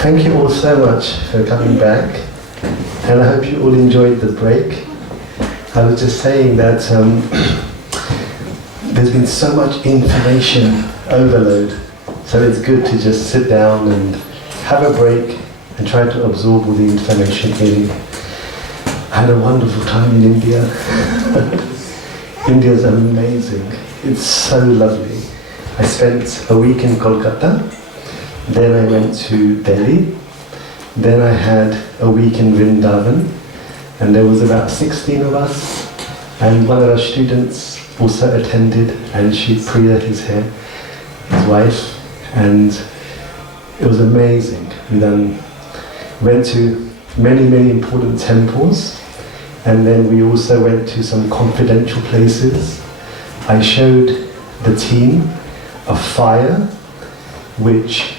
Thank you all so much for coming back, and I hope you all enjoyed the break. I was just saying that there's been so much information overload, so it's good to just sit down and have a break and try to absorb all the information in. I had a wonderful time in India. India's amazing. It's so lovely. I spent a week in Kolkata, then I went to Delhi, then I had a week in Vrindavan, and there was about 16 of us, and one of our students also attended, and she Priya, his wife, and it was amazing. We then went to many important temples, and then we also went to some confidential places. I showed the team a fire which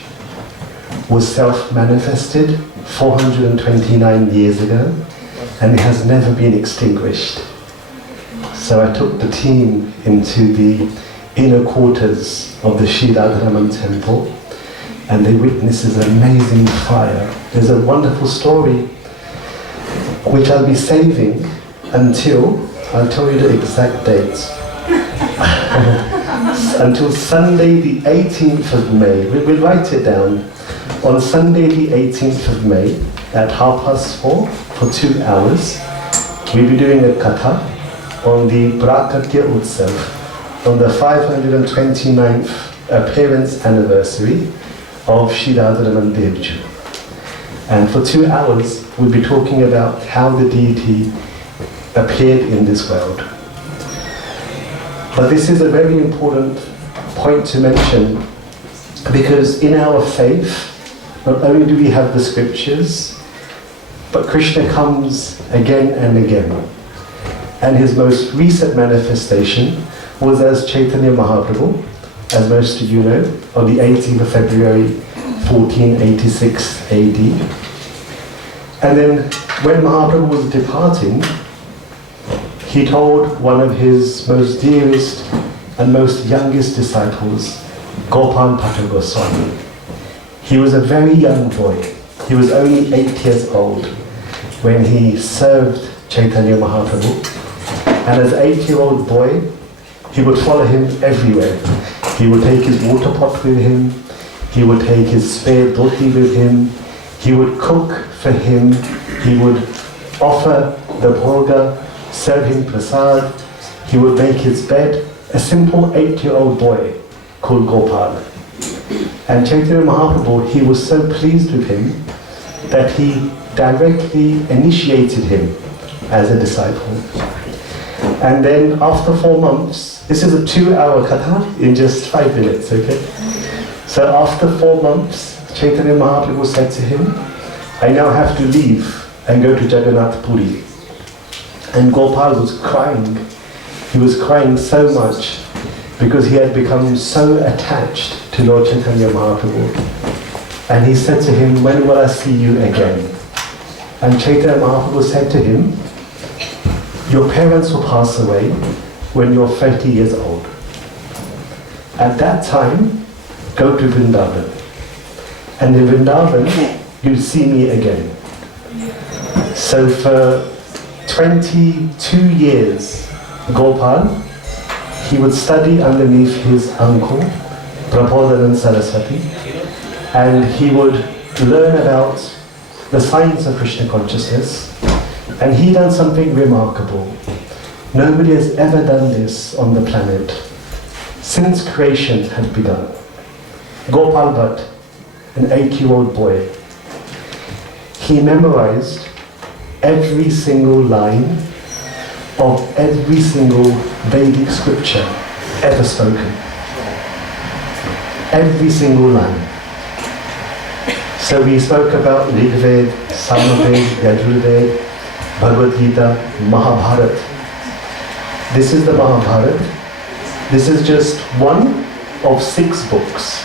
was self-manifested 429 years ago, and it has never been extinguished. So I took the team into the inner quarters of the Sri Radharamana temple, and they witnessed this amazing fire. There's a wonderful story which I'll be saving until, I'll tell you the exact date, until Sunday the 18th of May. We'll write it down. On Sunday the 18th of May at 4:30 for 2 hours, we'll be doing a katha on the Prakatya Utsav, on the 529th appearance anniversary of Sri Radharamana Devji. And for 2 hours, we'll be talking about how the deity appeared in this world. But this is a very important point to mention, because in our faith, not only do we have the scriptures, but Krishna comes again and again. And his most recent manifestation was as Chaitanya Mahaprabhu, as most of you know, on the 18th of February 1486 AD. And then when Mahaprabhu was departing, he told one of his most dearest and most youngest disciples, Gopal Bhatta Goswami. He was a very young boy. He was only 8 years old when he served Chaitanya Mahaprabhu. And as an 8-year-old boy, he would follow him everywhere. He would take his water pot with him. He would take his spare dhoti with him. He would cook for him. He would offer the bhoga, serve him prasad. He would make his bed. A simple 8-year-old boy called Gopal. And Chaitanya Mahaprabhu, he was so pleased with him that he directly initiated him as a disciple. And then after 4 months, this is a 2-hour katha in just 5 minutes, okay? So after 4 months, Chaitanya Mahaprabhu said to him, I now have to leave and go to Jagannath Puri. And Gopal was crying. He was crying so much because he had become so attached to Lord Chaitanya Mahaprabhu. And he said to him, when will I see you again? And Chaitanya Mahaprabhu said to him, your parents will pass away when you're 30 years old. At that time, go to Vrindavan. And in Vrindavan, you'll see me again. So for 22 years, Gopal, he would study underneath his uncle, Prabodhanand Saraswati, and he would learn about the science of Krishna consciousness. And he done something remarkable. Nobody has ever done this on the planet since creation had begun. Gopal Bhatt, an 8-year-old boy, he memorized every single line of every single Vedic scripture ever spoken. Every single line. So we spoke about Rigved, Samaved, Yajurved, Bhagavad Gita, Mahabharata. This is the Mahabharata. This is just one of 6 books.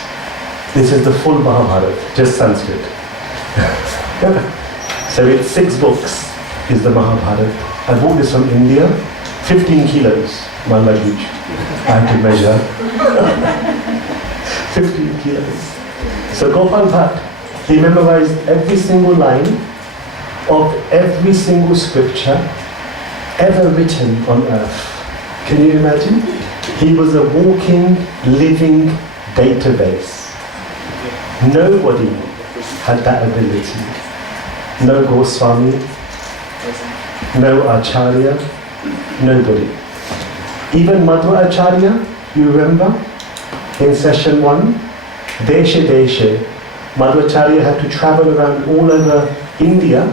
This is the full Mahabharata, just Sanskrit. So it's 6 books is the Mahabharata. I bought this from India, 15 kilos, my luggage. I had to measure. 15 kilos. So Gopal Bhatt, He memorized every single line of every single scripture ever written on earth. Can you imagine? He was a walking, living database. Nobody had that ability. No Goswami, no Acharya, nobody. Even Madhva Acharya, you remember, in session 1, Deshe Deshe, Madhva Acharya had to travel around all over India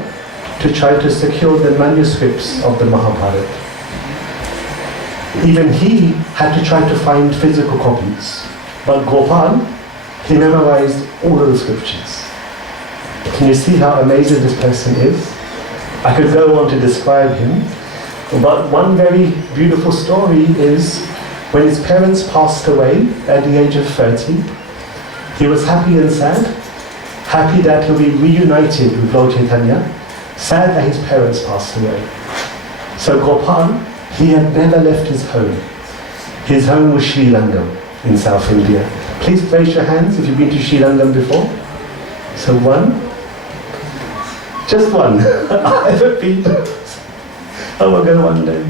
to try to secure the manuscripts of the Mahabharata. Even he had to try to find physical copies. But Gopal, he memorized all of the scriptures. Can you see how amazing this person is? I could go on to describe him, but one very beautiful story is when his parents passed away at the age of 30, he was happy and sad. Happy that he'll be reunited with Lord Chaitanya, sad that his parents passed away. So Gopal, he had never left his home. His home was Sri Lanka in South India. Please raise your hands if you've been to Sri Lanka before. So one. Just one. I haven't been. I will go one day.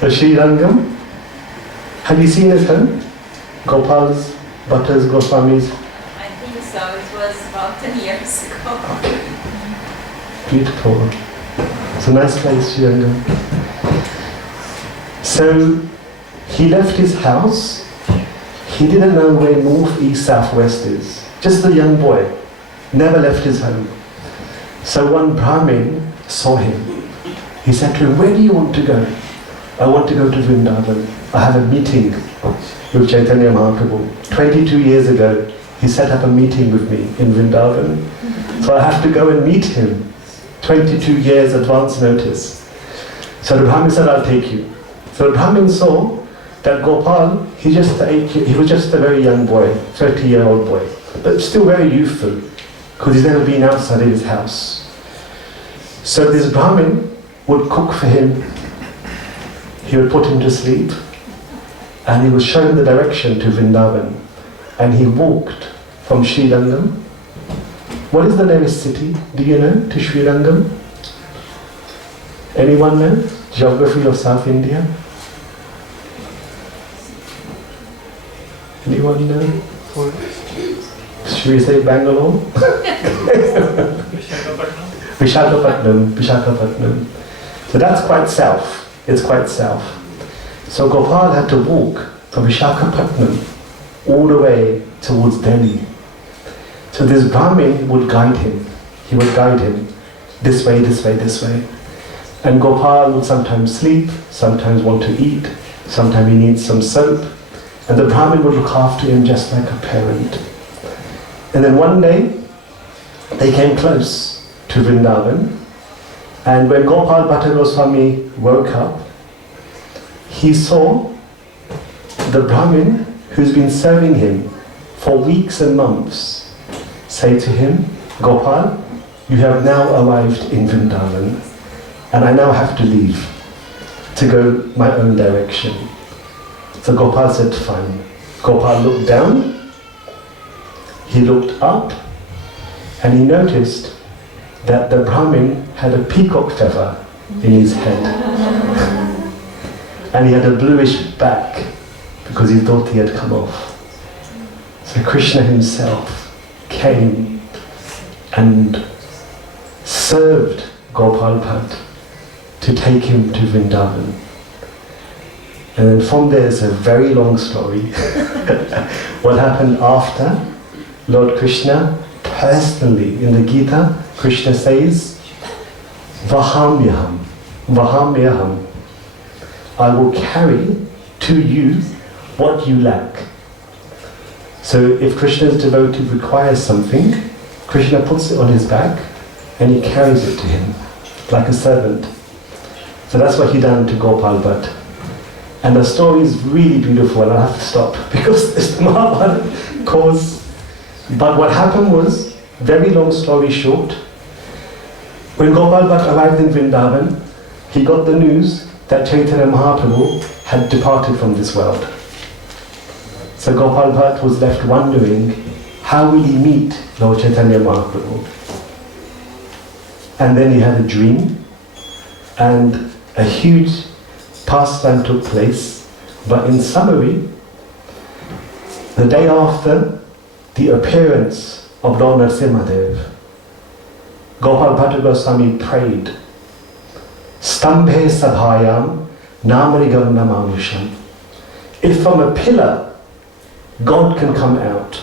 The Sri Lanka. Have you seen his home? Gopal's, Bhatta's, Goswami's? I think so. It was about 10 years ago. Okay. Beautiful. It's a nice place, Sri Lanka. So he left his house. He didn't know where north, east, south, west is. Just a young boy. Never left his home. So one Brahmin saw him. He said to him, "Where do you want to go?" "I want to go to Vrindavan. I have a meeting with Chaitanya Mahaprabhu." 22 years ago, he set up a meeting with me in Vrindavan. So I have to go and meet him. 22 years advance notice. So the Brahmin said, "I'll take you." So the Brahmin saw that Gopal, he was just a very young boy, 30-year-old boy, but still very youthful, because he's never been outside of his house. So this Brahmin would cook for him, he would put him to sleep, and he would show him the direction to Vrindavan. And he walked from Sri Rangam. What is the nearest city, do you know, to Sri Rangam? Anyone know? Geography of South India? Anyone know? Should we say Bangalore? Visakhapatnam. So that's quite south. It's quite south. So Gopal had to walk from Visakhapatnam all the way towards Delhi. So this Brahmin would guide him. He would guide him this way, this way, this way. And Gopal would sometimes sleep, sometimes want to eat, sometimes he needs some soap. And the Brahmin would look after him just like a parent. And then one day, they came close to Vrindavan. And when Gopal Bhatta Goswami woke up, he saw the Brahmin who's been serving him for weeks and months say to him, "Gopal, you have now arrived in Vrindavan, and I now have to leave to go my own direction." So Gopal said, "Fine." Gopal looked down, he looked up, and he noticed that the Brahmin had a peacock feather in his head. And he had a bluish back because he thought he had come off. So Krishna himself came and served Gopal Bhatt to take him to Vrindavan. And then from there is a very long story. What happened after? Lord Krishna personally, in the Gita, Krishna says, "Vahamyaham, Vahamyaham, I will carry to you what you lack." So if Krishna's devotee requires something, Krishna puts it on his back and he carries it to him, like a servant. So that's what he done to Gopal Bhatt. And the story is really beautiful, and I have to stop because it's the Mahabharata cause. But what happened was, very long story short, when Gopal Bhatt arrived in Vrindavan, he got the news that Chaitanya Mahaprabhu had departed from this world. So Gopal Bhatt was left wondering how will he meet Lord Chaitanya Mahaprabhu? And then he had a dream, and a huge pastime took place. But in summary, the day after the appearance of Lord Narasimhadev, Gopal Bhatta Goswami prayed, Stambhe Sabhayam Namarigam Namanusham. If from a pillar God can come out,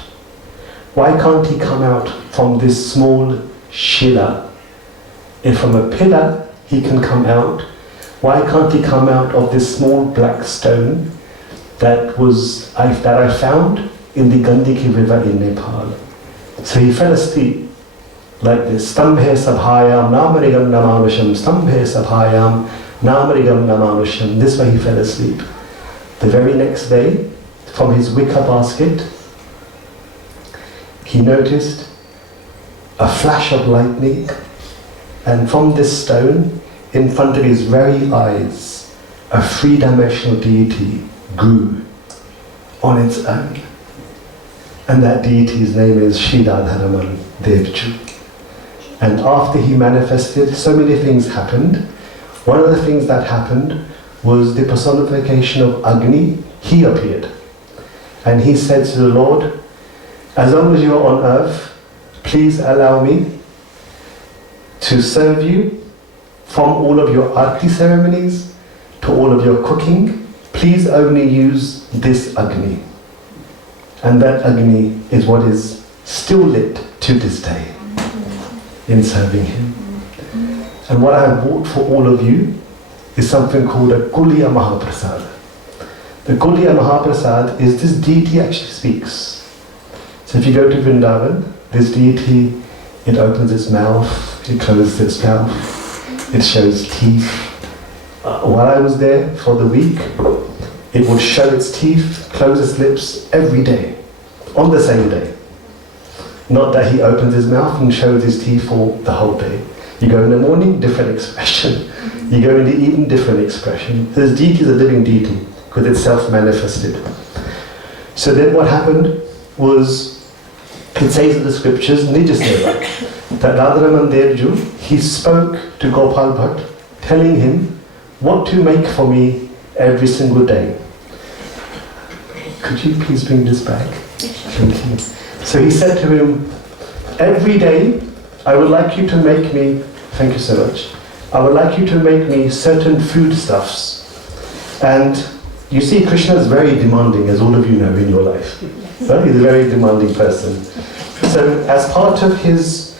why can't he come out from this small shila? If from a pillar he can come out, why can't he come out of this small black stone that I found in the Gandaki river in Nepal? So he fell asleep like this. Stambhe Sabhayam Namarigam Namanusham. Stambhe Sabhayam Namarigam Namanusham. This way he fell asleep. The very next day, from his wicker basket, he noticed a flash of lightning, and from this stone, in front of his very eyes, a three-dimensional deity grew on its own. And that deity's name is Shri Radharamana Devju. And after he manifested, so many things happened. One of the things that happened was the personification of Agni. He appeared. And he said to the Lord, as long as you are on earth, please allow me to serve you from all of your arti ceremonies to all of your cooking. Please only use this Agni. And that Agni is what is still lit to this day in serving him. And what I have bought for all of you is something called a Kuliya Mahaprasad. The Kuliya Mahaprasad is this deity actually speaks. So if you go to Vrindavan, this deity, it opens its mouth, it closes its mouth, it shows teeth. While I was there for the week, it would show its teeth, close its lips every day, on the same day. Not that he opens his mouth and shows his teeth for the whole day. You go in the morning, different expression. You go in the evening, different expression. This deity is a living deity because it's self-manifested. So then what happened was, it says in the scriptures, Nijaseva, that Radharamana Devju, he spoke to Gopal Bhatt, telling him what to make for me every single day. Could you please bring this back? Thank you. So he said to him, every day I would like you to make me, thank you so much, I would like you to make me certain foodstuffs. And you see, Krishna is very demanding, as all of you know in your life. Right? He's a very demanding person. So as part of his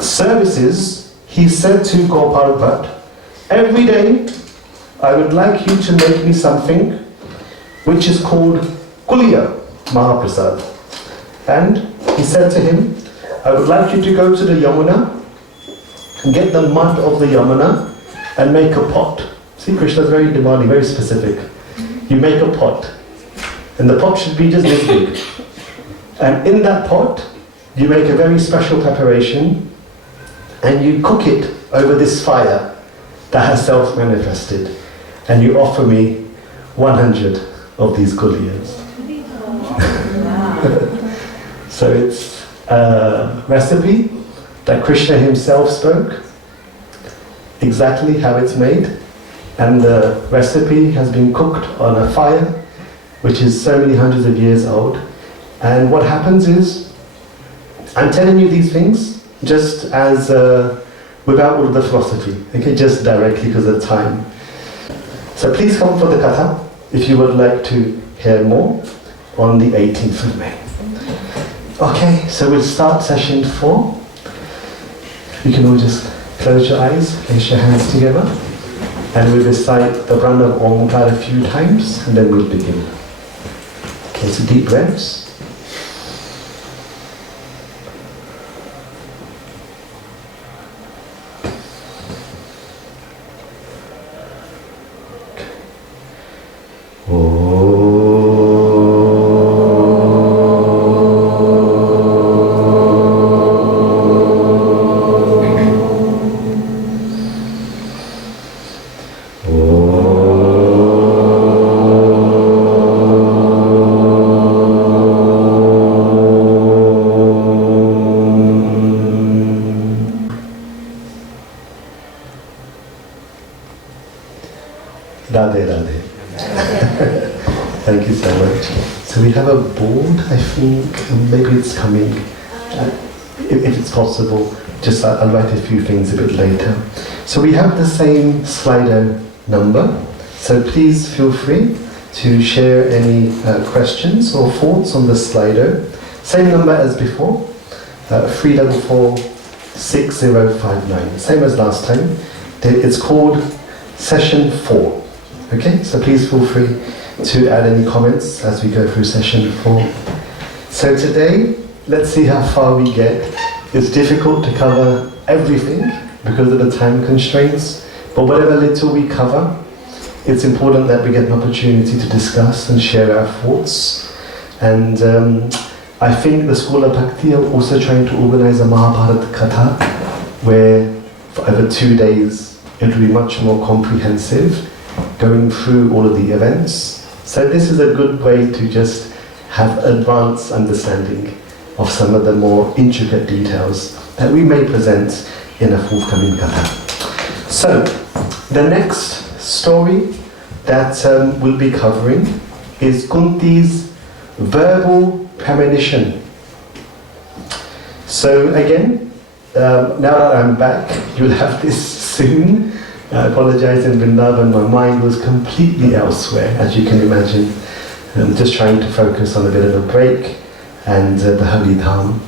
services, he said to Gopal Bhatt, every day I would like you to make me something which is called Kuliya Mahaprasad. And he said to him, I would like you to go to the Yamuna and get the mud of the Yamuna and make a pot. See, Krishna is very demanding, very specific. You make a pot, and the pot should be just this big. And in that pot, you make a very special preparation, and you cook it over this fire that has self-manifested, and you offer me 100 of these kuliyas. So it's a recipe that Krishna himself spoke, exactly how it's made, and the recipe has been cooked on a fire which is so many hundreds of years old. And what happens is, I'm telling you these things just as without all the philosophy, okay, just directly because of time. So please come for the katha if you would like to hear more on the 18th of May. Okay, so we'll start session 4. You can all just close your eyes, place your hands together, and we'll recite the Brahma of Omkar a few times, and then we'll begin. Okay, so deep breaths. Thank you so much. So we have a board, I think, maybe it's coming. If it's possible, just I'll write a few things a bit later. So we have the same Slido number, so please feel free to share any questions or thoughts on the Slido. Same number as before, 344-6059, same as last time. It's called Session 4. Okay, so please feel free to add any comments as we go through Session 4. So today, let's see how far we get. It's difficult to cover everything because of the time constraints, but whatever little we cover, it's important that we get an opportunity to discuss and share our thoughts. And I think the School of Bhakti are also trying to organize a Mahabharata Katha, where for over 2 days it will be much more comprehensive, going through all of the events. So this is a good way to just have advanced understanding of some of the more intricate details that we may present in a forthcoming Katha. So, the next story that we'll be covering is Kunti's verbal premonition. So again, now that I'm back, you'll have this soon. I apologize in Vrindavan, my mind was completely elsewhere, as you can imagine. I'm just trying to focus on a bit of a break and the Holy Dham.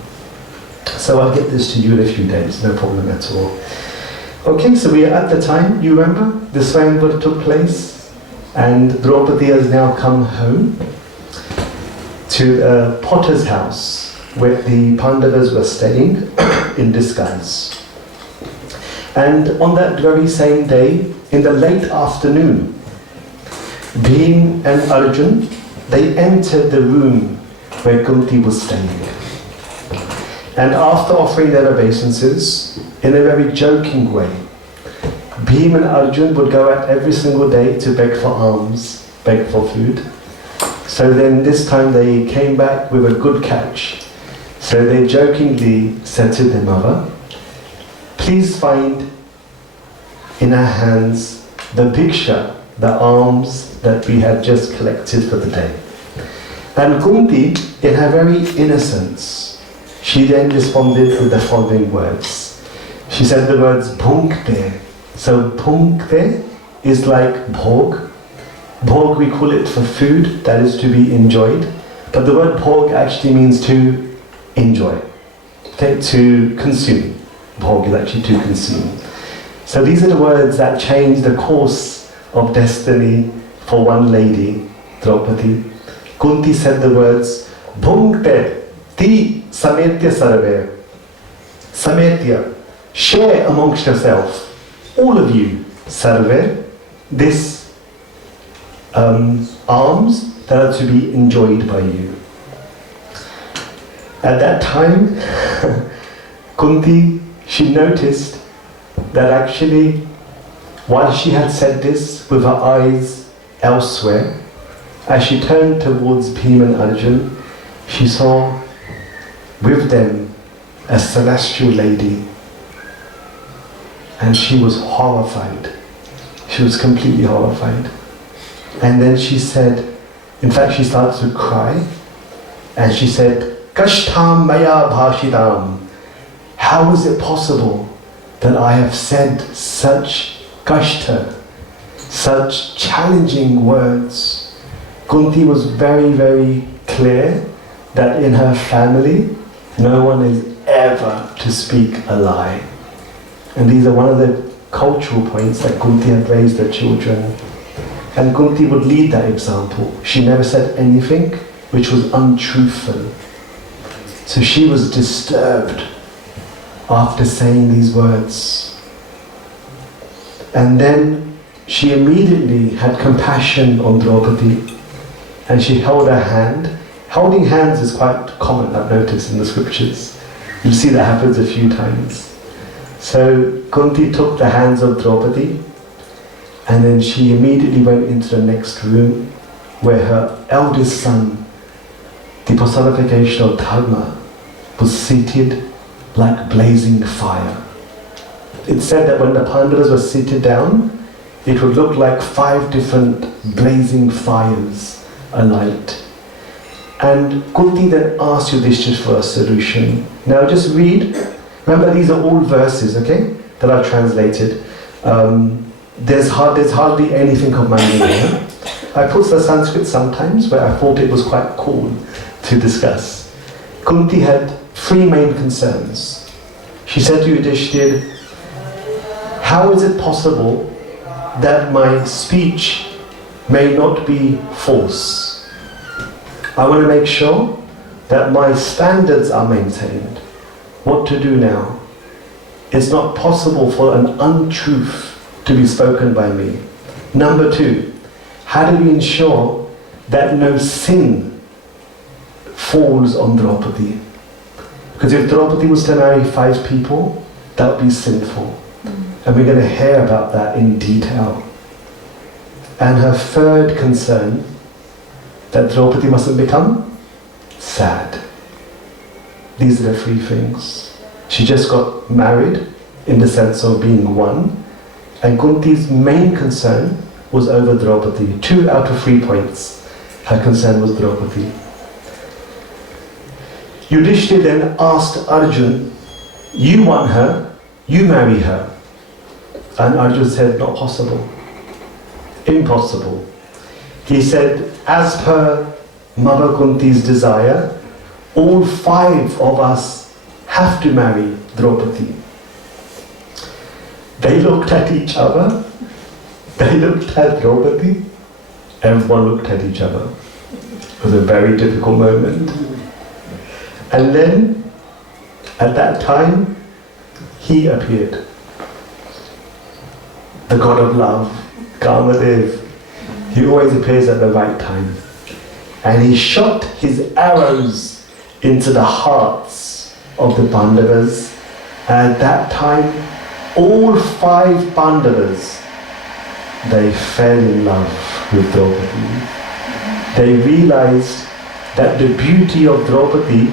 So I'll get this to you in a few days, no problem at all. Okay, so we are at the time, you remember, the Swayamvar took place and Draupadi has now come home to a potter's house where the Pandavas were staying in disguise. And on that very same day, in the late afternoon, Bhim and Arjun, they entered the room where Kunti was staying. And after offering their obeisances, in a very joking way, Bhim and Arjun would go out every single day to beg for alms, beg for food. So then this time they came back with a good catch. So they jokingly said to their mother, please find in our hands the bhiksha, the alms that we had just collected for the day. And Kunti, in her very innocence, she then responded with the following words. She said the words bhunkte. So bhunkte is like bhog. Bhog, we call it for food, that is to be enjoyed. But the word bhog actually means to enjoy, okay, to consume. Bhog is actually to consume. So these are the words that change the course of destiny for one lady, Draupadi. Kunti said the words, bhunkte ti sametya sarve. Sametya, share amongst yourself, all of you, sarve, this alms that are to be enjoyed by you. At that time, Kunti, she noticed that actually, while she had said this with her eyes elsewhere, as she turned towards Bhima and Arjun, she saw with them a celestial lady. And she was horrified. She was completely horrified. And then she said, in fact she started to cry, and she said, Kashtam maya bhashidam. How is it possible that I have said such kashta, such challenging words? Kunti was very, very clear that in her family, no one is ever to speak a lie. And these are one of the cultural points that Kunti had raised her children. And Kunti would lead that example. She never said anything which was untruthful. So she was disturbed after saying these words. And then she immediately had compassion on Draupadi, and she held her hand. Holding hands is quite common, I've noticed, in the scriptures. You see that happens a few times. So Kunti took the hands of Draupadi, and then she immediately went into the next room where her eldest son, the personification of Dharma, was seated like blazing fire. It said that when the Pandavas were seated down, it would look like 5 different blazing fires a light. And Kunti then asked Yudhishthira for a solution. Now just read. Remember, these are all verses, okay, that I've translated. There's hardly anything of my meaning. I put the Sanskrit sometimes where I thought it was quite cool to discuss. Kunti had three main concerns. She said to Yudhishthira, how is it possible that my speech may not be false? I want to make sure that my standards are maintained. What to do now? It's not possible for an untruth to be spoken by me. Number two, how do we ensure that no sin falls on Draupadi? Because if Draupadi was to marry 5 people, that would be sinful. And we're going to hear about that in detail. And her third concern, that Draupadi mustn't become sad. These are the 3 things. She just got married in the sense of being one, and Kunti's main concern was over Draupadi. 2 out of 3 points, her concern was Draupadi. Yudhishthira then asked Arjun, you want her, you marry her. And Arjun said, not possible. Impossible. He said, as per Mother Kunti's desire, all 5 of us have to marry Draupadi. They looked at each other, they looked at Draupadi, everyone looked at each other. It was a very difficult moment. And then, at that time, he appeared. The god of love, Kamadev. He always appears at the right time. And he shot his arrows into the hearts of the Pandavas. And at that time, all 5 Pandavas, they fell in love with Draupadi. They realized that the beauty of Draupadi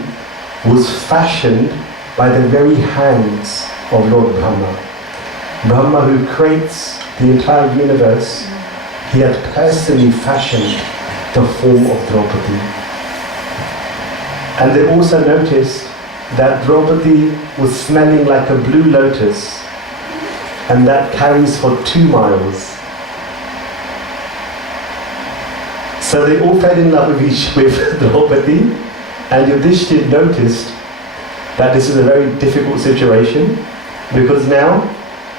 was fashioned by the very hands of Lord Brahma. Brahma, who creates the entire universe, he had personally fashioned the form of Draupadi. And they also noticed that Draupadi was smelling like a blue lotus, and that carries for 2 miles. So they all fell in love with Draupadi, and Yudhishthira noticed that this is a very difficult situation, because now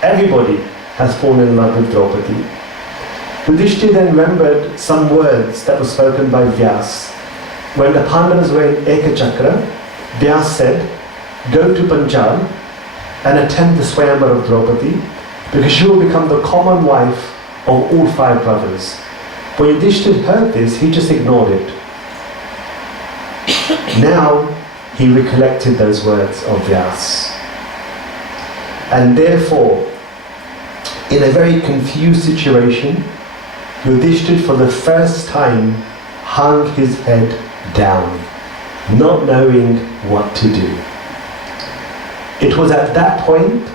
everybody has fallen in love with Draupadi. Yudhishthira then remembered some words that were spoken by Vyas. When the Pandavas were in Ekachakra, Vyas said, go to Panchal and attend the Swayamvar of Draupadi, because she will become the common wife of all 5 brothers. When Yudhishthira heard this, he just ignored it. Now he recollected those words of Vyas. And therefore, in a very confused situation, Yudhishthira for the first time hung his head down, not knowing what to do. It was at that point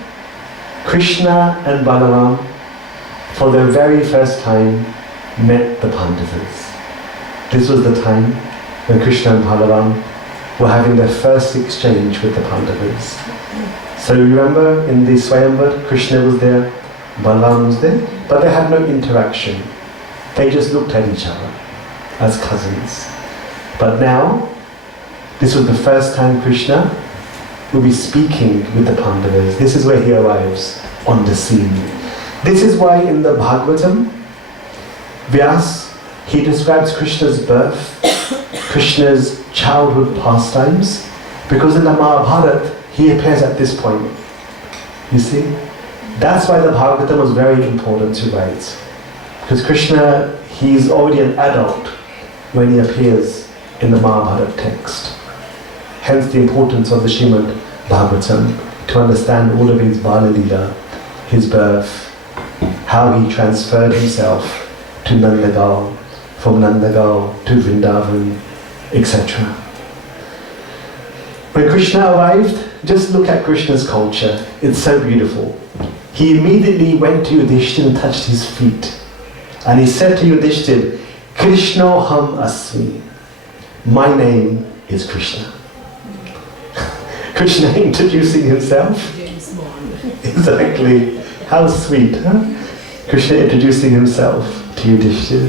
Krishna and Balaram for the very first time met the Pandavas. This was the time when Krishna and Balaram were having their first exchange with the Pandavas. So you remember in the Swayamvar, Krishna was there, Balaram was there, but they had no interaction. They just looked at each other as cousins. But now, this was the first time Krishna will be speaking with the Pandavas. This is where he arrives on the scene. This is why in the Bhagavatam, Vyas, he describes Krishna's birth, Krishna's childhood pastimes, because in the Mahabharata, he appears at this point. You see? That's why the Bhagavatam was very important to write. Because Krishna, he's already an adult when he appears in the Mahabharata text. Hence the importance of the Srimad Bhagavatam, to understand all of his Bala Leela, his birth, how he transferred himself to Nandagal, from Nandagal to Vrindavan, etc. When Krishna arrived, just look at Krishna's culture. It's so beautiful. He immediately went to Yudhishthira and touched his feet. And he said to Yudhishthira, Krishna ham asmi. My name is Krishna. Krishna introducing himself. Exactly. How sweet, huh? Krishna introducing himself to Yudhishthira.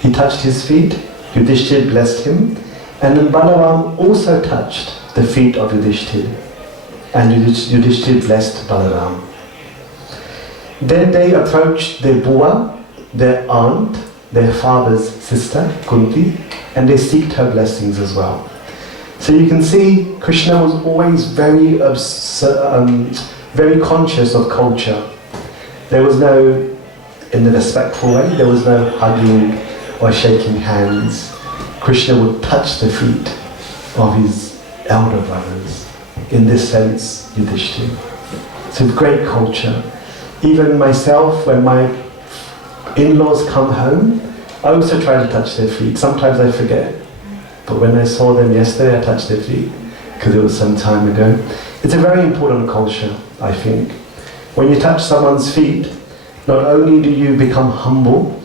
He touched his feet, Yudhishthira blessed him, and then Balaram also touched the feet of Yudhishthira. And Yudhishthira blessed Balaram. Then they approached their Bua, their aunt, their father's sister, Kunti, and they seeked her blessings as well. So you can see Krishna was always very conscious of culture. There was no, in the respectful way, there was no hugging or shaking hands. Krishna would touch the feet of his elder brothers. In this sense, Yudhishthira. It's a great culture. Even myself, when my in-laws come home, I also try to touch their feet. Sometimes I forget. But when I saw them yesterday, I touched their feet, because it was some time ago. It's a very important culture, I think. When you touch someone's feet, not only do you become humble,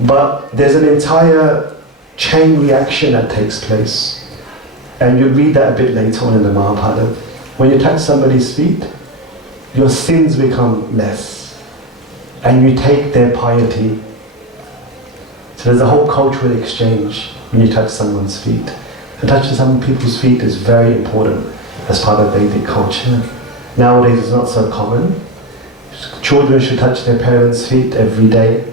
but there's an entire chain reaction that takes place. And you'll read that a bit later on in the Mahabharata. When you touch somebody's feet, your sins become less. And you take their piety. So there's a whole cultural exchange when you touch someone's feet. And touching some people's feet is very important as part of Vedic culture. Nowadays it's not so common. Children should touch their parents' feet every day.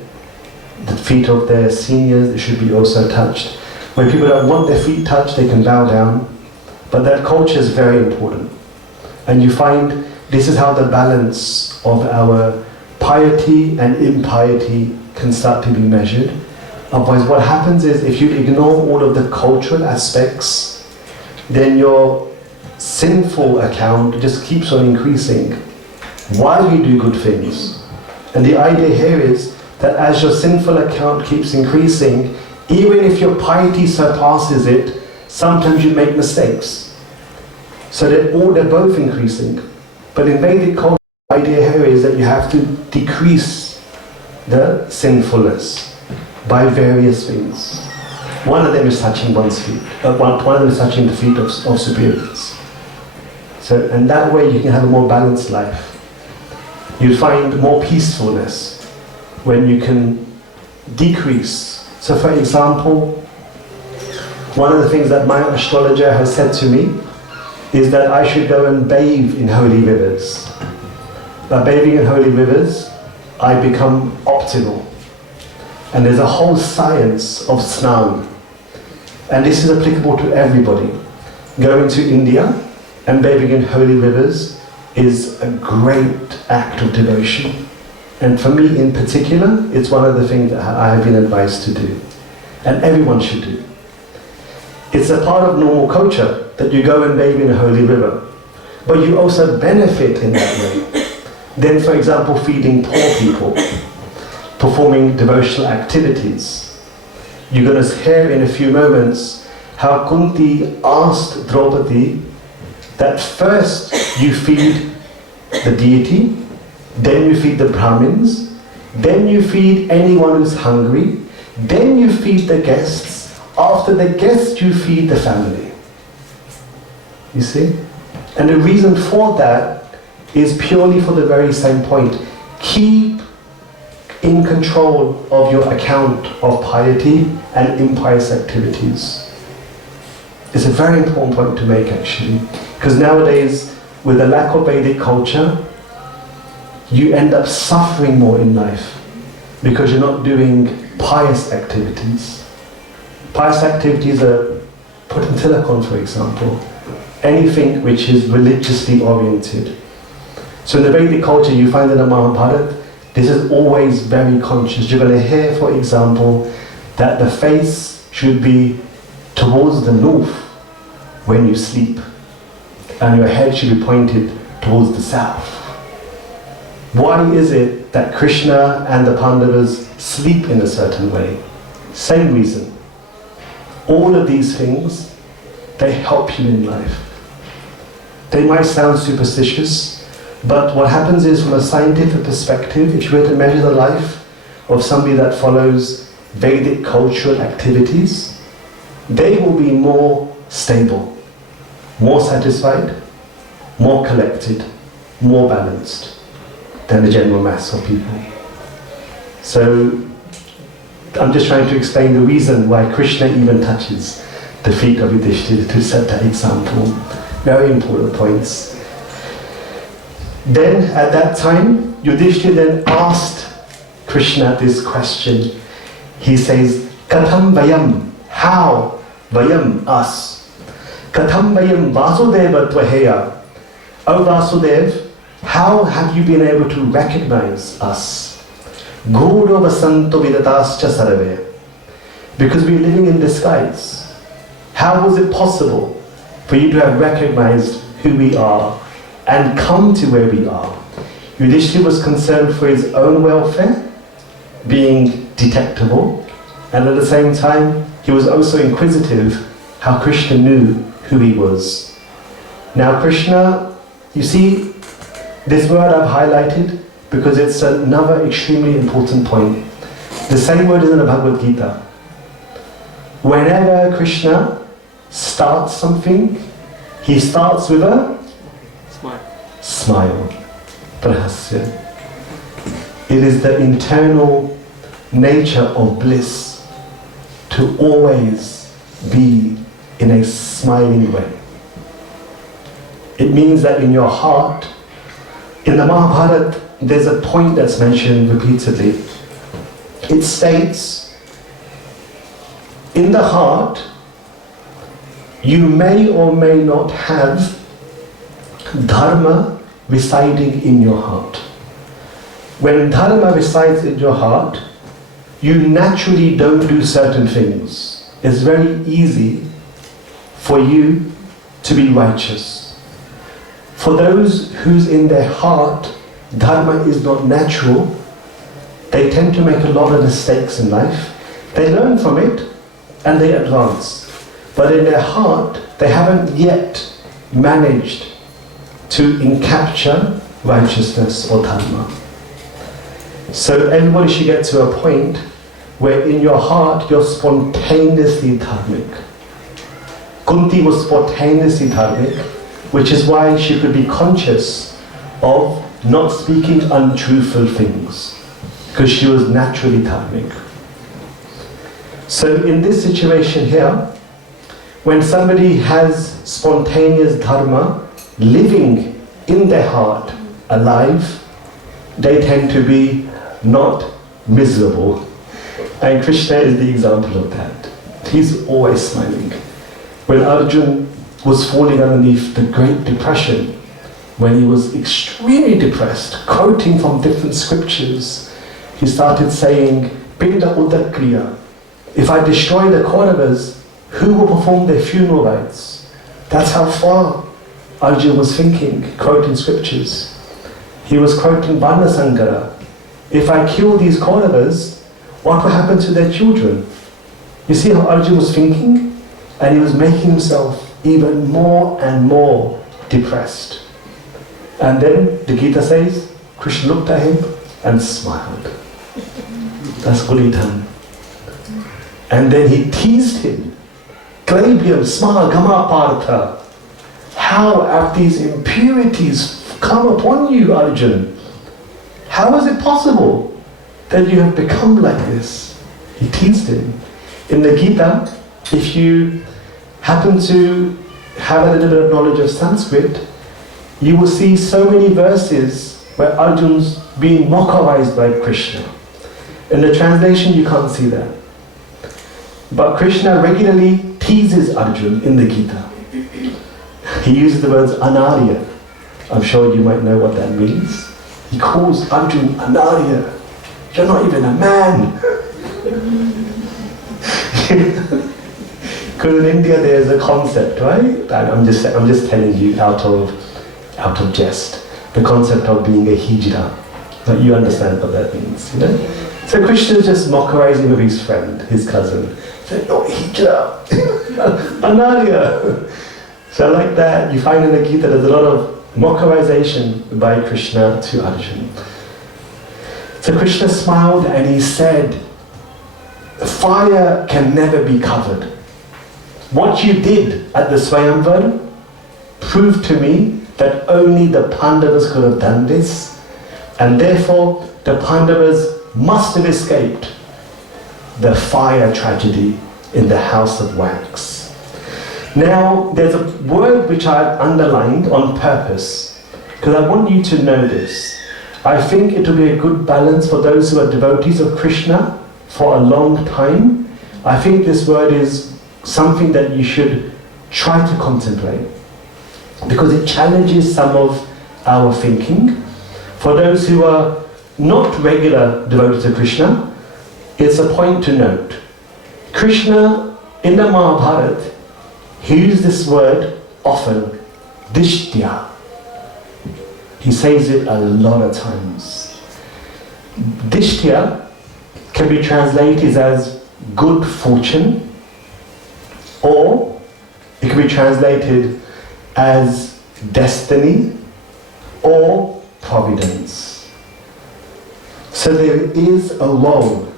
The feet of their seniors should be also touched. When people don't want their feet touched, they can bow down. But that culture is very important. And you find this is how the balance of our piety and impiety can start to be measured. Otherwise what happens is, if you ignore all of the cultural aspects, then your sinful account just keeps on increasing while you do good things. And the idea here is that as your sinful account keeps increasing, even if your piety surpasses it, sometimes you make mistakes. So they're both increasing. But in Vedic culture, the idea here is that you have to decrease the sinfulness by various things. One of them is touching one's feet. One of them is touching the feet of superiors. So, and that way you can have a more balanced life. You find more peacefulness when you can decrease. So for example, one of the things that my astrologer has said to me is that I should go and bathe in holy rivers. By bathing in holy rivers, I become optimal. And there's a whole science of snan. And this is applicable to everybody. Going to India and bathing in holy rivers is a great act of devotion. And for me in particular, it's one of the things that I have been advised to do. And everyone should do. It's a part of normal culture that you go and bathe in a holy river. But you also benefit in that way. Then, for example, feeding poor people, performing devotional activities. You're going to hear in a few moments how Kunti asked Draupadi that first you feed the deity, then you feed the Brahmins, then you feed anyone who's hungry, then you feed the guests, after the guests you feed the family. You see? And the reason for that is purely for the very same point. Keep in control of your account of piety and impious activities. It's a very important point to make actually. Because nowadays, with the lack of Vedic culture, you end up suffering more in life because you're not doing pious activities. Pious activities are putting tilakon, for example. Anything which is religiously oriented. So in the Vedic culture, you find in the Mahabharata, this is always very conscious. You're going to hear, for example, that the face should be towards the north when you sleep, and your head should be pointed towards the south. Why is it that Krishna and the Pandavas sleep in a certain way? Same reason. All of these things, they help you in life. They might sound superstitious, but what happens is, from a scientific perspective, if you were to measure the life of somebody that follows Vedic cultural activities, they will be more stable, more satisfied, more collected, more balanced than the general mass of people. So I'm just trying to explain the reason why Krishna even touches the feet of Yudhishthira to set that example. Very important points. Then at that time, Yudhishthira then asked Krishna this question. He says, Katham Vayam, how? Vayam, us. Katham Vayam Vasudeva Tvaheya. O Vasudev, how have you been able to recognize us? Guru Vasanto Vidatascha Sarave. Because we're living in disguise. How was it possible for you to have recognized who we are and come to where we are? Yudhishthira was concerned for his own welfare, being detectable, and at the same time he was also inquisitive how Krishna knew who he was. Now Krishna, you see, this word I've highlighted because it's another extremely important point. The same word is in the Bhagavad Gita. Whenever Krishna starts something, he starts with a smile. Prahasya. It is the internal nature of bliss to always be in a smiling way. It means that in your heart, in the Mahabharata, there's a point that's mentioned repeatedly. It states, in the heart, you may or may not have dharma residing in your heart. When dharma resides in your heart, you naturally don't do certain things. It's very easy for you to be righteous. For those who's in their heart, dharma is not natural, they tend to make a lot of mistakes in life. They learn from it and they advance. But in their heart, they haven't yet managed to encapture righteousness or dharma. So everybody should get to a point where in your heart you're spontaneously dharmic. Kunti was spontaneously dharmic, which is why she could be conscious of not speaking untruthful things, because she was naturally dharmic. So in this situation here, when somebody has spontaneous dharma living in their heart, alive, they tend to be not miserable. And Krishna is the example of that. He's always smiling. When Arjuna was falling underneath the Great Depression, when he was extremely depressed, quoting from different scriptures, he started saying, Pinda Udakriya, if I destroy the Kauravas, who will perform their funeral rites? That's how far Arjuna was thinking, quoting scriptures. He was quoting Varna Sangara. If I kill these Kauravas, what will happen to their children? You see how Arjuna was thinking? And he was making himself even more and more depressed. And then the Gita says, Krishna looked at him and smiled. That's what he done. And then he teased him. Klebhyam sma gama partha. How have these impurities come upon you, Arjuna? How is it possible that you have become like this? He teased him. In the Gita, if you happen to have a little bit of knowledge of Sanskrit, you will see so many verses where Arjuna's being mockerized by Krishna. In the translation, you can't see that. But Krishna regularly teases Arjuna in the Gita. He uses the words anarya. I'm sure you might know what that means. He calls Arjuna anarya. You're not even a man. Because in India there's a concept, right? And I'm just telling you out of jest. The concept of being a hijra. But you understand what that means, you know? So Krishna is just mockerizing with his friend, his cousin. Said, no, hijra, anarya. So like that, you find in the Gita there's a lot of mockerization by Krishna to Arjuna. So Krishna smiled and he said, fire can never be covered. What you did at the Swayamvar proved to me that only the Pandavas could have done this, and therefore the Pandavas must have escaped the fire tragedy in the house of wax. Now, there's a word which I've underlined on purpose, because I want you to know this. I think it will be a good balance for those who are devotees of Krishna for a long time. I think this word is something that you should try to contemplate, because it challenges some of our thinking. For those who are not regular devotees of Krishna, it's a point to note. Krishna, in the Mahabharata, he used this word often, dishtya. He says it a lot of times. Dishtya can be translated as good fortune, or it can be translated as destiny or providence. So there is a role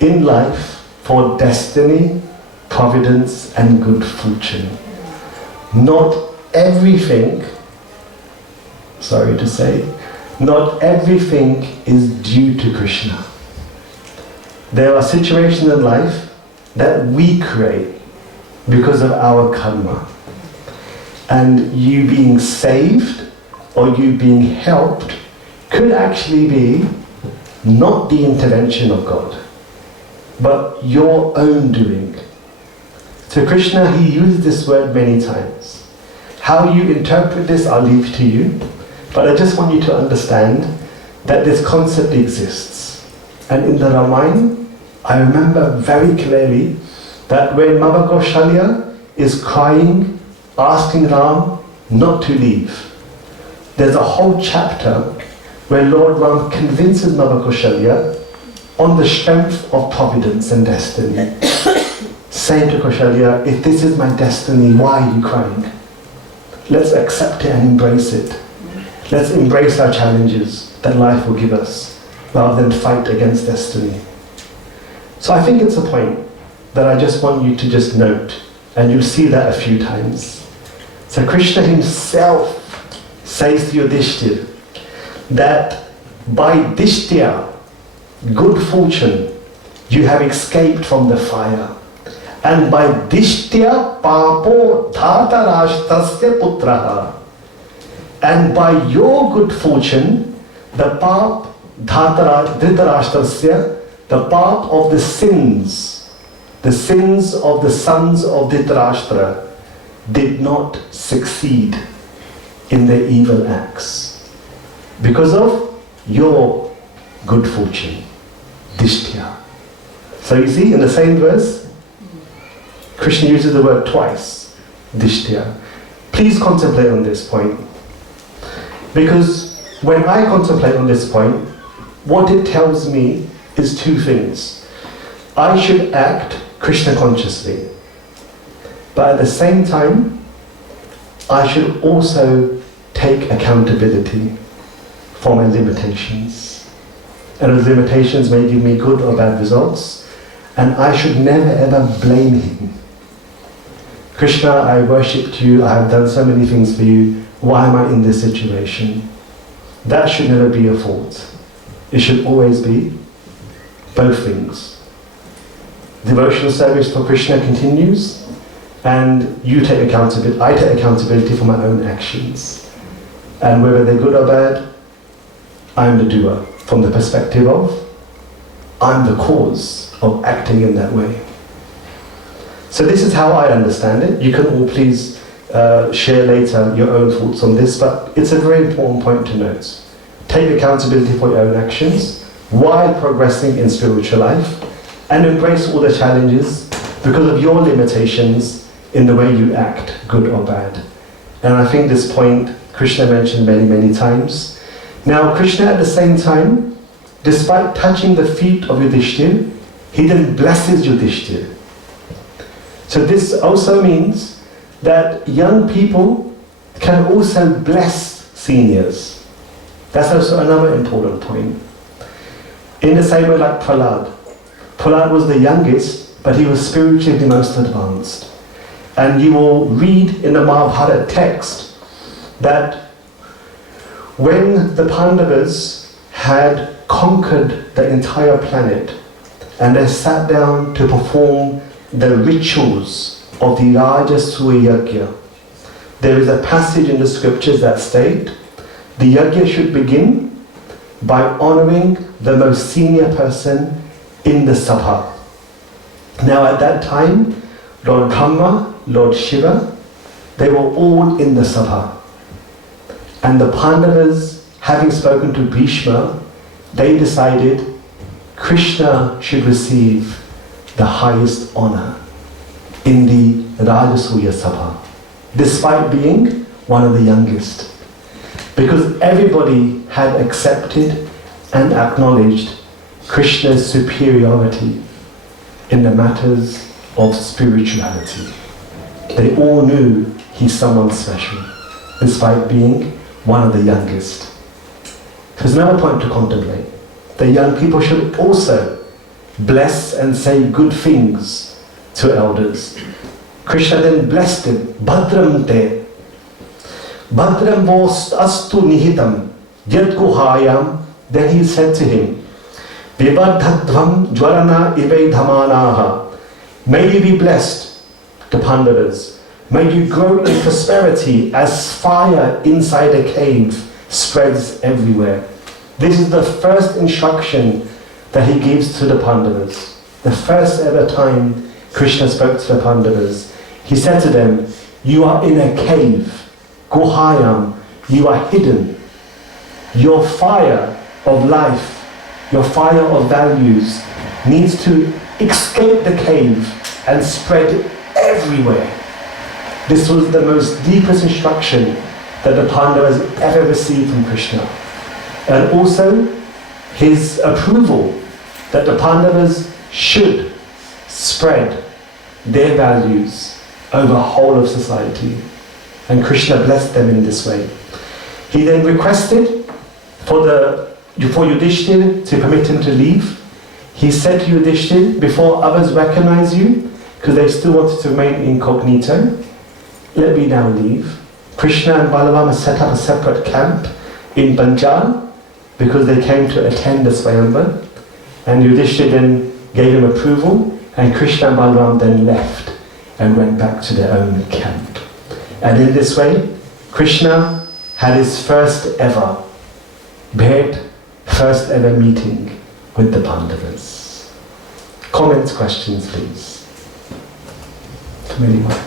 in life for destiny, providence and good fortune. Not everything, sorry to say, not everything is due to Krishna. There are situations in life that we create because of our karma. And you being saved or you being helped could actually be not the intervention of God, but your own doing. So Krishna, he used this word many times. How you interpret this, I'll leave to you. But I just want you to understand that this concept exists. And in the Ramayana, I remember very clearly that when Mother Kaushalya is crying, asking Ram not to leave, there's a whole chapter where Lord Ram convinces Mother Kaushalya on the strength of providence and destiny, saying to Kaushalya, if this is my destiny, why are you crying? Let's accept it and embrace it. Let's embrace our challenges that life will give us, rather than fight against destiny. So I think it's a point that I just want you to just note, and you'll see that a few times. So Krishna himself says to Yudhishthira that by dishtya, good fortune, you have escaped from the fire. And by dishtya papo dhatarashtasya putraha. And by your good fortune, the pap dhritarashtrasya, the pap of the sins of the sons of Dhritarashtra did not succeed in their evil acts because of your good fortune, dishtya. So you see, in the same verse, Krishna uses the word twice, dishtya. Please contemplate on this point, because when I contemplate on this point, what it tells me is two things. I should act Krishna consciously, but at the same time, I should also take accountability for my limitations. And those limitations may give me good or bad results, and I should never ever blame him. Krishna, I worshipped you, I have done so many things for you, why am I in this situation? That should never be a fault. It should always be both things. Devotional service for Krishna continues, and you take accountability, I take accountability for my own actions. And whether they're good or bad, I'm the doer, from the perspective of, I'm the cause of acting in that way. So this is how I understand it. You can all please share later your own thoughts on this, but it's a very important point to note. Take accountability for your own actions while progressing in spiritual life, and embrace all the challenges because of your limitations in the way you act, good or bad. And I think this point Krishna mentioned many, many times. Now Krishna at the same time, despite touching the feet of Yudhishthira, he then blesses Yudhishthira. So this also means that young people can also bless seniors. That's also another important point. In the same way like Prahlad. Prahlad was the youngest, but he was spiritually the most advanced. And you will read in the Mahabharata text that when the Pandavas had conquered the entire planet and they sat down to perform the rituals of the Rajasuya Yajna, there is a passage in the scriptures that state the yajna should begin by honoring the most senior person in the sabha. Now at that time, Lord Brahma, Lord Shiva, they were all in the sabha. And the Pandavas, having spoken to Bhishma, they decided Krishna should receive the highest honor in the Rajasuya Sabha, despite being one of the youngest. Because everybody had accepted and acknowledged Krishna's superiority in the matters of spirituality. They all knew he's someone special, despite being one of the youngest. There's another point to contemplate. The young people should also bless and say good things to elders. Krishna then blessed him, Bhadram te, Bhadram vost astu nihitam, yad guhayam. Then he said to him, Vivadhadvam jwarana ive dhamanaha. May you be blessed, the Pandavas. May you grow in prosperity as fire inside a cave spreads everywhere. This is the first instruction that he gives to the Pandavas. The first ever time Krishna spoke to the Pandavas. He said to them, you are in a cave, Guhayam, you are hidden. Your fire of life, your fire of values needs to escape the cave and spread everywhere. This was the most deepest instruction that the Pandavas ever received from Krishna. And also his approval that the Pandavas should spread their values over the whole of society. And Krishna blessed them in this way. He then requested for Yudhishthira to permit him to leave. He said to Yudhishthira, before others recognize you, because they still wanted to remain incognito, let me now leave. Krishna and Balarama set up a separate camp in Banjar because they came to attend the Swayamvar. And Yudhishthira then gave him approval, and Krishna and Balaram then left and went back to their own camp. And in this way, Krishna had his first ever meeting with the Pandavas. Comments, questions, please. From anyone?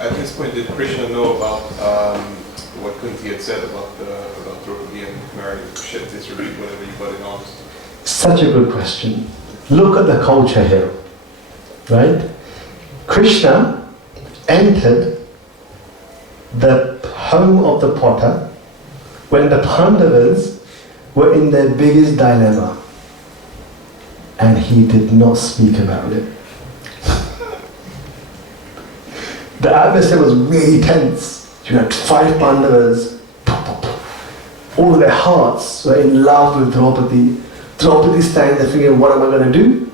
At this point, did Krishna know about what Kunti had said about Draupadi and marrying shit disrepeat whatever anybody knows? Such a good question. Look at the culture here, right? Krishna entered the home of the potter when the Pandavas were in their biggest dilemma, and he did not speak about it. The atmosphere was really tense. You had 5 Pandavas, all of their hearts were in love with Draupadi. Draupadi standing there thinking, what am I going to do?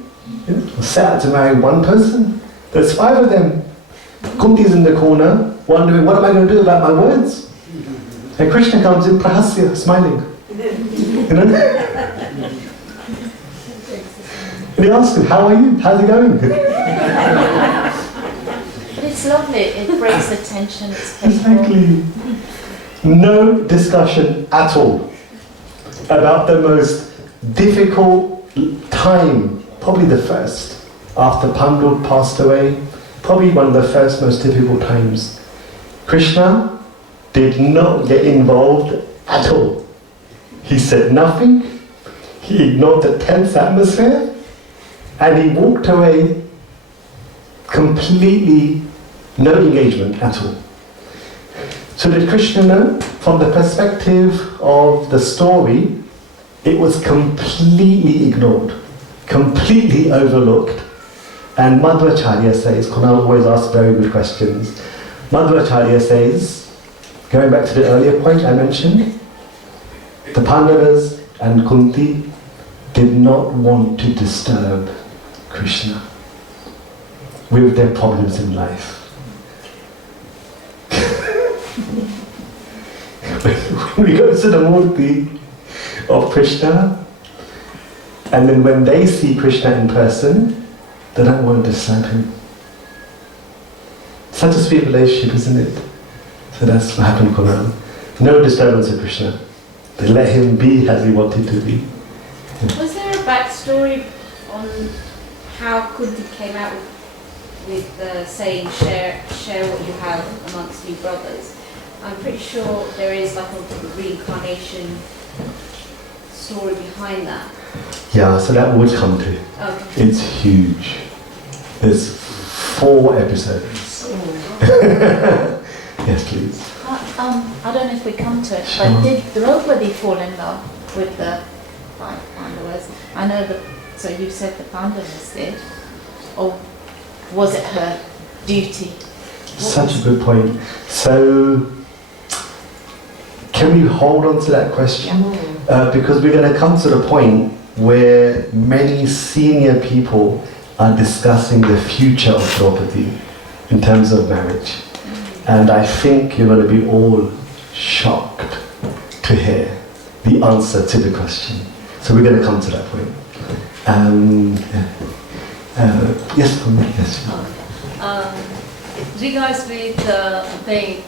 You know, sad to marry one person. There's 5 of them. Kunti's in the corner, wondering, what am I going to do about my words? And Krishna comes in, prahasya, smiling. You know? And he asks him, how are you? How's it going? But it's lovely, it breaks the tension, it's peaceful. Exactly. No discussion at all about the most difficult time, probably the first, after Pandu passed away, probably one of the first most difficult times. Krishna did not get involved at all. He said nothing, he ignored the tense atmosphere, and he walked away completely no engagement at all. So did Krishna know? From the perspective of the story, it was completely ignored, completely overlooked. And Madhvacharya says, Kunal always asks very good questions. Madhvacharya says, going back to the earlier point I mentioned, the Pandavas and Kunti did not want to disturb Krishna with their problems in life. When we go to the Murti of Krishna, and then when they see Krishna in person, they don't want to disturb him. Such a sweet relationship, isn't it? So that's what happened in Quran. No disturbance of Krishna. They let him be as he wanted to be. Was there a backstory on how Kunti came out with the saying, share what you have amongst you brothers? I'm pretty sure there is like a reincarnation story behind that. Yeah, so that would come to. Okay. It's huge. There's 4 episodes. Yes, please. I don't know if we come to it, Sure. but did Draupadi fall in love with the 5 Pandavas? I know that, so you said the Pandavas did, or was it her duty? Such a good point. So, can we hold on to that question? Because we're going to come to the point where many senior people are discussing the future of Draupadi in terms of marriage. And I think you're going to be all shocked to hear the answer to the question. So we're going to come to that point. Yes, yes. Regards with paying,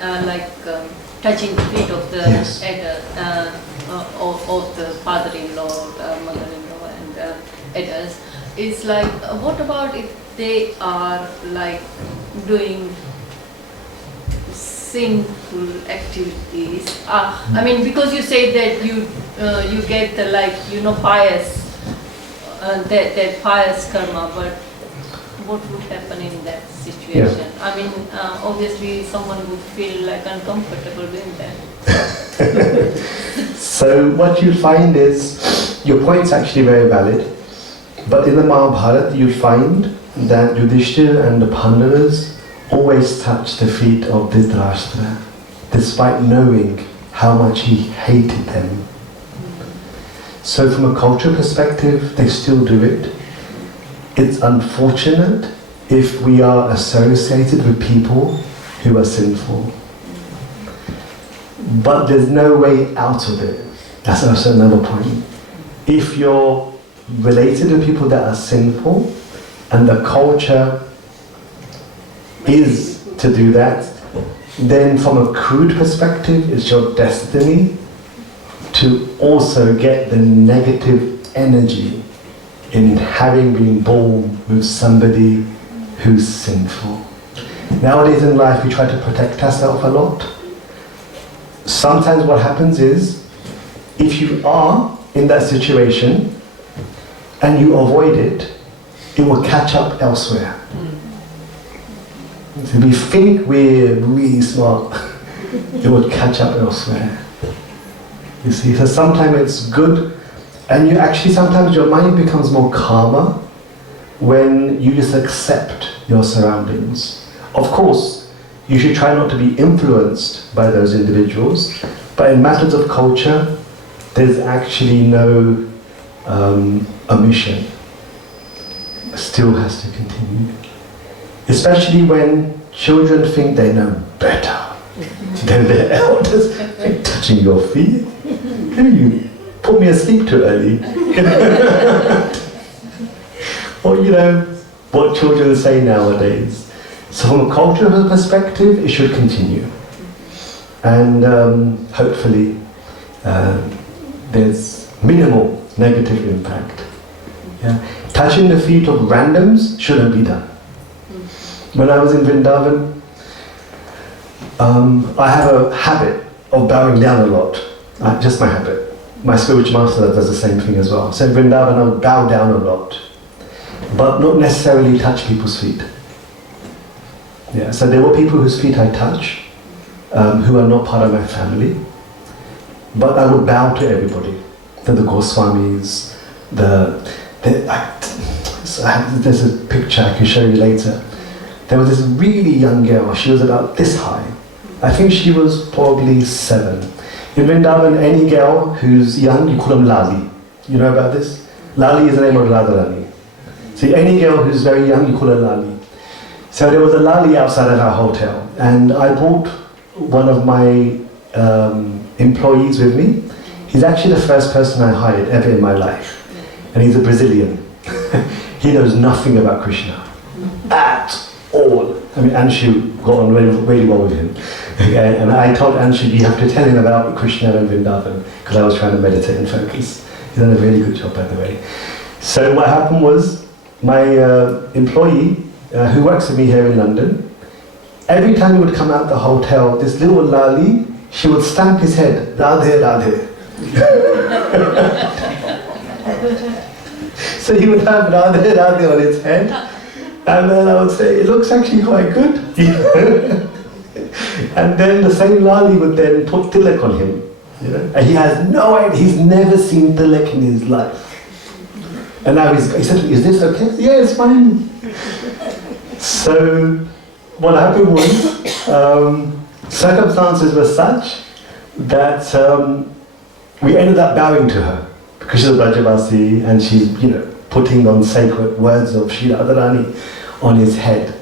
touching the feet of the Yes. of the father-in-law, mother-in-law, and elders, it's like, what about if they are like doing sinful activities? I mean, because you say that you get the pious, that pious karma, but what would happen in that situation? Yeah. I mean, obviously someone would feel like uncomfortable doing that. So what you find is, your point's actually very valid, but in the Mahabharata you find that Yudhishthira and the Pandavas always touch the feet of Dhritarashtra, despite knowing how much he hated them. So from a cultural perspective, they still do it. It's unfortunate if we are associated with people who are sinful. But there's no way out of it. That's also another point. If you're related to people that are sinful, and the culture is to do that, then from a crude perspective, it's your destiny to also get the negative energy in having been born with somebody who's sinful. Nowadays in life we try to protect ourselves a lot. Sometimes what happens is, if you are in that situation and you avoid it, it will catch up elsewhere. So we think we're really smart, it will catch up elsewhere. You see, so sometimes it's good, and you actually, sometimes your mind becomes more calmer when you just accept your surroundings. Of course, you should try not to be influenced by those individuals, but in matters of culture, there's actually no omission. It still has to continue. Especially when children think they know better than their elders. They're touching your feet. You put me asleep too early. Or what children say nowadays. So from a cultural perspective, it should continue. And hopefully there's minimal negative impact. Yeah? Touching the feet of randoms shouldn't be done. When I was in Vrindavan, I have a habit of bowing down a lot. Just my habit. My spiritual master does the same thing as well. So in Vrindavan I would bow down a lot, but not necessarily touch people's feet. Yeah, so there were people whose feet I touch, who are not part of my family, but I would bow to everybody. The Goswamis, there's a picture I can show you later. There was this really young girl, she was about this high. I think she was probably 7. In Vrindavan, any girl who's young, you call them Lali. You know about this? Lali is the name of Radharani. See, any girl who's very young, you call her Lali. So there was a Lali outside of our hotel, and I brought one of my employees with me. He's actually the first person I hired ever in my life, and he's a Brazilian. He knows nothing about Krishna at all. I mean, Anshu got on really well with him. Okay? And I told Anshu, you have to tell him about Krishna and Vrindavan, because I was trying to meditate and focus. He's done a really good job, by the way. So what happened was, my employee, who works with me here in London, every time he would come out the hotel, this little Lali, she would stamp his head, Radhe, Radhe. So he would have Radhe, Radhe on his head, and then I would say, it looks actually quite good. And then the same Lali would then put tilak on him. You know? And he has no idea, he's never seen tilak in his life. And now he said, is this okay? Yeah, it's fine. So what happened was, circumstances were such that we ended up bowing to her, because she's a Brajavasi and she's, you know, putting on sacred words of Sri Radharani on his head.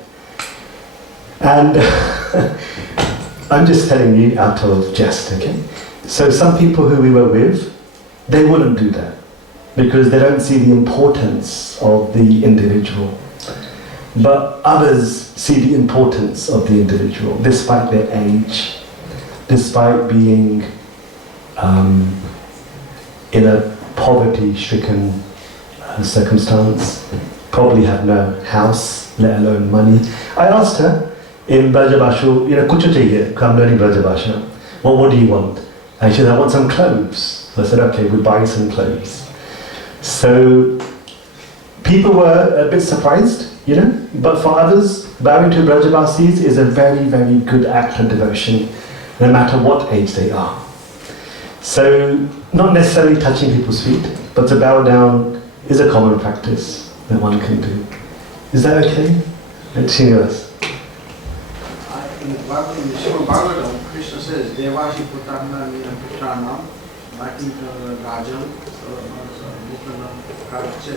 And I'm just telling you out of jest, okay? So some people who we were with, they wouldn't do that, because they don't see the importance of the individual. But others see the importance of the individual, despite their age, despite being in a poverty-stricken circumstance, probably have no house, let alone money. I asked her in Brajabasha, you know, kuchu chahiye, because I'm learning Brajabasha. Well, what do you want? And she said, I want some clothes. So I said, okay, we'll buy you some clothes. So people were a bit surprised, you know, but for others, bowing to Brajavasis is a very, very good act of devotion, no matter what age they are. So, not necessarily touching people's feet, but to bow down is a common practice that one can do. Is that okay? Let's see us. In Srimad Bhagavatam, Krishna says, Devashi Putarna Nina Putranam, Matim Rajam, Mukanam Karache.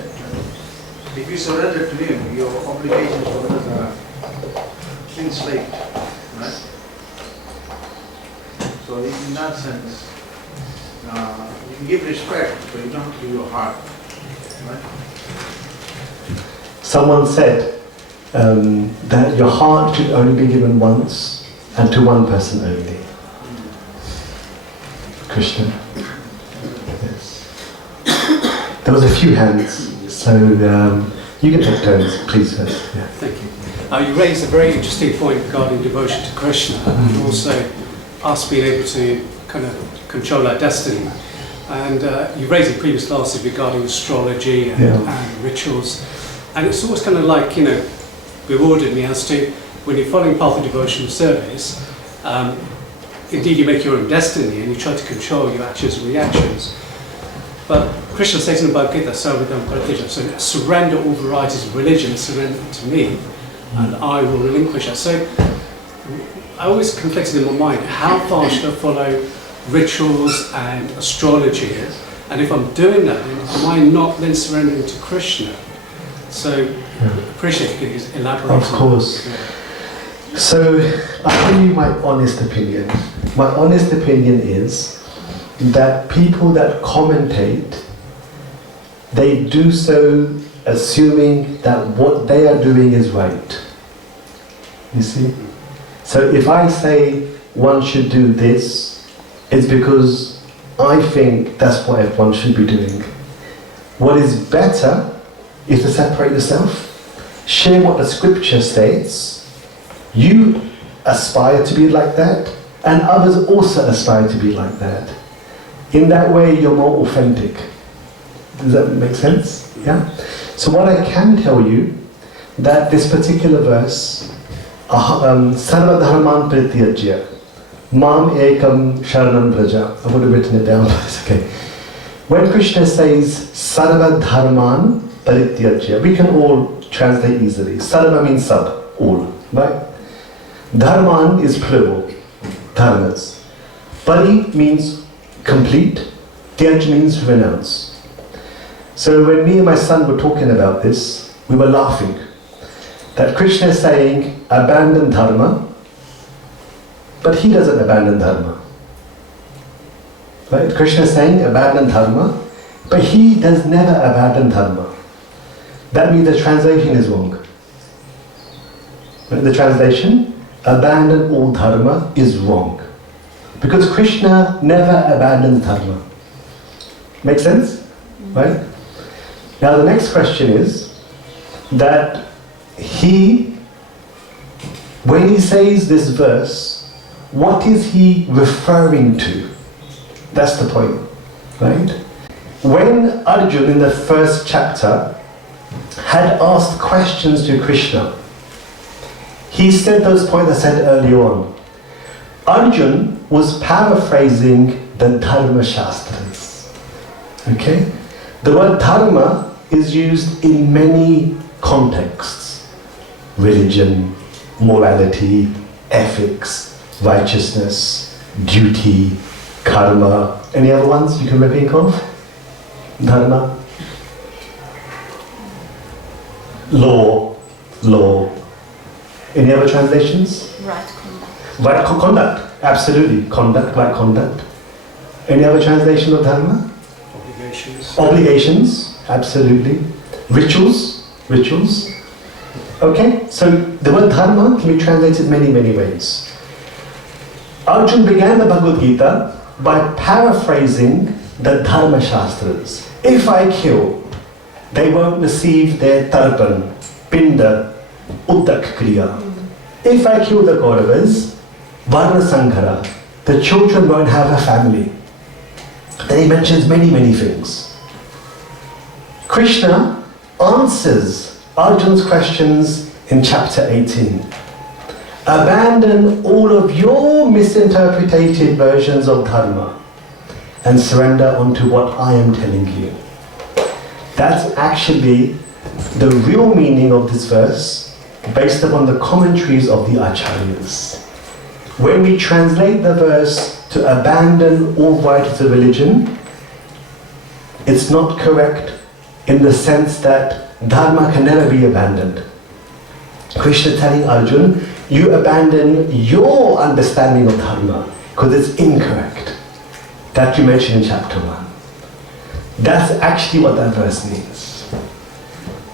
If you surrender to him, your obligations to others are enslaved, right? So in that sense, you can give respect, but you don't have to give your heart, right? Someone said that your heart should only be given once and to one person only. Krishna. Yes. There was a few hands, so you can take turns, please first. Yeah. Thank you. You raised a very interesting point regarding devotion to Krishna, and also us being able to kind of control our destiny. And you raised in previous classes regarding astrology and rituals. And it's always kind of like, you know, rewarded me as to when you're following path of devotional service, indeed you make your own destiny and you try to control your actions and reactions. But Krishna says in the Bhagavad Gita, so surrender all varieties of religion, surrender to me, and I will relinquish that. So I always conflicted in my mind, how far should I follow rituals and astrology? And if I'm doing that, then am I not then surrendering to Krishna? So I appreciate if you could just elaborate. Of course. So I'll tell you my honest opinion. My honest opinion is that people that commentate, they do so assuming that what they are doing is right. You see? So if I say one should do this, it's because I think that's what everyone should be doing. What is better is to separate yourself, share what the scripture states, you aspire to be like that, and others also aspire to be like that. In that way, you're more authentic. Does that make sense? Yeah? So what I can tell you, that this particular verse, Sarva Dharman Prityajya, Mam Ekam Sharanam Braja. I would have written it down, but it's okay. When Krishna says Sarva Dharman Prityajya, we can all translate easily. Sarva means sab, all, right? Dharman is plural, dharmas. Pari means complete, Tyaj means renounce. So when me and my son were talking about this, we were laughing. That Krishna is saying, abandon dharma, but he doesn't abandon dharma. Right? Krishna is saying, abandon dharma, but he does never abandon dharma. That means the translation is wrong. Right? The translation, abandon all dharma, is wrong. Because Krishna never abandons dharma. Make sense? Right? Now the next question is that when he says this verse, what is he referring to? That's the point, right? When Arjuna in the first chapter had asked questions to Krishna, he said those points I said earlier on. Arjuna was paraphrasing the Dharma Shastras. Okay? The word dharma is used in many contexts. Religion, morality, ethics, righteousness, duty, karma. Any other ones you can think of? Dharma. Law. Any other translations? Right conduct. Right conduct. Absolutely. Conduct, right conduct. Any other translation of dharma? Obligations, absolutely. Rituals. Okay, so the word dharma can be translated many ways. Arjuna began the Bhagavad Gita by paraphrasing the Dharma Shastras. If I kill, they won't receive their tarpan, pinda, uddak kriya. If I kill the Kauravas, varna sanghara, the children won't have a family. Then he mentions many things. Krishna answers Arjuna's questions in chapter 18. Abandon all of your misinterpreted versions of dharma and surrender onto what I am telling you. That's actually the real meaning of this verse based upon the commentaries of the acharyas. When we translate the verse to abandon all varieties of religion, it's not correct in the sense that dharma can never be abandoned. Krishna telling Arjuna, you abandon your understanding of dharma because it's incorrect. That you mentioned in chapter 1. That's actually what that verse means.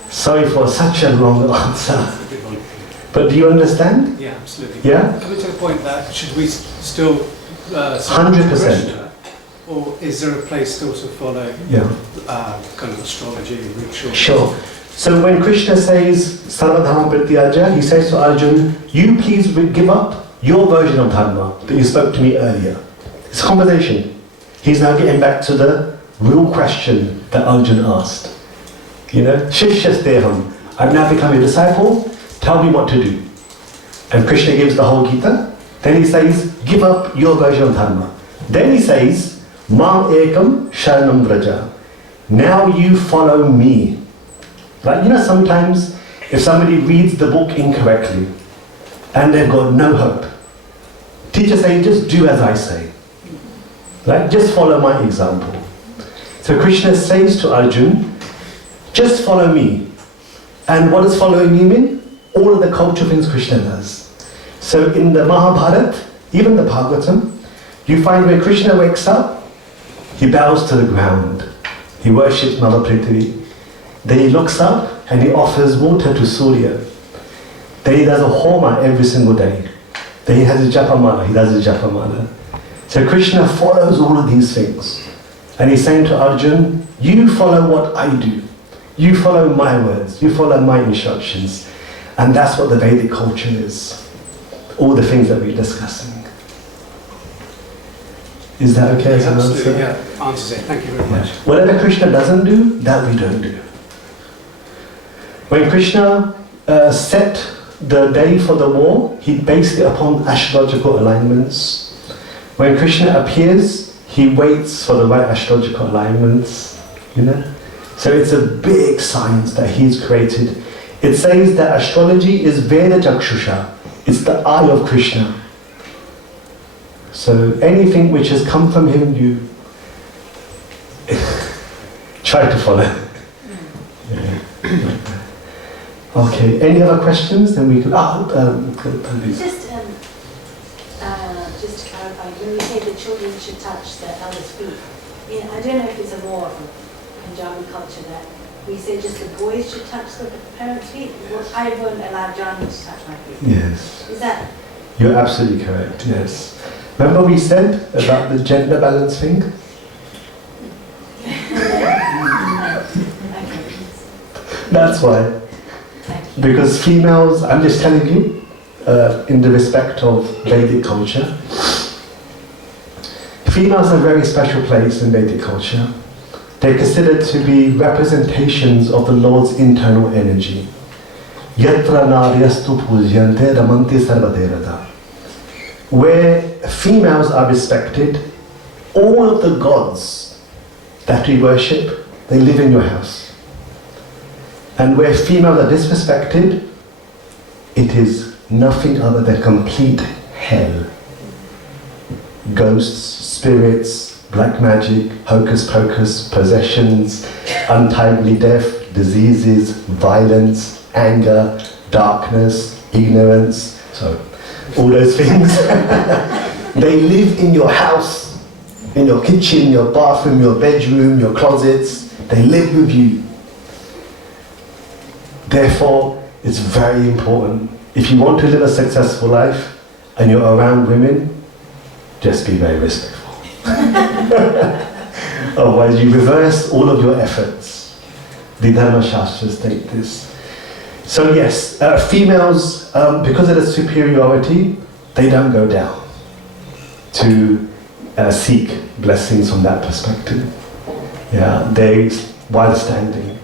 Sorry for such a long answer. But do you understand? Yeah, absolutely. Yeah? Coming to the point that should we still 100%. Or is there a place still to follow kind of astrology and ritual? Sure. So when Krishna says Sarvadharma Prityaja, he says to Arjuna, you please give up your version of dharma that you spoke to me earlier. It's a conversation. He's now getting back to the real question that Arjuna asked. You know, Shishyasteham, I've now become your disciple, tell me what to do. And Krishna gives the whole Gita. Then he says, give up your version of dharma. Then he says, Mam ekam sharanam vraja. Now you follow me. Like, you know, sometimes if somebody reads the book incorrectly and they've got no hope, teachers say, just do as I say. Right? Just follow my example. So Krishna says to Arjuna, just follow me. And what does following me mean? All of the cultural things Krishna does. So in the Mahabharata, even the Bhagavatam, you find when Krishna wakes up, he bows to the ground. He worships Mother Prithvi. Then he looks up and he offers water to Surya. Then he does a homa every single day. Then he has a japamala, he does a japamala. So Krishna follows all of these things. And he's saying to Arjuna, you follow what I do. You follow my words. You follow my instructions. And that's what the Vedic culture is. All the things that we're discussing. Is that okay as an Absolutely, answer? yeah. Answers it. Thank you very much. Whatever Krishna doesn't do, that we don't do. When Krishna set the day for the war, he based it upon astrological alignments. When Krishna appears, he waits for the right astrological alignments. You know? So it's a big science that he's created. It says that astrology is Veda Jakshusha. It's the eye of Krishna. So anything which has come from him, you try to follow. Okay, any other questions? Then we could. Just to clarify, when you say the children should touch the elders' feet, I don't know if it's a more of a Punjabi culture that we say just the boys should touch the parents' feet. Well, I won't allow Johnny to touch my feet. Yes. Is that? You're absolutely correct, yes. Remember we said about the gender balance thing? That's why. Because females, I'm just telling you, in the respect of Vedic culture, females have a very special place in Vedic culture. They're considered to be representations of the Lord's internal energy. Yatra naryastu pujyante ramanti sarvaderada. Where females are respected, all of the gods that we worship, they live in your house. And where females are disrespected, it is nothing other than complete hell. Ghosts, spirits, black magic, hocus pocus, possessions, untimely death, diseases, violence, anger, darkness, ignorance, so all those things. They live in your house, in your kitchen, your bathroom, your bedroom, your closets. They live with you. Therefore, it's very important. If you want to live a successful life and you're around women, just be very respectful. Otherwise, you reverse all of your efforts. The Dharma Shastras state this. So yes, females, because of the superiority, they don't go down to seek blessings from that perspective. Yeah, they while standing.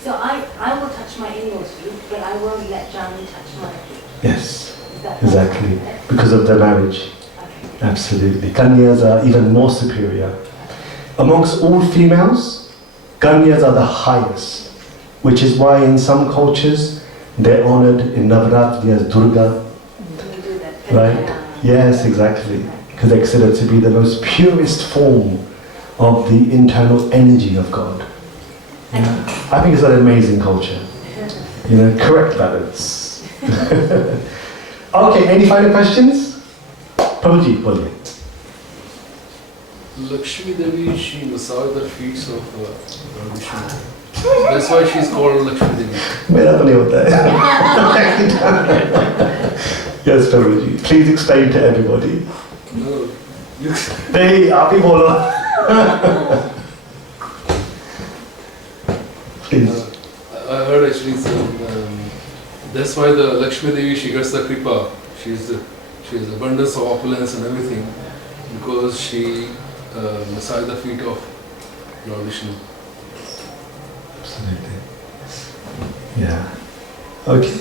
So I will touch my in-laws' feet, but I won't let Johnny touch my feet. Yes, Is that exactly. Because of the marriage. Okay. Absolutely. Kanyas are even more superior. Amongst all females, Kanyas are the highest, which is why in some cultures they're honored in Navaratri as Durga. We do that. Right? Yes, exactly. Because they're considered to be the most purest form of the internal energy of God. Yeah. I think it's an amazing culture. Correct balance. Okay, any final questions? Prabhuji, boliye. Lakshmi Devi, she massaged the feet of Vishnu. That's why she's called Lakshmi Devi. मेरा तो नहीं होता है. Yes, Prabhuji. Please explain to everybody. No. Hey, आप ही बोलो. Please. I heard actually that's why the Lakshmi Devi, she gets the kripa. She has abundance of opulence and everything because she massaged the feet of Lord Vishnu. Absolutely. Yeah. Okay.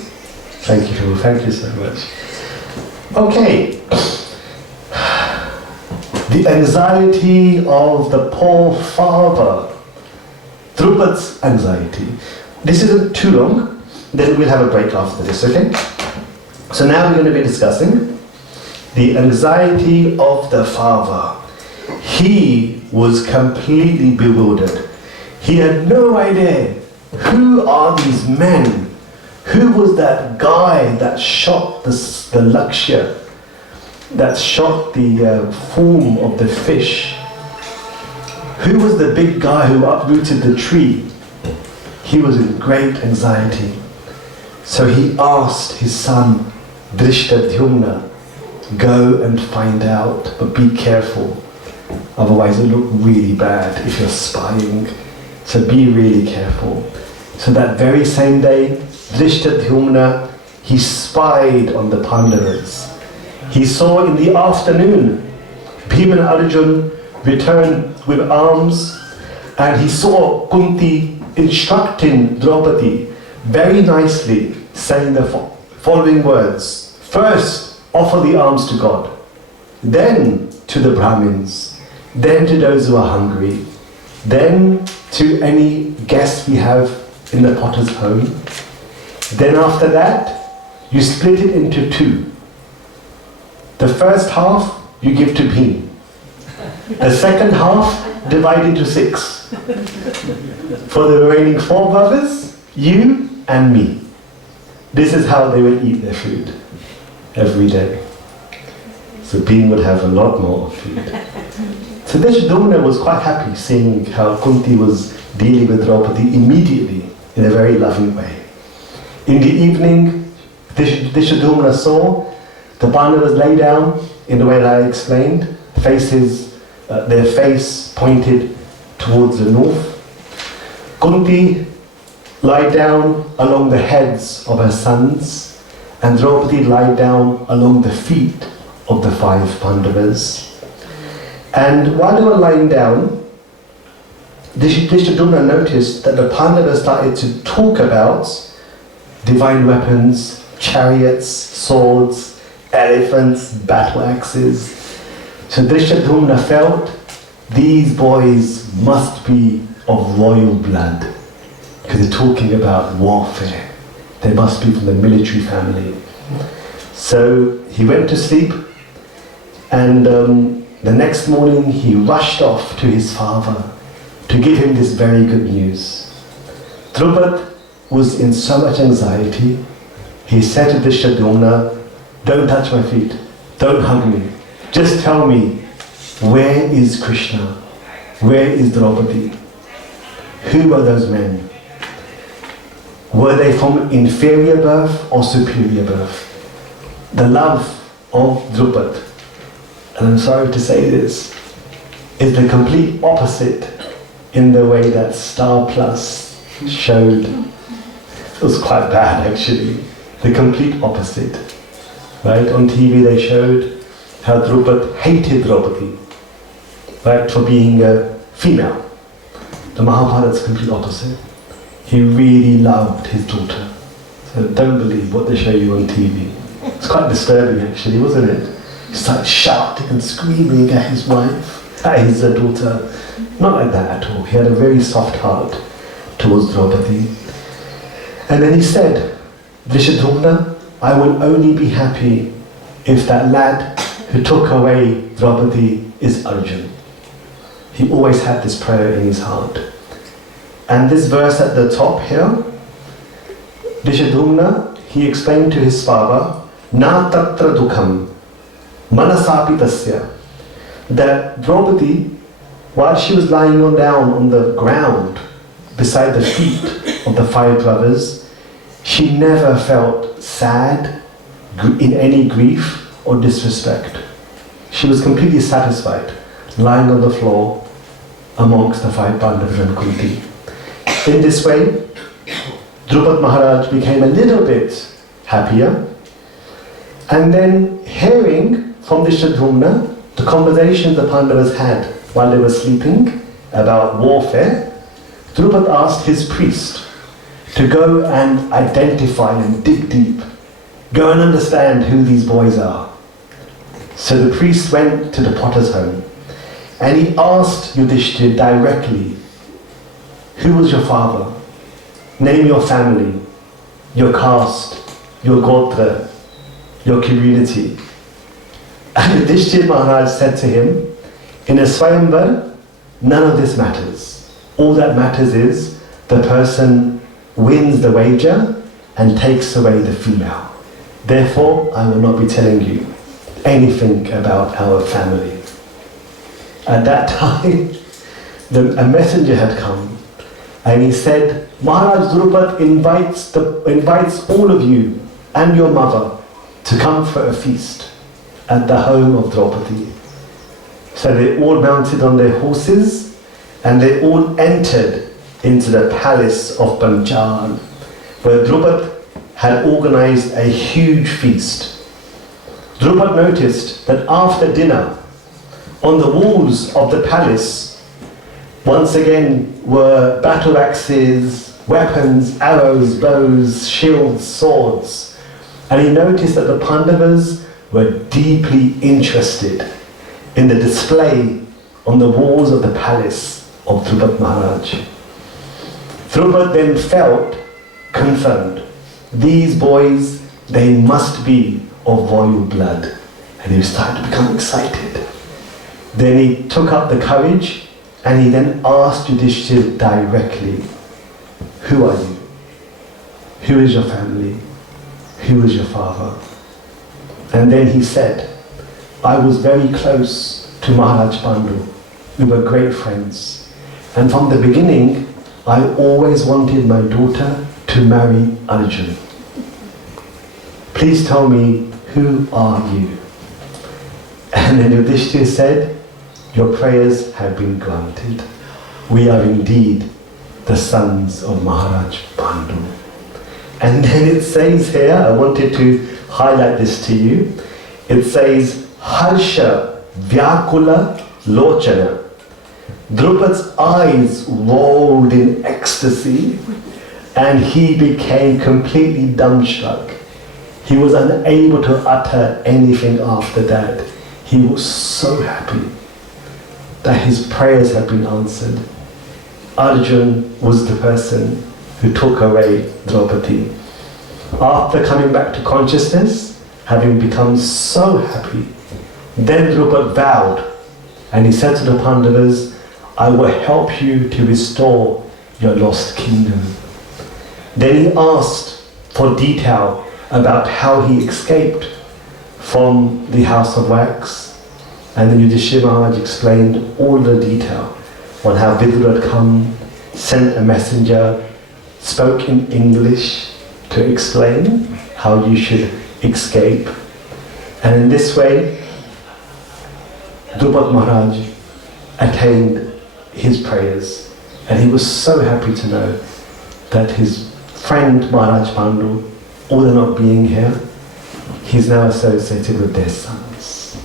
Thank you. Thank you so much. Okay. The anxiety of the poor father. Drupad's anxiety. This isn't too long, then we'll have a break after this, okay? So now we're going to be discussing the anxiety of the father. He was completely bewildered. He had no idea. Who are these men? Who was that guy that shot the lakshya, that shot the form of the fish? Who was the big guy who uprooted the tree? He was in great anxiety. So he asked his son, Drishtadhyumna, go and find out, but be careful. Otherwise it'll look really bad if you're spying. So be really careful. So that very same day, Drishtadhyumna, he spied on the Pandavas. He saw in the afternoon, Bhima and Arjun return with arms, and he saw Kunti instructing Draupadi very nicely, saying the following words. First, offer the alms to God, then to the Brahmins, then to those who are hungry, then to any guests we have in the potter's home. Then after that, you split it into two. The first half you give to Bhim. The second half divide into 6. For the remaining 4 brothers, you and me. This is how they would eat their food every day. So Bhim would have a lot more food. So Drishadumna was quite happy seeing how Kunti was dealing with Draupadi immediately in a very loving way. In the evening, Drishadumna saw the Pandavas lay down in the way that I explained, their face pointed towards the north. Kunti lied down along the heads of her sons, and Draupadi lied down along the feet of the 5 Pandavas. And while they were lying down, Drishadumna noticed that the Pandavas started to talk about divine weapons, chariots, swords, elephants, battle axes. So Drishadumna felt these boys must be of royal blood, because they're talking about warfare. They must be from the military family. So he went to sleep, and the next morning he rushed off to his father to give him this very good news. Drupad was in so much anxiety. He said to Drishadumna, "Don't touch my feet, don't hug me. Just tell me, where is Krishna? Where is Draupadi? Who were those men? Were they from inferior birth or superior birth?" The love of Drupad, and I'm sorry to say this, is the complete opposite in the way that Star Plus showed. It was quite bad actually. The complete opposite. Right? On TV they showed how Drupad hated Draupadi, right, for being a female. The Mahabharata is the complete opposite. He really loved his daughter. So don't believe what they show you on TV. It's quite disturbing actually, wasn't it? He started shouting and screaming at his wife, at his daughter. Not like that at all. He had a very soft heart towards Draupadi. And then he said, "Drishadumna, I will only be happy if that lad who took away Draupadi is Arjun." He always had this prayer in his heart. And this verse at the top here, Drishadumna, he explained to his father, "Na tatra dukham, manasapi tasya," that Draupadi, while she was lying down on the ground beside the feet of the 5 brothers, she never felt sad, in any grief or disrespect. She was completely satisfied, lying on the floor amongst the 5 Pandavas and Kunti. In this way, Drupad Maharaj became a little bit happier, and then hearing from Drishadumna the conversations the Pandavas had while they were sleeping about warfare, Drupad asked his priest to go and identify and dig deep, go and understand who these boys are. So the priest went to the potter's home and he asked Yudhishthir directly, "Who was your father? Name your family, your caste, your gotra, your community." And Yudhishthir Maharaj said to him, "In a Swayamvar, none of this matters. All that matters is the person wins the wager and takes away the female. Therefore, I will not be telling you anything about our family." At that time, a messenger had come and he said, "Maharaj Drupad invites all of you and your mother to come for a feast at the home of Draupadi." So they all mounted on their horses and they all entered into the palace of Panchal, where Drupad had organized a huge feast. Drupad noticed that after dinner, on the walls of the palace, once again were battle axes, weapons, arrows, bows, shields, swords. And he noticed that the Pandavas were deeply interested in the display on the walls of the palace of Drupad Maharaj. Drupad then felt confirmed. These boys, they must be of royal blood. And he started to become excited. Then he took up the courage and he then asked Yudhishthir directly, "Who are you? who is your family? Who is your father? And then he said, I was very close to Maharaj Pandu. We were great friends. And from the beginning, I always wanted my daughter to marry Arjun. Please tell me, who are you? And then Yudhishthira said, your prayers have been granted. We are indeed the sons of Maharaj Pandu. And then it says here, I wanted to highlight this to you. It says, Harsha Vyakula Lochana. Drupad's eyes rolled in ecstasy and he became completely dumbstruck. He was unable to utter anything after that. He was so happy that his prayers had been answered. Arjun was the person who took away Draupadi. After coming back to consciousness, having become so happy, then Drupad vowed, and he said to the Pandavas, I will help you to restore your lost kingdom. Then he asked for detail about how he escaped from the house of wax, and then Yudhishthira Maharaj explained all the detail on how Vidura had come, sent a messenger, spoke in English to explain how you should escape. And in this way, Drupad Maharaj attained his prayers. And he was so happy to know that his friend Maharaj Pandu, although not being here, he's now associated with their sons.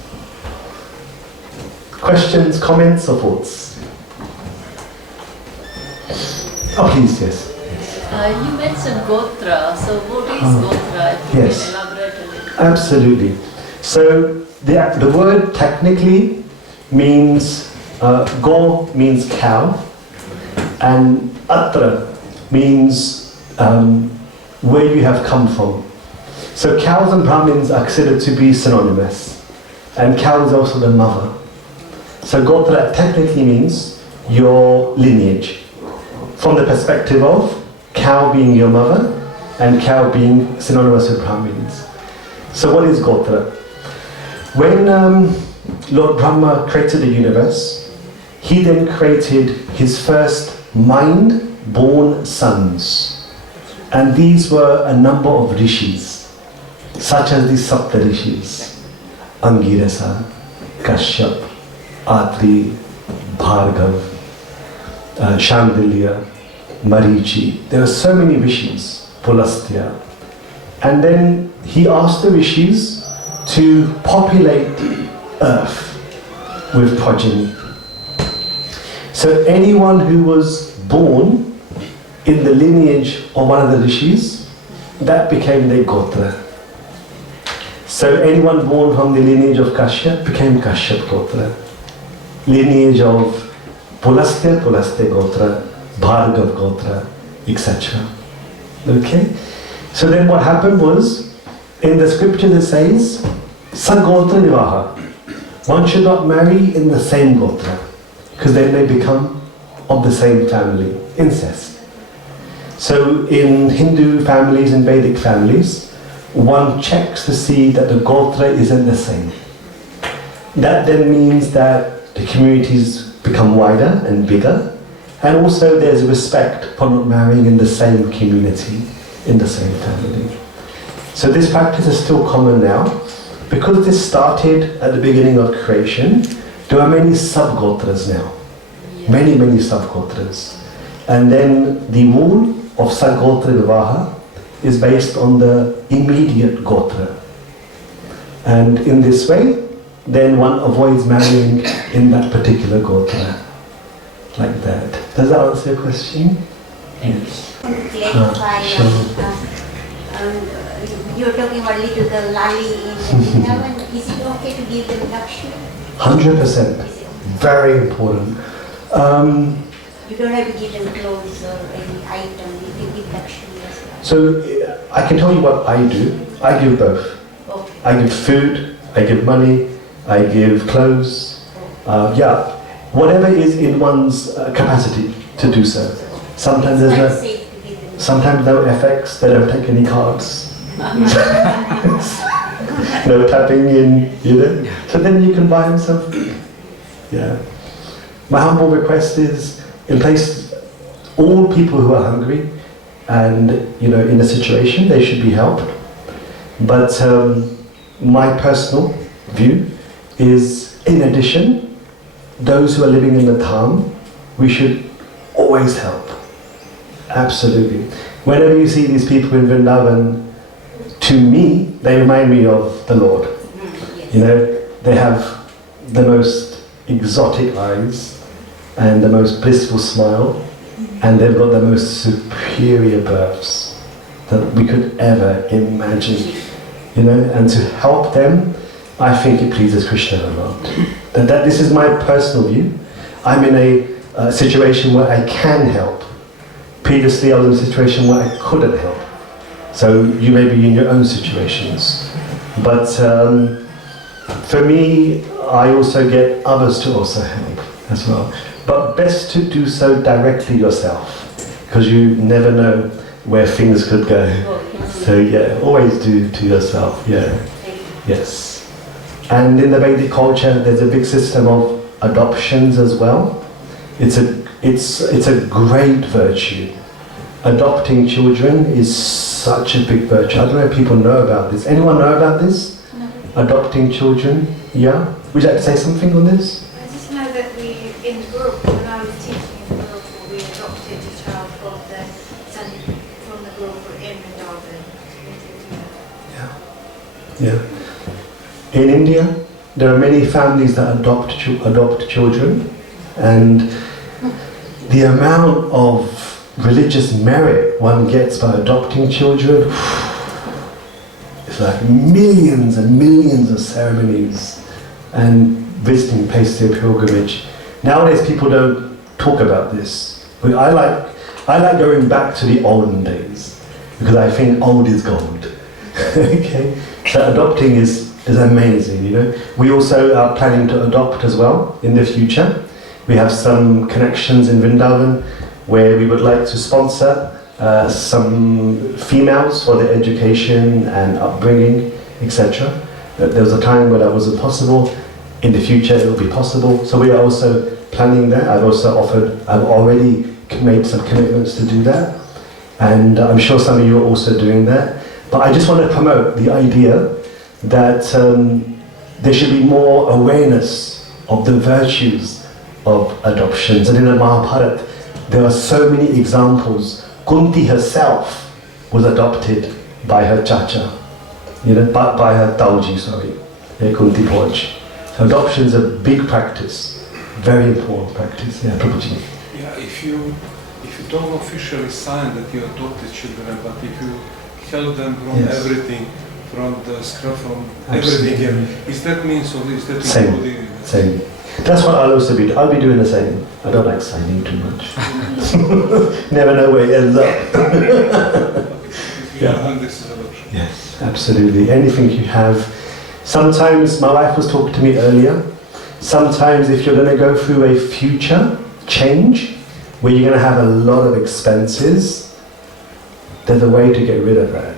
Questions, comments, or thoughts? Oh, please, yes. You mentioned Gotra, so what is Gotra? If you yes. can elaborate a little. Absolutely. So the word technically means, Go means cow, and Atra means where you have come from. So cows and Brahmins are considered to be synonymous, and cow is also the mother. So Gotra technically means your lineage, from the perspective of cow being your mother and cow being synonymous with Brahmins. So what is Gotra? When Lord Brahma created the universe, he then created his first mind-born sons. And these were a number of rishis, such as the Sapta rishis, Angirasa, Kashyap, Atri, Bhargav, Chandilya, Marichi. There are so many rishis, Pulastya. And then he asked the rishis to populate earth with progeny. So anyone who was born in the lineage of one of the rishis, that became their Gotra. So anyone born from the lineage of Kashyap became Kashyap Gotra. Lineage of Pulastya, Pulastya Gotra, Bhargav Gotra, etc. Okay? So then what happened was, in the scripture it says, Sagotra Nivaha. One should not marry in the same Gotra, because then they become of the same family, incest. So in Hindu families and Vedic families, one checks to see that the Gotra isn't the same. That then means that the communities become wider and bigger, and also there's respect for not marrying in the same community, in the same family. So this practice is still common now. Because this started at the beginning of creation, there are many sub-gotras now. Yeah. Many, many sub-gotras. And then the rule of Sagotra Vivaha is based on the immediate Gotra. And in this way, then one avoids marrying in that particular Gotra. Like that. Does that answer your question? Yes. Clarify, you're talking only to the lali in Vrindavan. Is it okay to give them Lakshmi? 100%. Very important. You don't have to give them clothes or any item. You can give Lakshmi as well. So I can tell you what I do. I give both. Okay. I give food, I give money, I give clothes. Whatever is in one's capacity to do so. Sometimes It's there's quite safe to give them Sometimes no FX, they don't take any cards. No tapping in, So then you can buy them something. Yeah. My humble request is, in place, all people who are hungry and, in a situation, they should be helped. But my personal view is, in addition, those who are living in the town, we should always help. Absolutely. Whenever you see these people in Vrindavan, to me, they remind me of the Lord. They have the most exotic eyes and the most blissful smile, and they've got the most superior births that we could ever imagine. And to help them, I think it pleases Krishna a lot. That this is my personal view. I'm in a situation where I can help. Previously, I was in a situation where I couldn't help. So you may be in your own situations. But for me, I also get others to also help as well. But best to do so directly yourself, because you never know where things could go. So yeah, always do to yourself, yeah. Yes. And in the Vedic culture, there's a big system of adoptions as well. It's a great virtue. Adopting children is such a big virtue. I don't know if people know about this. Anyone know about this? No. Adopting children? Yeah? Would you like to say something on this? I just know that we, in the group, when I was teaching in the group, we adopted a child from the group in Vrindavan. Yeah. In India, there are many families that adopt children, and the amount of religious merit one gets by adopting children, it's like millions and millions of ceremonies and visiting places of pilgrimage. Nowadays people don't talk about this, but I like going back to the olden days, because I think old is gold. Okay, so adopting is amazing. We also are planning to adopt as well in the future. We have some connections in Vrindavan where we would like to sponsor some females for their education and upbringing, etc. There was a time where that wasn't possible. In the future it will be possible. So we are also planning that. I've already made some commitments to do that. And I'm sure some of you are also doing that. But I just want to promote the idea that there should be more awareness of the virtues of adoptions. And in the Mahabharata, there are so many examples. Kunti herself was adopted by her chacha, by her tauji, Kunti Bhoj. So adoption is a big practice, very important practice. Yeah, Prabhuji. Yeah, if you don't officially sign that you adopted children, but if you help them from everything, from the scrap, from everything, is that means or is that including? Same. That's what I'll also be. I'll be doing the same. I don't like signing too much. Never know where it ends up. Yes, absolutely. Anything you have. Sometimes, my wife was talking to me earlier, sometimes if you're going to go through a future change, where you're going to have a lot of expenses, there's a way to get rid of that.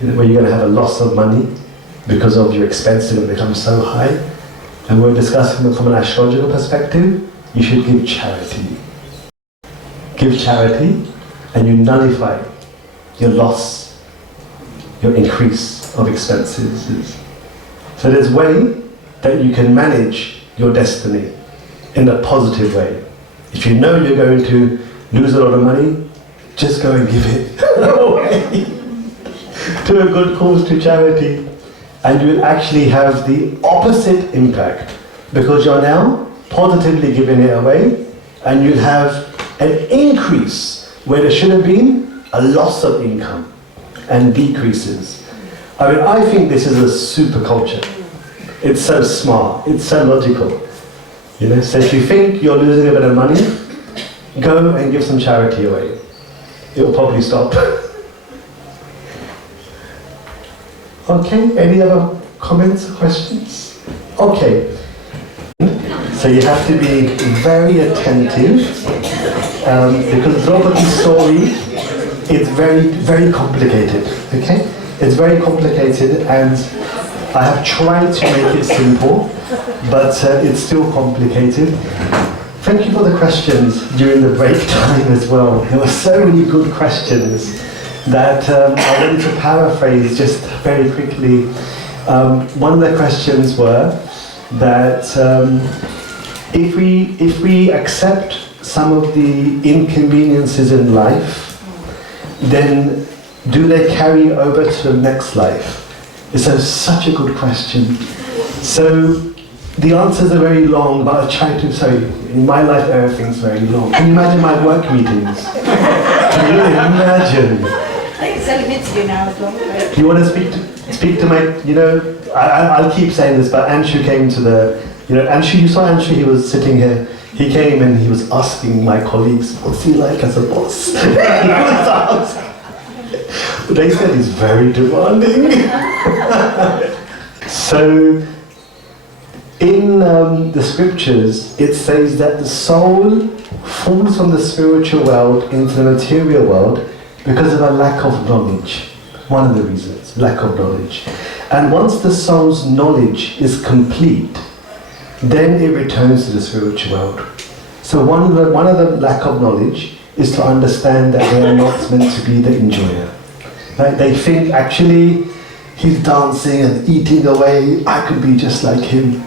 Where you're going to have a loss of money because of your expenses that become so high. And we're discussing from an astrological perspective, you should give charity. Give charity and you nullify your loss, your increase of expenses. So there's a way that you can manage your destiny in a positive way. If you know you're going to lose a lot of money, just go and give it away to a good cause, to charity. And you will actually have the opposite impact, because you're now positively giving it away, and you'll have an increase where there should have been a loss of income and decreases. I think this is a super culture. It's so smart, it's so logical. So if you think you're losing a bit of money, go and give some charity away. It'll probably stop. Okay, any other comments or questions? Okay. So you have to be very attentive, because Draupadi's story it's very, very complicated, okay? It's very complicated, and I have tried to make it simple, but it's still complicated. Thank you for the questions during the break time as well. There were so many good questions that I wanted to paraphrase just very quickly. One of the questions were that if we accept some of the inconveniences in life, then do they carry over to the next life? It's such a good question. So the answers are very long, but I'll try to say, in my life everything's very long. Can you imagine my work meetings? Can you imagine? I think it's only meant to do now as long. You want to speak to my, I'll keep saying this, but Anshu came to the, Anshu, you saw Anshu, he was sitting here. He came and he was asking my colleagues, what's he like as a boss? He was asking. They said he's very demanding. So, in the scriptures, it says that the soul falls from the spiritual world into the material world because of a lack of knowledge. One of the reasons, lack of knowledge. And once the soul's knowledge is complete, then it returns to the spiritual world. So one of the lack of knowledge is to understand that they are not meant to be the enjoyer. Right? They think, actually, he's dancing and eating away, I could be just like him,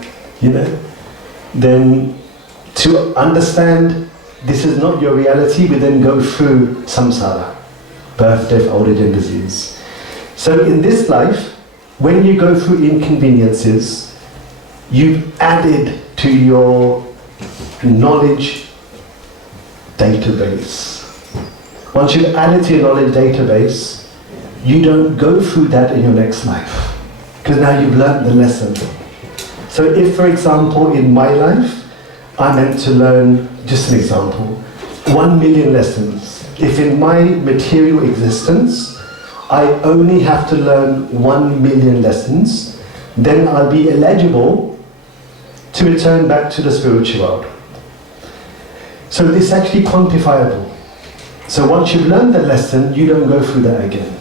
Then to understand this is not your reality, we then go through samsara, birth, death, old age and disease. So in this life, when you go through inconveniences, you've added to your knowledge database. Once you've added to your knowledge database, you don't go through that in your next life, because now you've learned the lesson. So if, for example, in my life, I meant to learn, just an example, 1 million lessons. If in my material existence, I only have to learn 1 million lessons, then I'll be eligible to return back to the spiritual world. So this is actually quantifiable. So once you've learned the lesson, you don't go through that again.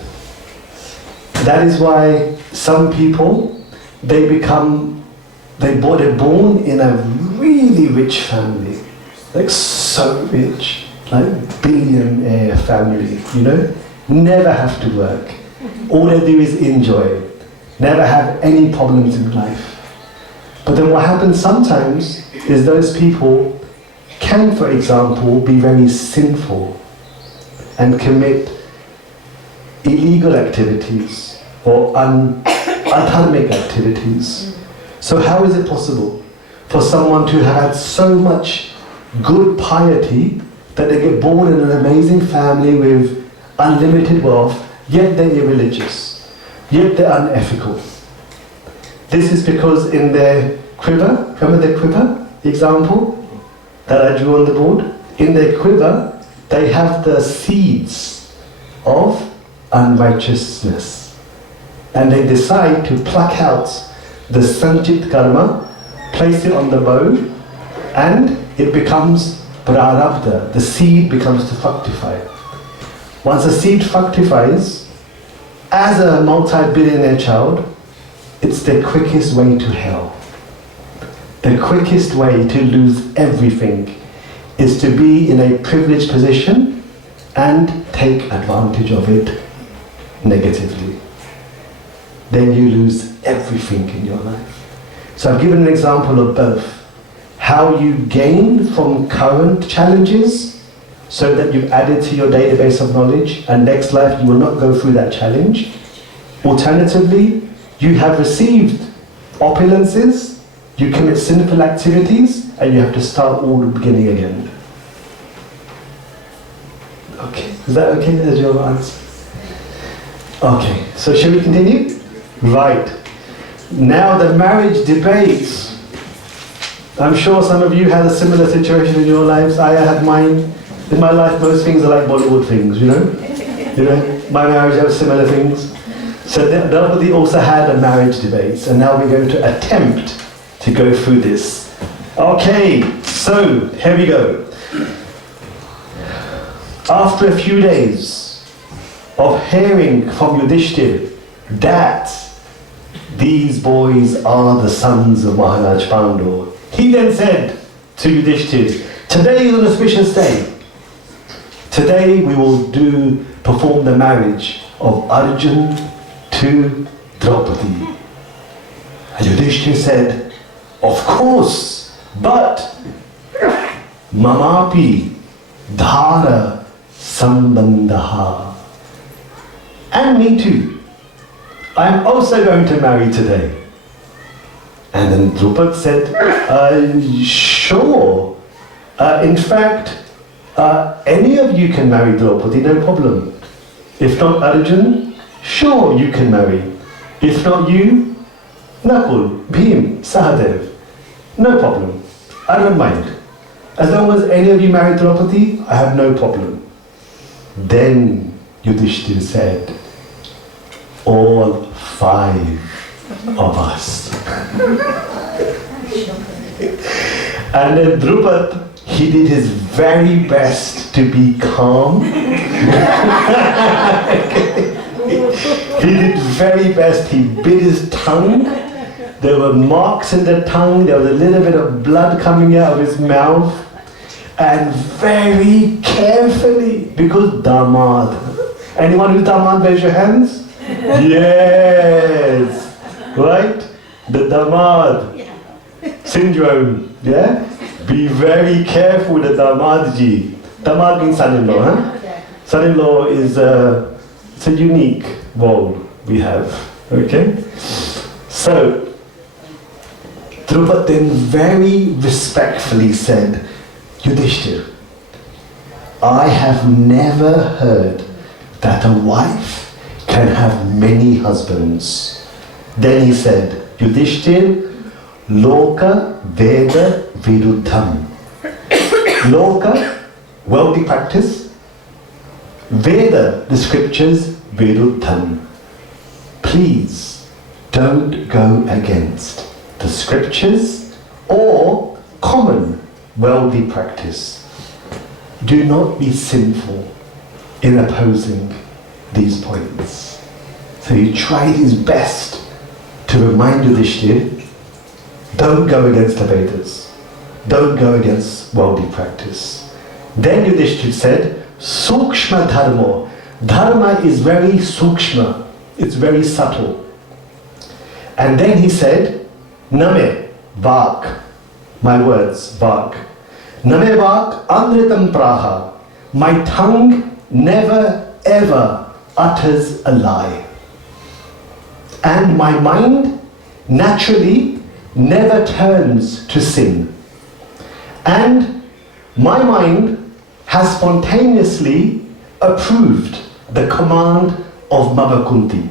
That is why some people, they're born in a really rich family, like so rich, like billionaire family, never have to work. All they do is enjoy, never have any problems in life. But then what happens sometimes is those people can, for example, be very sinful and commit illegal activities or adharmic activities. So how is it possible for someone to have had so much good piety that they get born in an amazing family with unlimited wealth, yet they're irreligious, yet they're unethical? This is because in their quiver, remember their quiver, the example that I drew on the board? In their quiver, they have the seeds of unrighteousness. And they decide to pluck out the sanchit karma, place it on the bow, and it becomes prarabdha. The seed becomes to fructify. Once the seed fructifies, as a multi-billionaire child, it's the quickest way to hell. The quickest way to lose everything is to be in a privileged position and take advantage of it negatively. Then you lose everything in your life. So I've given an example of both. How you gain from current challenges so that you've added to your database of knowledge, and next life you will not go through that challenge. Alternatively, you have received opulences, you commit sinful activities, and you have to start all the beginning again. Okay, is that okay as your answer? Okay, so shall we continue? Right. Now the marriage debates. I'm sure some of you had a similar situation in your lives. I had mine. In my life, most things are like Bollywood things, My marriage has similar things. So nobody also had a marriage debate, and now we're going to attempt to go through this. Okay, so here we go. After a few days, of hearing from Yudhishthir that these boys are the sons of Maharaj Pandu, he then said to Yudhishthir, today is an auspicious day. Today we will perform the marriage of Arjun to Draupadi. And Yudhishthir said, of course, but mamapi dhara sambandha. And me too. I'm also going to marry today. And then Drupad said, sure. In fact, any of you can marry Draupadi, no problem. If not Arjun, sure you can marry. If not you, Nakul, Bhim, Sahadev, no problem. I don't mind. As long as any of you marry Draupadi, I have no problem. Then Yudhishthir said, all 5 of us. And then Drupad, he did his very best to be calm. He did very best. He bit his tongue. There were marks in the tongue. There was a little bit of blood coming out of his mouth. And very carefully, because damad. Anyone who's damad, raise your hands? Yes. Right? The damad syndrome. Yeah? Be very careful with the damadji. Damad means son-in-law, huh? Son-in-law is it's a unique role we have. Okay? So, Drupad then very respectfully said, Yudhishthir, I have never heard that a wife can have many husbands. Then he said, Yudhishthir, Loka Veda Viruddham. Loka, worldly practice. Veda, the scriptures, Viruddham. Please don't go against the scriptures or common worldly practice. Do not be sinful in opposing these points. So he tried his best to remind Yudhishthir, don't go against the Vedas. Don't go against worldly practice. Then Yudhishthir said, Sukshma dharma. Dharma is very sukshma. It's very subtle. And then he said, Name, Vak. My words, Vak. Name Vak amritam praha. My tongue never ever utters a lie. And my mind naturally never turns to sin. And my mind has spontaneously approved the command of Mama Kunti.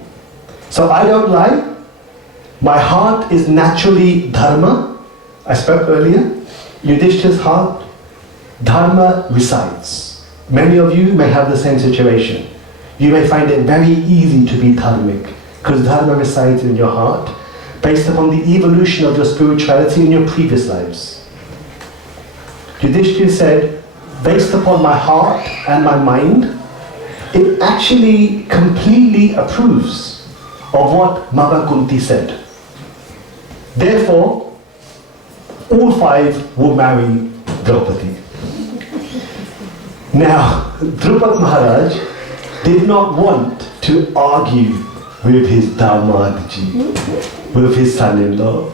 So I don't lie. My heart is naturally dharma. I spoke earlier. Yudhishthir's heart, dharma resides. Many of you may have the same situation. You may find it very easy to be dharmic because dharma resides in your heart based upon the evolution of your spirituality in your previous lives. Yudhishthir said, based upon my heart and my mind, it actually completely approves of what Mama Kunti said. Therefore, all 5 will marry Draupadi. Now, Drupad Maharaj did not want to argue with his damadji, with his son-in-law.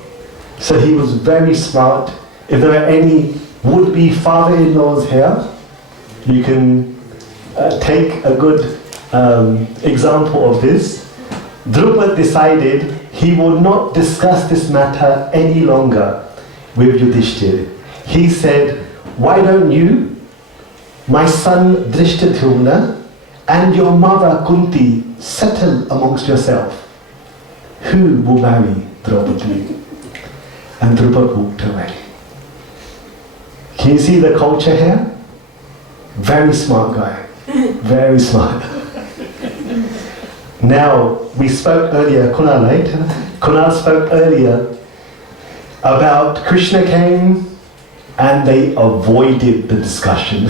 So he was very smart. If there are any would-be father-in-laws here, you can take a good example of this. Drupad decided he would not discuss this matter any longer with Yudhishthir. He said, why don't you, my son Drishtadyumna, and your mother Kunti settle amongst yourself who will marry Draupadi? And Drupad walked away. Can you see the culture here? Very smart guy. Very smart. Now, we spoke earlier, Kunal, right? Kunal spoke earlier about Krishna came and they avoided the discussion.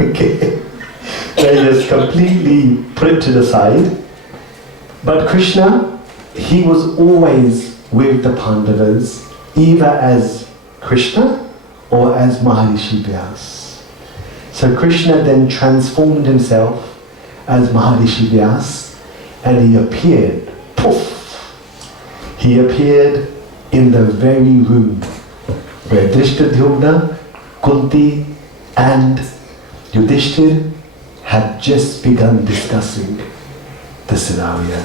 Okay. They just completely put it to the side. But Krishna, he was always with the Pandavas, either as Krishna or as Maharishi Vyas. So Krishna then transformed himself as Maharishi Vyas, and he appeared, poof, he appeared in the very room where Drishtadyumna, Kunti and Yudhishthir had just begun discussing the scenario.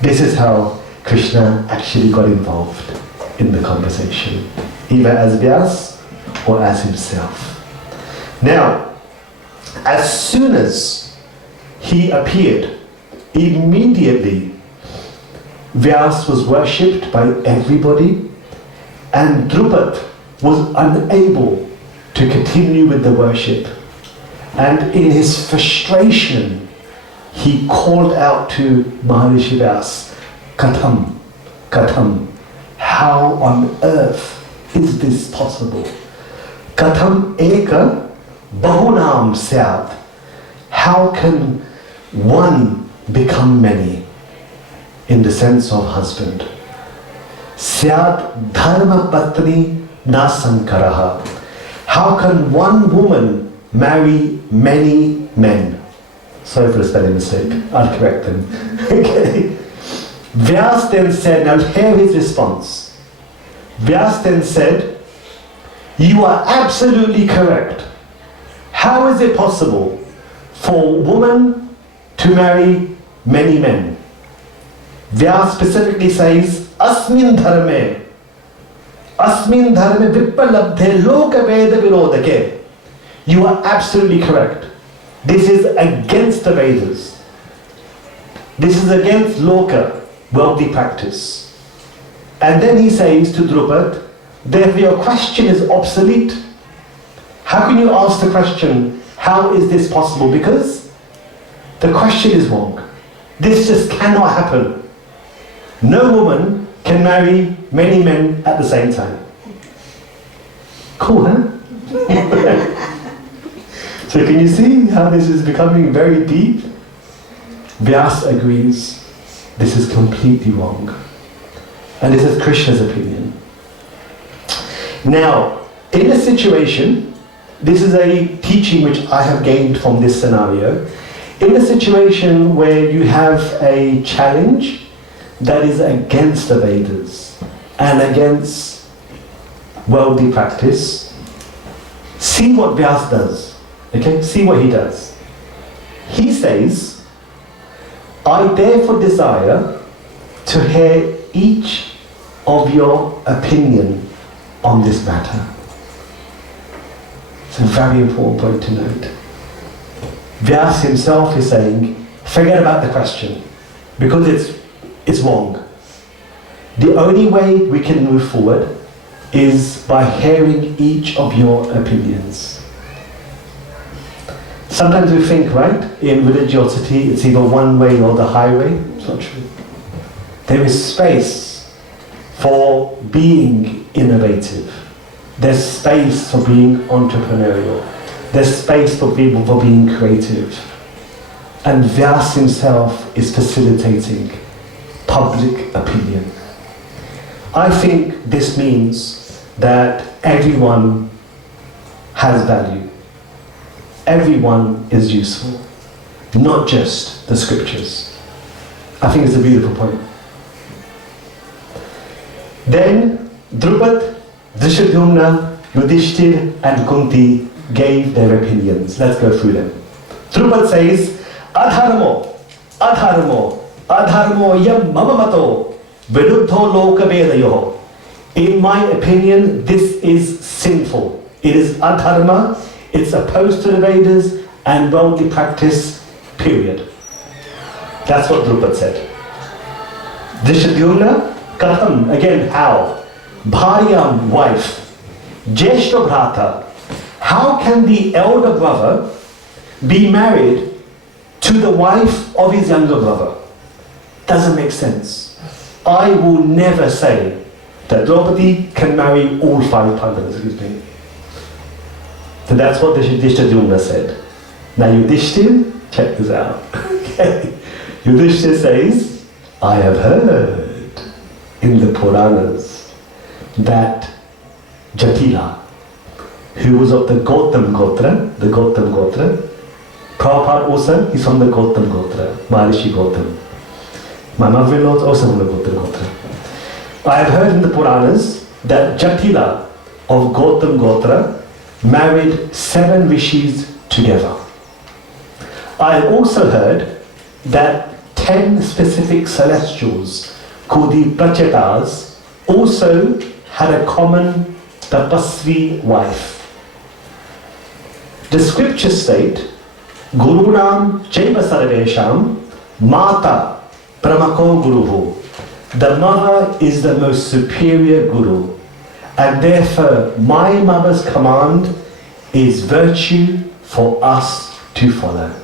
This is how Krishna actually got involved in the conversation, either as Vyas or as himself. Now, as soon as he appeared, immediately Vyas was worshipped by everybody, and Drupad was unable to continue with the worship. And in his frustration, he called out to Maharishi Vyas, Katham, Katham, how on earth is this possible? Katham eka bahunam syat. How can one become many? In the sense of husband. Syat dharma patni na sankaraha. How can one woman marry many men? Sorry for the spelling mistake, I'll correct them. Okay. Vyas then said, now hear his response. Vyas then said, you are absolutely correct. How is it possible for a woman to marry many men? Vyas specifically says, Asmin dharme vipalabdhe loka veda virodake. You are absolutely correct. This is against the Vedas. This is against loka, worldly practice. And then he says to Drupad, therefore your question is obsolete. How can you ask the question, how is this possible? Because the question is wrong. This just cannot happen. No woman can marry many men at the same time. Cool, huh? So can you see how this is becoming very deep? Vyas agrees, this is completely wrong. And this is Krishna's opinion. Now, in a situation, this is a teaching which I have gained from this scenario. In a situation where you have a challenge that is against the Vedas and against worldly practice, see what Vyas does. Okay, see what he does. He says, I therefore desire to hear each of your opinion on this matter. It's a very important point to note. Vyas himself is saying, forget about the question, because it's wrong. The only way we can move forward is by hearing each of your opinions. Sometimes we think, right, in religiosity, it's either one way or the highway. It's not true. There is space for being innovative. There's space for being entrepreneurial. There's space for people for being creative. And Vyas himself is facilitating public opinion. I think this means that everyone has value. Everyone is useful, not just the scriptures. I think it's a beautiful point. Then Drupad, Drishtadyumna, Yudhishthir and Kunti gave their opinions. Let's go through them. Drupad says, Adharmo, Adharmo, Adharmo yam mama mato, viruddho loka vedayo. In my opinion, this is sinful. It is adharma, it's opposed to the Vedas and worldly practice, period. That's what Drupad said. Drishtadyumna, Katham, again, how? Bharyam, wife. Jeshta Bhrata, how can the elder brother be married to the wife of his younger brother? Doesn't make sense. I will never say that Draupadi can marry all 5 Pandavas, excuse me. So that's what Drishtadyumna said. Now Yudhishthir, check this out. Okay. Yudhishthir says, I have heard in the Puranas that Jatila, who was of the Gautam Gotra, Prabhupada also, he's from the Gautam Gotra, Maharishi Gautam. My mother-in-law is also from the Gautam Gotra. I have heard in the Puranas that Jatila of Gautam Gotra married 7 rishis together. I have also heard that 10 specific celestials called the Prachetas also had a common tapasvi wife. The scriptures state, Gurunam Chaiva Sarvesham Mata Pramako Guruhu. The mother is the most superior guru, and therefore my mother's command is virtue for us to follow.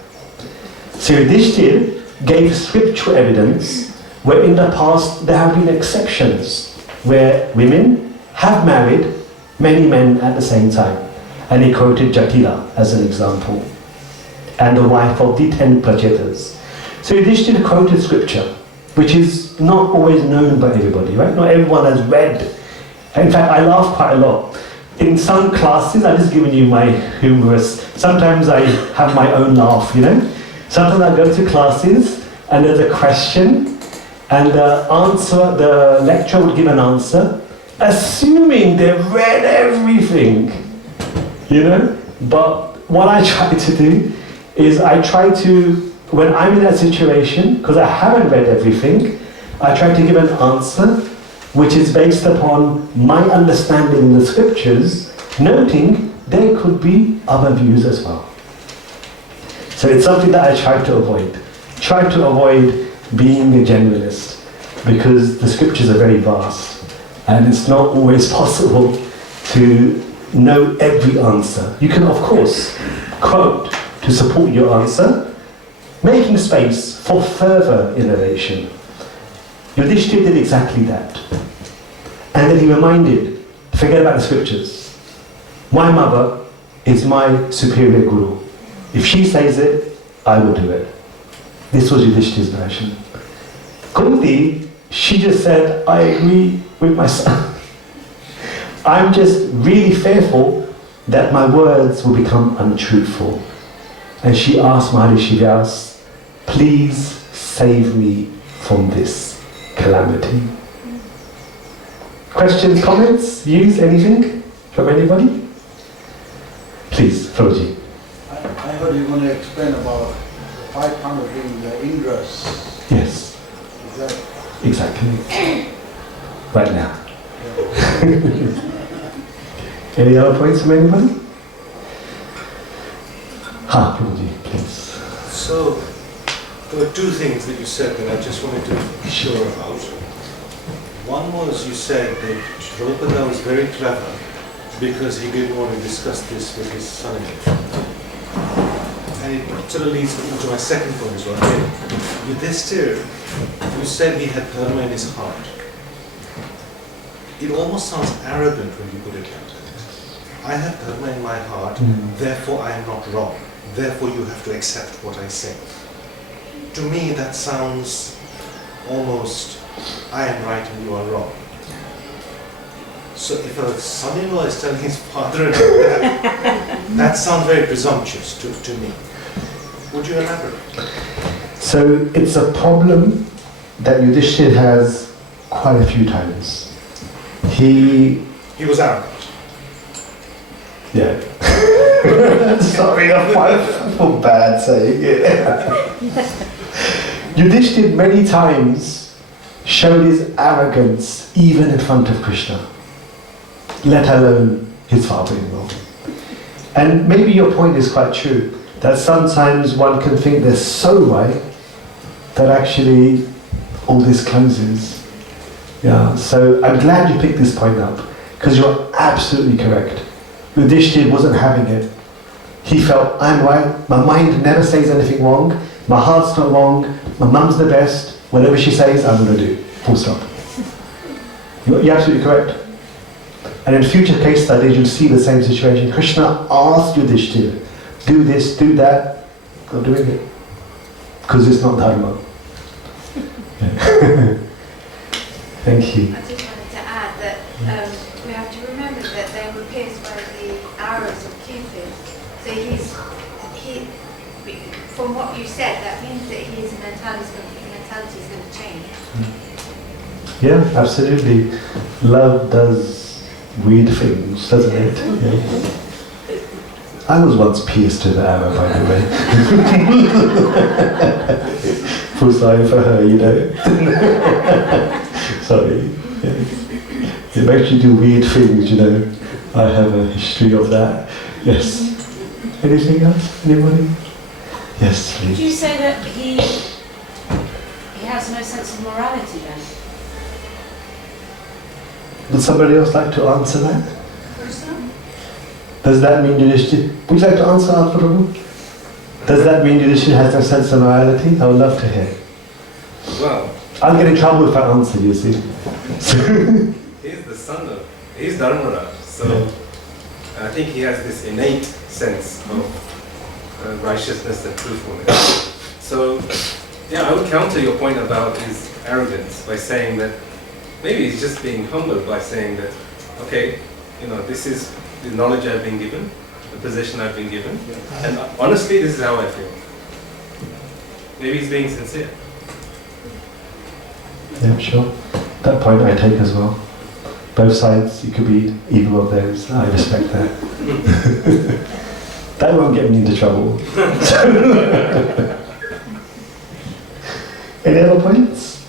So Yudhishthir gave scriptural evidence where in the past there have been exceptions where women have married many men at the same time. And he quoted Jatila as an example, and the wife of the 10 Prachetas. So Yudhishthir quoted scripture, which is not always known by everybody, right? Not everyone has read. In fact, I laugh quite a lot. In some classes, I'm just giving you my humorous, sometimes I have my own laugh, you know? Sometimes I go to classes and there's a question and the lecturer would give an answer, assuming they've read everything, you know? But what I try to do is I try to, when I'm in that situation, because I haven't read everything, I try to give an answer which is based upon my understanding in the scriptures, noting there could be other views as well. So it's something that I try to avoid. Try to avoid being a generalist, because the scriptures are very vast and it's not always possible to know every answer. You can of course quote to support your answer, making space for further innovation. Yudhishthir did exactly that. And then he reminded, forget about the scriptures. My mother is my superior guru. If she says it, I will do it. This was Yudhishthir's version. Kunti, she just said, I agree with my son. I'm just really fearful that my words will become untruthful. And she asked Maharishi Vyas, please save me from this calamity. Questions, comments, views, anything from anybody? Please, Floji. I heard you were going to explain about 500 being the Indras. Yes. Is that exactly? Right now. Any other points from anybody? Floji, please. So, there were 2 things that you said that I just wanted to be sure about. One was you said that Prabhupada was very clever because he didn't want to discuss this with his son-in-law. And it sort of leads me to my second point as well. Yudhishthir, you said he had dharma in his heart. It almost sounds arrogant when you put it like that. I have dharma in my heart, therefore I am not wrong. Therefore you have to accept what I say. To me that sounds almost, I am right and you are wrong. So if a son-in-law is telling his father that sounds very presumptuous to me. Would you elaborate? So it's a problem that Yudhishthir has quite a few times. He was arrogant. Yeah. Sorry, I feel bad saying it. Yudhishthir many times showed his arrogance even in front of Krishna, let alone his father-in-law. And maybe your point is quite true, that sometimes one can think they're so right that actually all this closes. Yeah. So I'm glad you picked this point up, because you're absolutely correct. Yudhishthir wasn't having it. He felt, I'm right, my mind never says anything wrong, my heart's not wrong, my mum's the best, whatever she says, I'm going to do. Full stop. You're absolutely correct. And in future case studies, you'll see the same situation. Krishna asked Yudhishthir, do this, do that, not doing it. Because it's not dharma. Thank you. I just wanted to add that we have to remember that they were pierced by the arrows of Cupid. So from what you said, that means that his mentality is going to change. Yeah, absolutely. Love does weird things, doesn't it? Yeah. I was once pierced with an arrow, by the way. Full sign for her, you know. Sorry. Yeah. It makes you do weird things, you know. I have a history of that. Yes. Anything else? Anybody? Yes, Would you please. say that he has no sense of morality then? Would somebody else like to answer that? Does that mean Yudhishthira? Would you like to answer, Prabhu? Does that mean Yudhishthira has no sense of morality? I would love to hear. Well, I'll get in trouble if I answer, you see. he's the son of, he's Dharmaraj, so I think he has this innate sense of righteousness and truthfulness. So, yeah, I would counter your point about his arrogance by saying that maybe he's just being humbled by saying that, okay, you know, this is the knowledge I've been given, the position I've been given, and honestly, this is how I feel. Maybe he's being sincere. Yeah, sure. That point I take as well. Both sides, you could be either of those. I respect that. That won't get me into trouble. Any other points?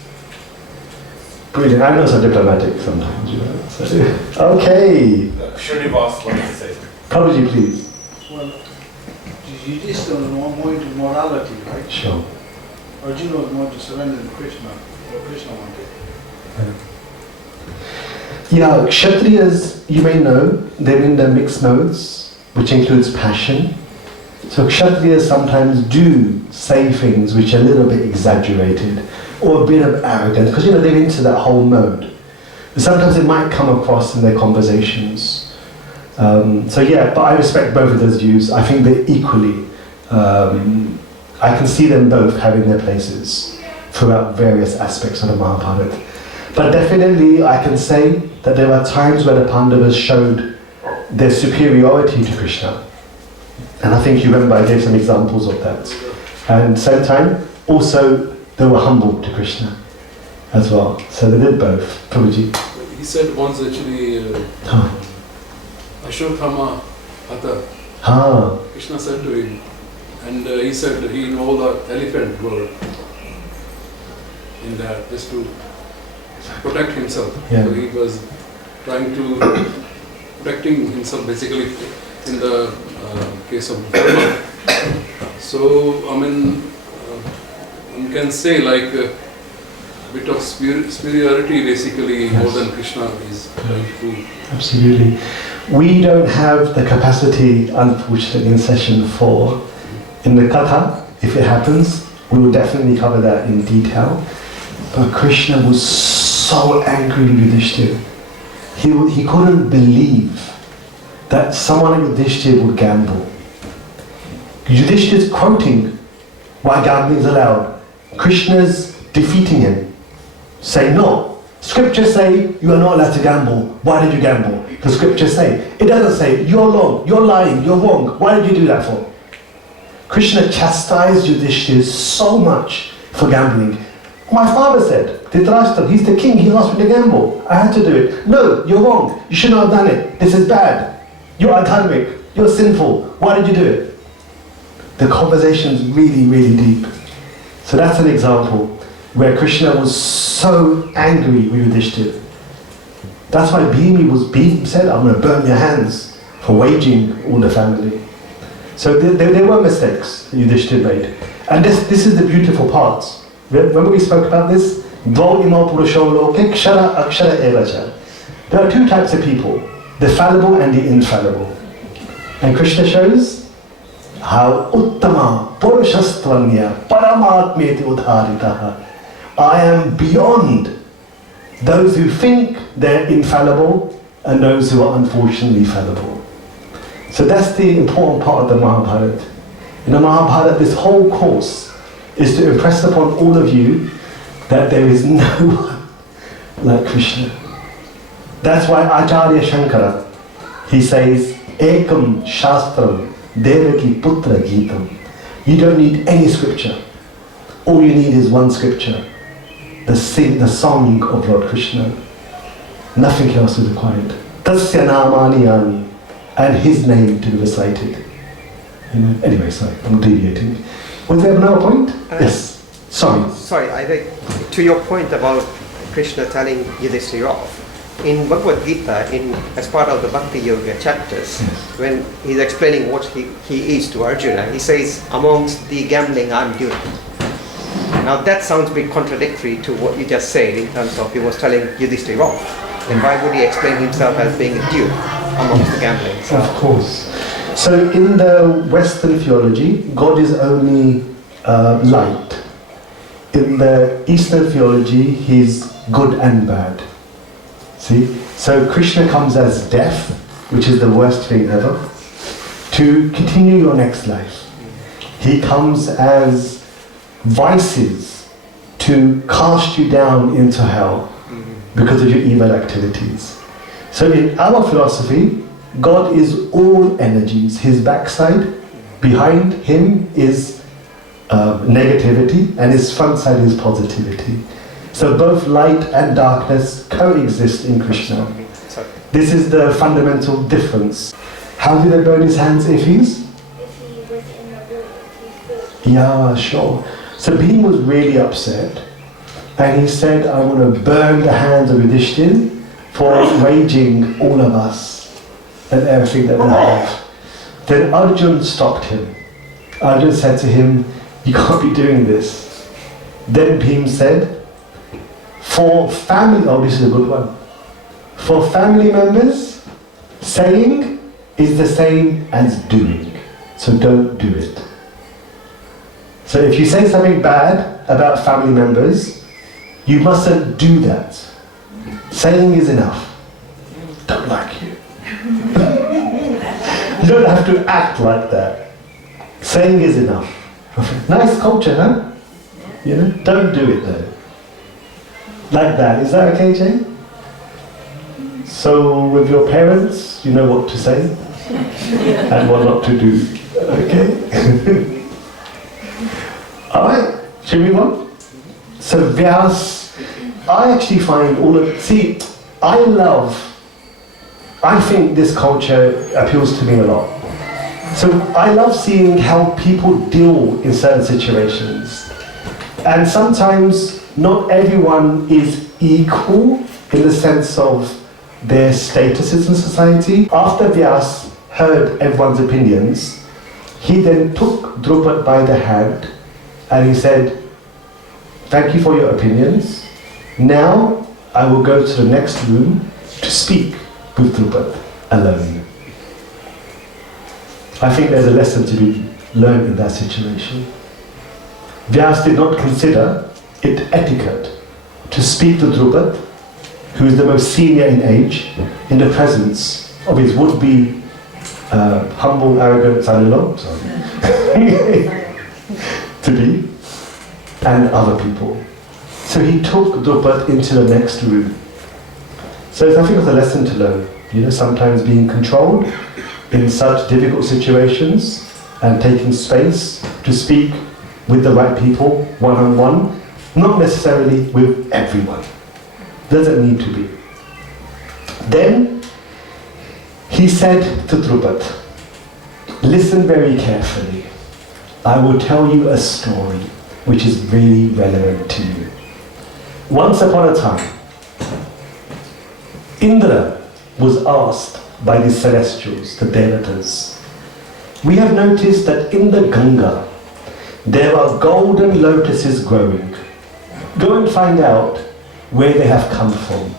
Brilliant. I'm not so diplomatic sometimes, you know. So, okay. Srinivas wanted to say something. Prabhuji, please. Well, Yudhishthira was more into morality, right? Sure. Arjuna was more to surrender to Krishna, what Krishna wanted. Yeah, Kshatriyas, you may know, they're in their mixed modes, which includes passion. So Kshatriyas sometimes do say things which are a little bit exaggerated, or a bit of arrogance, because you know, they're into that whole mode. But sometimes it might come across in their conversations. So yeah, but I respect both of those views. I think they're equally, I can see them both having their places throughout various aspects of the Mahabharata. But definitely I can say that there are times where the Pandavas showed their superiority to Krishna. And I think you remember I gave some examples of that. And at the same time, also they were humble to Krishna as well. So they did both. Prabhuji. He said once actually, Ashwatthama Hatha. Krishna said to him, and he said he know the elephant were in that just to protect himself. Yeah. So he was trying to protecting himself basically in the case of Dharma. So I mean, you can say like a bit of superiority basically more than Krishna is trying to prove. Absolutely. We don't have the capacity, unfortunately, in session 4. In the Katha, if it happens, we will definitely cover that in detail. But Krishna was so angry with Yudhishthira. He couldn't believe that someone like Yudhishthira would gamble. Yudhishthira is quoting why gambling is allowed. Krishna's defeating him, saying no. Scriptures say you are not allowed to gamble. Why did you gamble? The scriptures say. It doesn't say you're wrong, you're lying, you're wrong. Why did you do that for? Krishna chastised Yudhishthira so much for gambling. My father said, Dhritarashtra, he's the king, he asked me to gamble. I had to do it. No, you're wrong. You should not have done it. This is bad. You're adharmic. You're sinful. Why did you do it? The conversation is really, really deep. So that's an example where Krishna was so angry with Yudhishthira. That's why Bhima said, I'm going to burn your hands for waging all the family. So there were mistakes that Yudhishthira made. And this is the beautiful part. Remember we spoke about this? There are two types of people, the fallible and the infallible. And Krishna shows how uttama purushastvanya paramatmeti udharitaha. I am beyond those who think they're infallible and those who are unfortunately fallible. So that's the important part of the Mahabharata. In the Mahabharata, this whole course is to impress upon all of you that there is no one like Krishna. That's why Acharya Shankara, he says, Ekam Shastram Devaki Putra Geetam. You don't need any scripture. All you need is one scripture. The song of Lord Krishna. Nothing else is required. Tasya namani yani. And his name to be recited. Anyway, sorry, I'm deviating. Was there another point? Yes. Sorry. Sorry, I think to your point about Krishna telling Yudhishthira off, in Bhagavad Gita, as part of the Bhakti Yoga chapters, when he's explaining what he is to Arjuna, he says, amongst the gambling I'm duty. Now that sounds a bit contradictory to what you just said in terms of he was telling Yudhishthira off. Then why would he explain himself as being a dude amongst the gambling? So. Of course. So in the Western theology, God is only light. In the Eastern theology, he's good and bad. See? So Krishna comes as death, which is the worst thing ever, to continue your next life. He comes as vices, to cast you down into hell because of your evil activities. So in our philosophy, God is all energies. His backside, behind him is negativity, and his front side is positivity. So both light and darkness coexist in Krishna. This is the fundamental difference. How did they burn his hands if he's? If he was in the room, if he could. Yeah, sure. So Bhim was really upset, and he said, I want to burn the hands of Yudhishthira for waging all of us and everything that we have. Then Arjun stopped him. Arjun said to him, you can't be doing this. Then Bhim said, for family, oh, this is a good one. For family members, saying is the same as doing. So don't do it. So if you say something bad about family members, you mustn't do that. Saying is enough. Don't like you. You don't have to act like that. Saying is enough. Nice culture, huh? You know, don't do it though. Like that. Is that okay, Jane? So with your parents, you know what to say and what not to do. Okay? Alright, should we move on? So Vyas, I actually find all of, see, I think this culture appeals to me a lot. So I love seeing how people deal in certain situations. And sometimes not everyone is equal in the sense of their statuses in society. After Vyas heard everyone's opinions, he then took Drupad by the hand and he said, thank you for your opinions. Now I will go to the next room to speak with Drupad alone. I think there's a lesson to be learned in that situation. Vyas did not consider it etiquette to speak to Drupad, who is the most senior in age, in the presence of his would-be humble, arrogant son-in-law, to be, and other people. So he took Drupad into the next room. So I think it's a lesson to learn. You know, sometimes being controlled in such difficult situations and taking space to speak with the right people, one-on-one, not necessarily with everyone. Doesn't need to be. Then he said to Drupad, listen very carefully. I will tell you a story which is really relevant to you. Once upon a time, Indra was asked by the celestials, the devatas, we have noticed that in the Ganga there are golden lotuses growing. Go and find out where they have come from.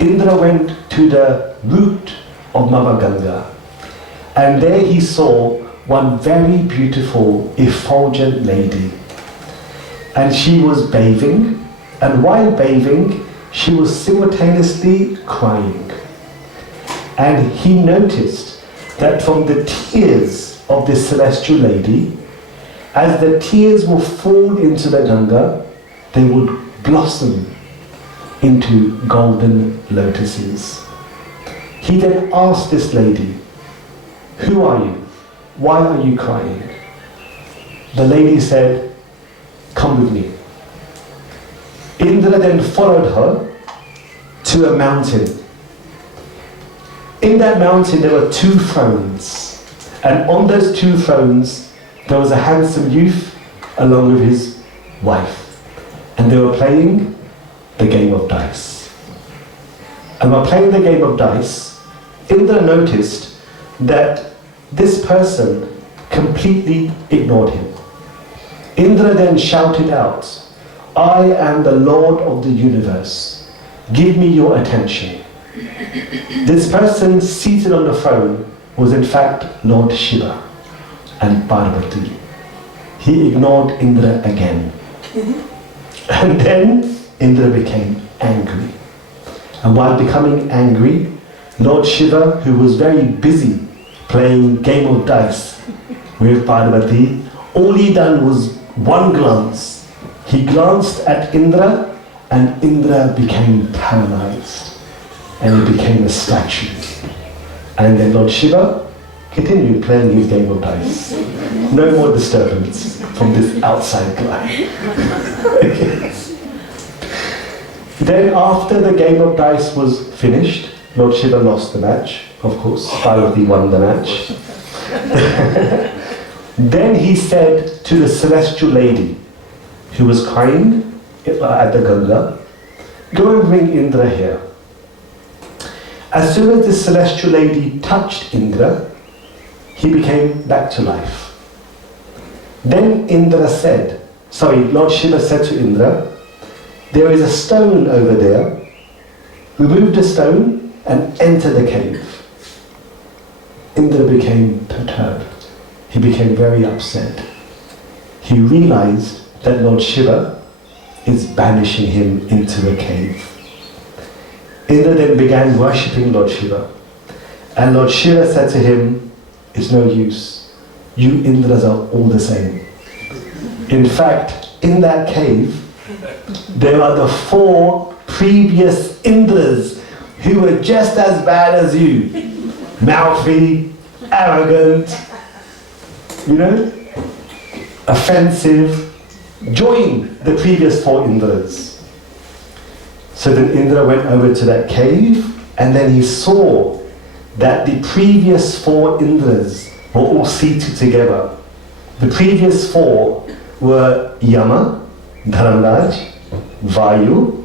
Indra went to the root of Mother Ganga, and there he saw one very beautiful, effulgent lady. And she was bathing, and while bathing, she was simultaneously crying. And he noticed that from the tears of this celestial lady, as the tears will fall into the Ganga, they would blossom into golden lotuses. He then asked this lady, "Who are you? Why are you crying?" The lady said, "Come with me." Indra then followed her to a mountain. In that mountain there were 2 thrones, and on those 2 thrones there was a handsome youth along with his wife, and they were playing the game of dice. And while playing the game of dice, Indra noticed that this person completely ignored him. Indra then shouted out, "I am the Lord of the universe. Give me your attention." This person seated on the throne was in fact Lord Shiva and Parvati. He ignored Indra again. And then Indra became angry. And while becoming angry, Lord Shiva, who was very busy playing game of dice with Parvati, all he done was one glance. He glanced at Indra, and Indra became paralyzed. And he became a statue. And then Lord Shiva continued playing his game of dice. No more disturbance from this outside guy. Then after the game of dice was finished, Lord Shiva lost the match, of course. Parvati won the match. Then he said to the celestial lady who was crying at the Ganga, "Go and bring Indra here." As soon as the celestial lady touched Indra, he became back to life. Then Lord Shiva said to Indra, "There is a stone over there. Remove the stone and enter the cave." Indra became perturbed. He became very upset. He realized that Lord Shiva is banishing him into a cave. Indra then began worshipping Lord Shiva. And Lord Shiva said to him, "It's no use. You Indras are all the same." In fact, in that cave, there are the 4 previous Indras who were just as bad as you. Mouthy, arrogant, offensive. Join the previous 4 Indras. So then Indra went over to that cave, and then he saw that the previous 4 Indras were all seated together. The previous 4 were Yama, Dharamraj, Vayu,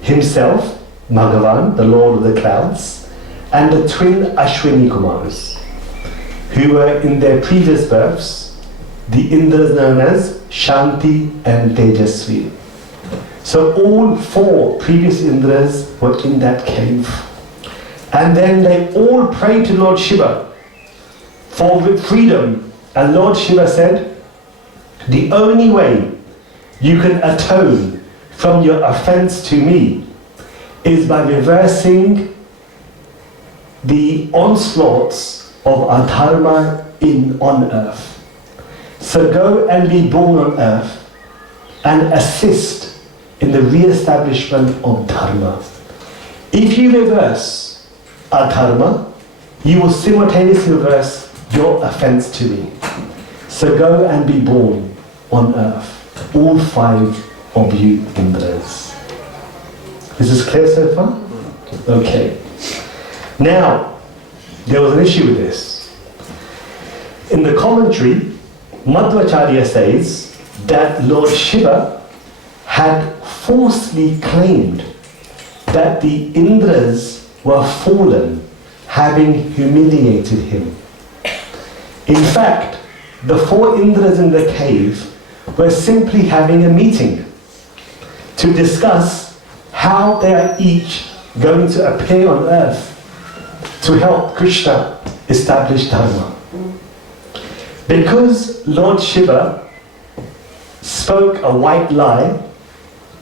himself, Bhagavan, the Lord of the Clouds, and the twin Ashwini Kumars, who were in their previous births the Indras known as Shanti and Tejasvi. So all 4 previous Indras were in that cave. And then they all prayed to Lord Shiva for freedom. And Lord Shiva said, "The only way you can atone from your offense to me is by reversing the onslaughts of adharma on earth. So go and be born on earth and assist in the re-establishment of dharma. If you reverse adharma, you will simultaneously reverse your offense to me. So go and be born on earth, all 5 of you Indras." Is this clear so far? Okay. Now, there was an issue with this. In the commentary, Madhvacharya says that Lord Shiva had falsely claimed that the Indras were fallen, having humiliated him. In fact, the 4 Indras in the cave were simply having a meeting to discuss how they are each going to appear on earth to help Krishna establish Dharma. Because Lord Shiva spoke a white lie,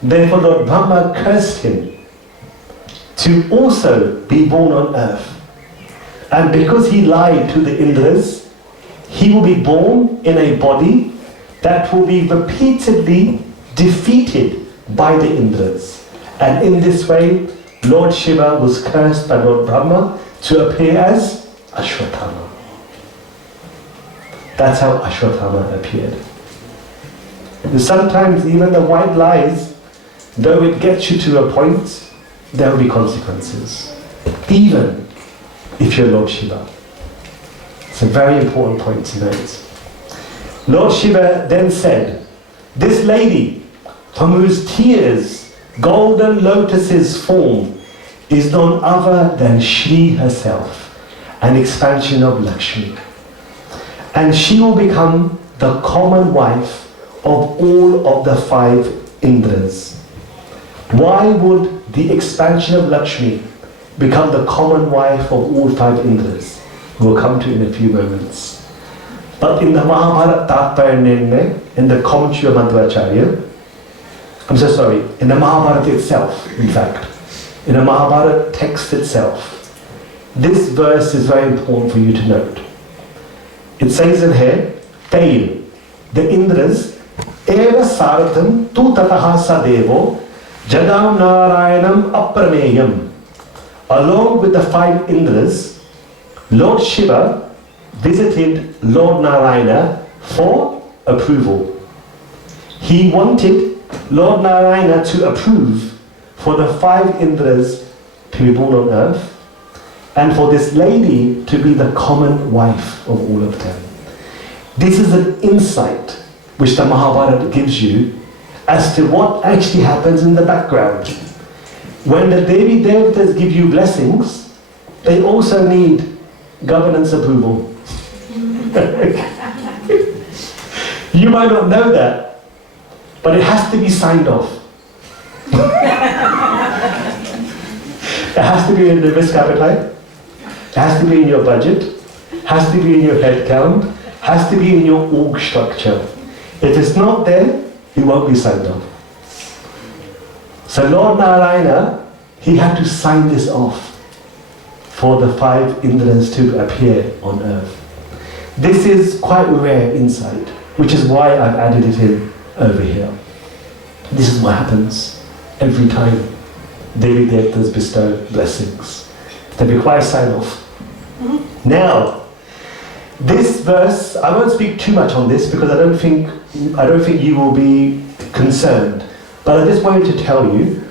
therefore Lord Brahma cursed him to also be born on earth. And because he lied to the Indras, he will be born in a body that will be repeatedly defeated by the Indras. And in this way, Lord Shiva was cursed by Lord Brahma to appear as Ashwatthama. That's how Ashwatthama appeared. And sometimes even the white lies, though it gets you to a point, there will be consequences. Even if you're Lord Shiva. It's a very important point to note. Lord Shiva then said, this lady, from whose tears golden lotuses form, is none other than Shri herself, an expansion of Lakshmi. And she will become the common wife of all of the 5 Indras. Why would the expansion of Lakshmi become the common wife of all 5 Indras? We'll come to in a few moments. But in the Mahabharata Tatparya, in the commentary of Madhvacharya, I'm so sorry, in the Mahabharata itself, in fact, in the Mahabharata text itself, this verse is very important for you to note. It says in here, Tail, the Indras, Eva Saratham tu tataha sadevo Jagam Narayanam Aprameyam. Along with the 5 Indras, Lord Shiva visited Lord Narayana for approval. He wanted Lord Narayana to approve for the 5 Indras to be born on earth and for this lady to be the common wife of all of them. This is an insight which the Mahabharata gives you as to what actually happens in the background. When the Devi Devatas give you blessings, they also need governance approval. You might not know that, but it has to be signed off. It has to be in the risk appetite, it has to be in your budget, it has to be in your head count, it has to be in your org structure. If it's not there, it won't be signed off. So Lord Narayana, he had to sign this off for the 5 Indras to appear on earth. This is quite rare insight, which is why I've added it in over here. This is what happens every time Devi Devatas bestow blessings. They require sign off. Now, this verse, I won't speak too much on this because I don't think you will be concerned. But I just wanted to tell you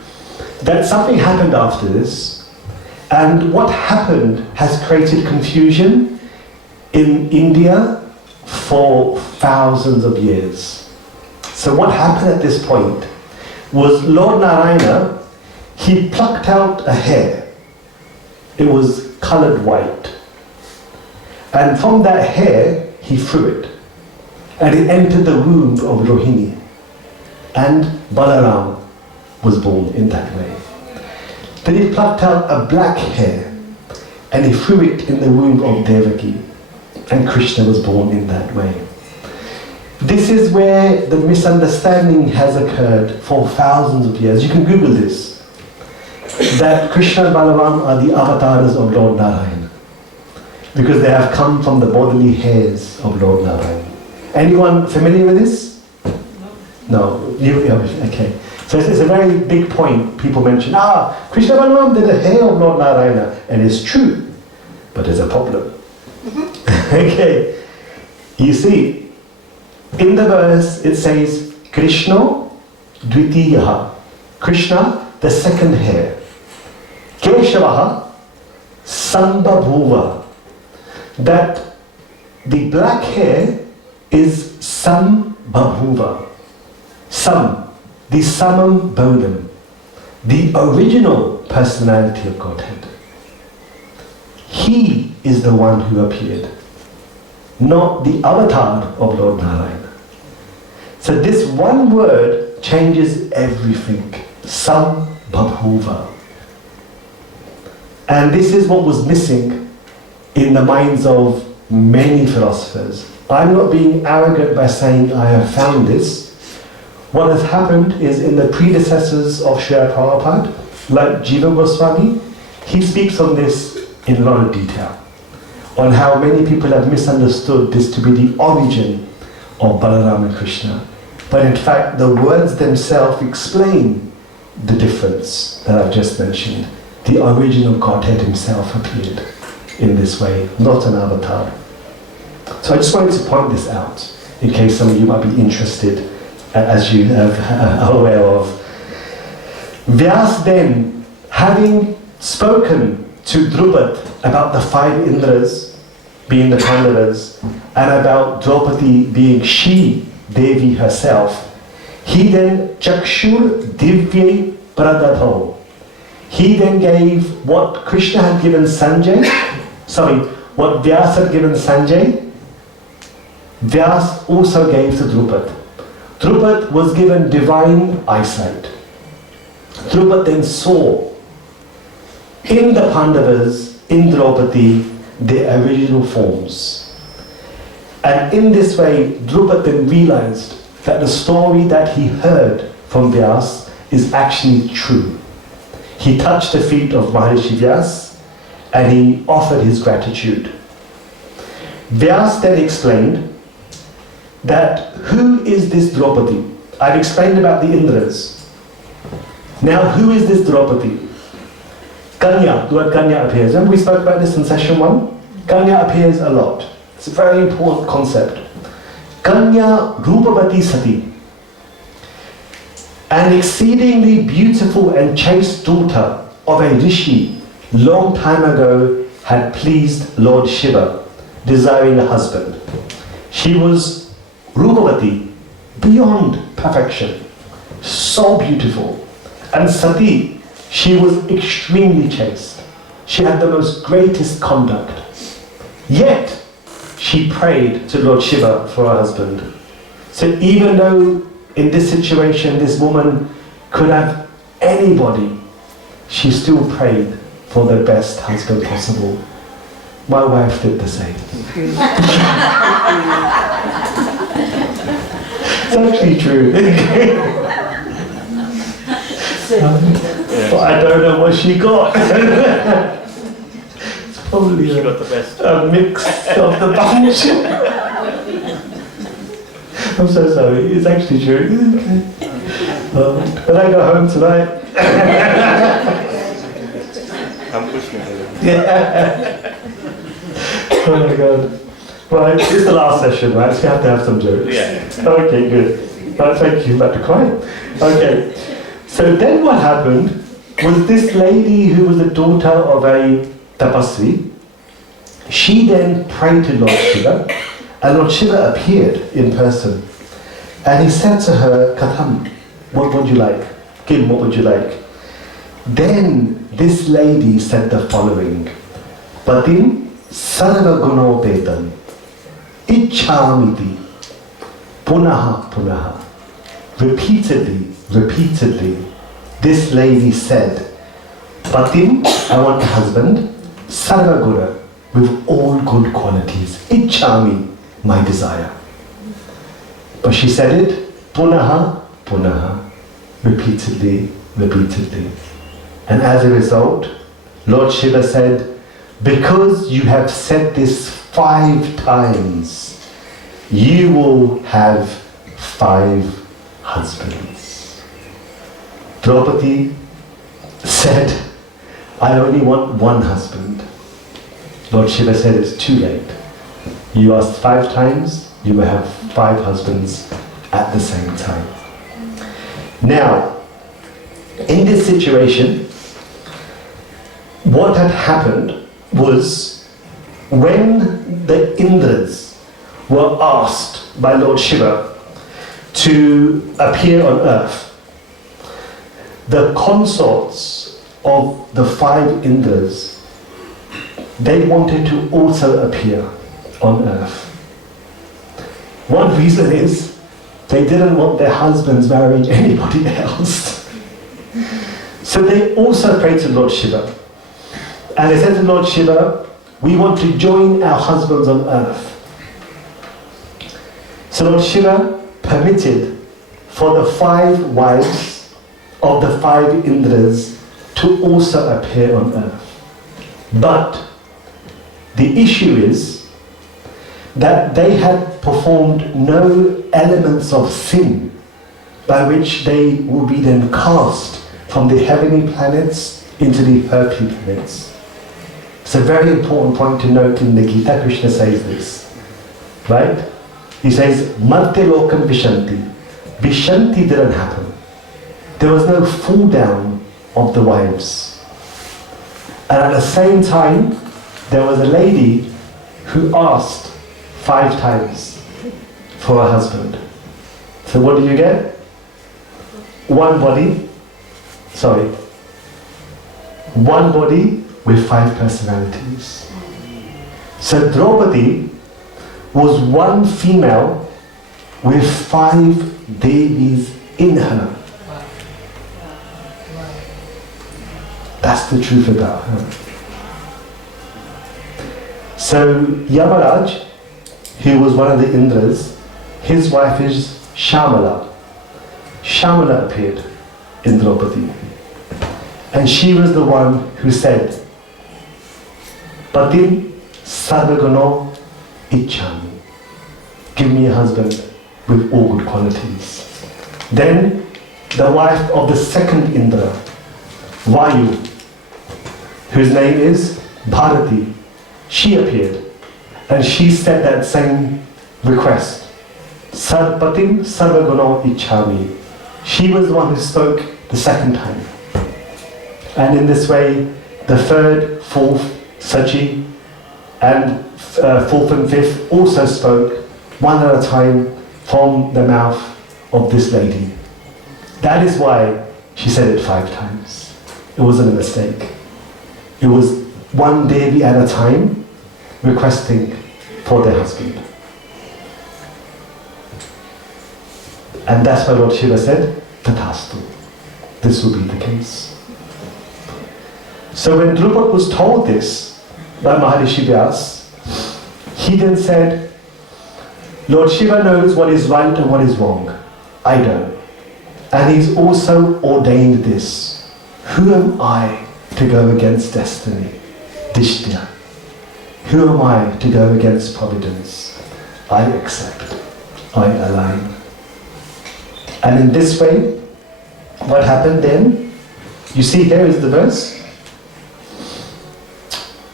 that something happened after this, and what happened has created confusion in India for thousands of years. So what happened at this point was Lord Narayana, he plucked out a hair. It was colored white. And from that hair, he threw it. And it entered the womb of Rohini. And Balaram was born in that way. Then he plucked out a black hair and he threw it in the womb of Devaki. And Krishna was born in that way. This is where the misunderstanding has occurred for thousands of years. You can Google this. That Krishna and Balaram are the avatars of Lord Narayana. Because they have come from the bodily hairs of Lord Narayana. Anyone familiar with this? No. Okay. So it's a very big point. People mention, Krishna Balaram, they're the hair of Lord Narayana. And it's true. But there's a problem. Okay. You see, in the verse it says, Krishna Dvitiyaha. Krishna, the second hair. Keshavaha Sambhabhuva. That the black hair is Sambhabhuva. Sam, the Samam Bodham, the original personality of Godhead. He is the one who appeared, not the avatar of Lord Narayana. So this one word changes everything. Sambhabhuva. And this is what was missing in the minds of many philosophers. I'm not being arrogant by saying I have found this. What has happened is in the predecessors of Srila Prabhupada, like Jiva Goswami, he speaks on this in a lot of detail. on how many people have misunderstood this to be the origin of Balaram and Krishna. But in fact, the words themselves explain the difference that I've just mentioned. The original Godhead himself appeared in this way, not an avatar. So I just wanted to point this out, in case some of you might be interested, as you are aware of. Vyas then, having spoken to Drupad about the 5 Indras, being the Pandavas, and about Draupadi being she, Devi herself, he then Chakshur Divye Pradadho. He then gave what Krishna had given Sanjay, what Vyas had given Sanjay, Vyas also gave to Drupad. Drupad was given divine eyesight. Drupad then saw in the Pandavas, in Draupadi, their original forms. And in this way, Drupad then realized that the story that he heard from Vyas is actually true. He touched the feet of Maharishi Vyas and he offered his gratitude. Vyas then explained that who is this Draupadi? I've explained about the Indras. Now who is this Draupadi? Kanya, the word Kanya appears. Remember we spoke about this in session 1? Kanya appears a lot. It's a very important concept. Kanya Rupavati Sati, an exceedingly beautiful and chaste daughter of a rishi long time ago had pleased Lord Shiva, desiring a husband. She was Rupavati, beyond perfection, so beautiful. And Sati, she was extremely chaste. She had the most greatest conduct. Yet, she prayed to Lord Shiva for a husband. So even though in this situation this woman could have anybody, she still prayed for the best husband possible. My wife did the same. It's actually true. But I don't know what she got. It's probably she got the best. A mix of the bunch. I'm so sorry, it's actually true. When I go home tonight. I'm pushing it. Yeah. Oh my god. Right, it's the last session, right? So we have to have some jokes. Yeah. Okay, good. Thank you, about to cry. Okay. So then what happened was this lady who was the daughter of a tapasvi, she then prayed to Lord Shiva, and Lord Shiva appeared in person. And he said to her, Katham, what would you like? Kim, what would you like? Then this lady said the following, Patim sarva gunopetam icchamiti punaha punaha. Repeatedly, this lady said, Patim, I want a husband, sarva guna, with all good qualities, ichami, my desire. But she said it, punaha, punaha, repeatedly. And as a result, Lord Shiva said, because you have said this 5 times, you will have 5 husbands. Draupadi said, I only want 1 husband. Lord Shiva said, it's too late. You asked 5 times, you may have 5 husbands at the same time. Now, in this situation, what had happened was when the Indras were asked by Lord Shiva to appear on earth, the consorts of the 5 Indras, they wanted to also appear on earth. One reason is they didn't want their husbands marrying anybody else. So they also prayed to Lord Shiva. And they said to Lord Shiva, we want to join our husbands on earth. So Lord Shiva permitted for the 5 wives of the 5 Indras to also appear on earth. But The issue is that they had performed no elements of sin by which they will be then cast from the heavenly planets into the earthly planets. It's a very important point to note in the Gita. Krishna says this, right? He says, Madhya Lokam Vishanti. Vishanti didn't happen. There was no fall down of the wives. And at the same time, there was a lady who asked 5 times for a husband. So what did you get? One body with 5 personalities. So Draupadi was one female with 5 Devis in her. That's the truth about her. So Yamaraj, who was one of the Indras, his wife is Shamala. Shamala appeared in Draupadi. And she was the one who said, Patim Sarvagano Ichchami. Give me a husband with all good qualities. Then the wife of the second Indra, Vayu, whose name is Bharati, she appeared and she said that same request. Sarpatim Sarvagano Ichchami. She was the one who spoke the second time. And in this way, the third, fourth, Sachi, and fourth and fifth also spoke one at a time from the mouth of this lady. That is why she said it 5 times. It wasn't a mistake. It was one Devi at a time requesting for their husband. And that's why Lord Shiva said, Tathastu. This will be the case. So when Drupad was told this by Maharishi Vyas, he then said, Lord Shiva knows what is right and what is wrong. I don't. And he's also ordained this. Who am I to go against destiny? Dishtya. Who am I to go against providence? I accept. I align. And in this way, what happened then? You see, here is the verse.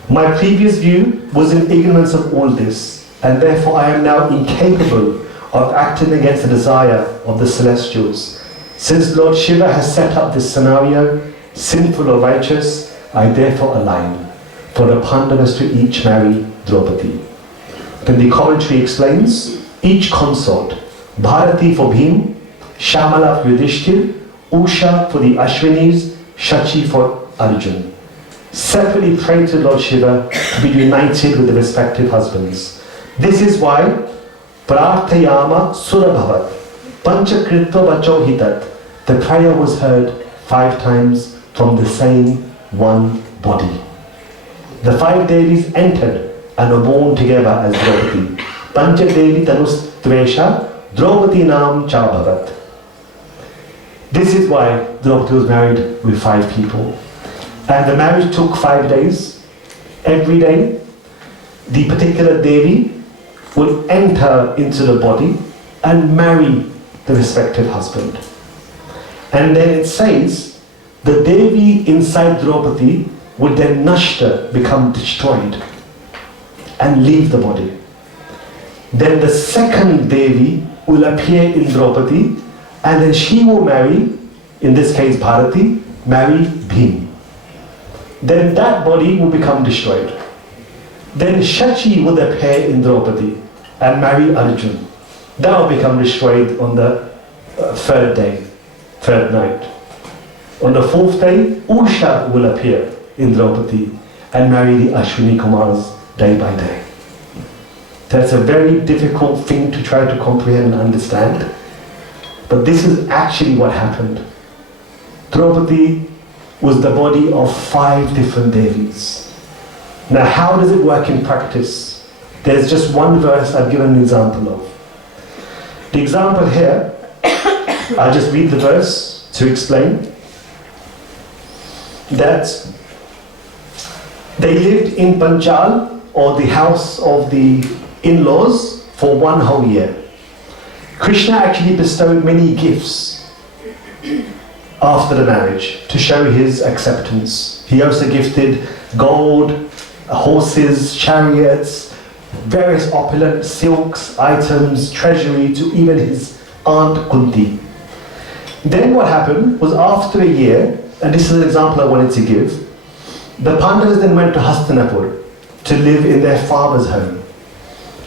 My previous view was in ignorance of all this, and therefore I am now incapable of acting against the desire of the celestials. Since Lord Shiva has set up this scenario, sinful or righteous, I therefore align, for the Pandavas to each marry Draupadi. Then the commentary explains, each consort, Bharati for Bhim, Shamala for Yudhishthir, Usha for the Ashwinis, Shachi for Arjun, separately pray to Lord Shiva to be united with the respective husbands. This is why Prarthayama Surabhavat Panchakritva Vachohitat, the prayer was heard 5 times from the same one body. The 5 Devis entered and were born together as Draupadi. Pancha Devi Tanus Tvesha Draupadi Nam Chabhavat. This is why Draupadi was married with 5 people. And the marriage took 5 days. Every day, the particular Devi would enter into the body and marry the respective husband. And then it says, the Devi inside Draupadi would then nashta, become destroyed, and leave the body. Then the second Devi will appear in Draupadi, and then she will marry, in this case Bharati, marry Bhim. Then that body will become destroyed. Then Shachi will appear in Draupadi and marry Arjun. That will become destroyed on the 3rd day, 3rd night. On the 4th day, Usha will appear in Draupadi and marry the Ashwini Kumars day by day. That's a very difficult thing to try to comprehend and understand. But this is actually what happened. Draupadi was the body of 5 different Devis. Now how does it work in practice? There's just one verse I've given an example of. The example here, I'll just read the verse to explain. That they lived in Panchal or the house of the in-laws for 1 whole year. Krishna actually bestowed many gifts after the marriage to show his acceptance. He also gifted gold, horses, chariots, various opulent silks, items, treasury to even his aunt Kunti. Then what happened was, after a year, and this is an example I wanted to give, the Pandavas then went to Hastinapur to live in their father's home.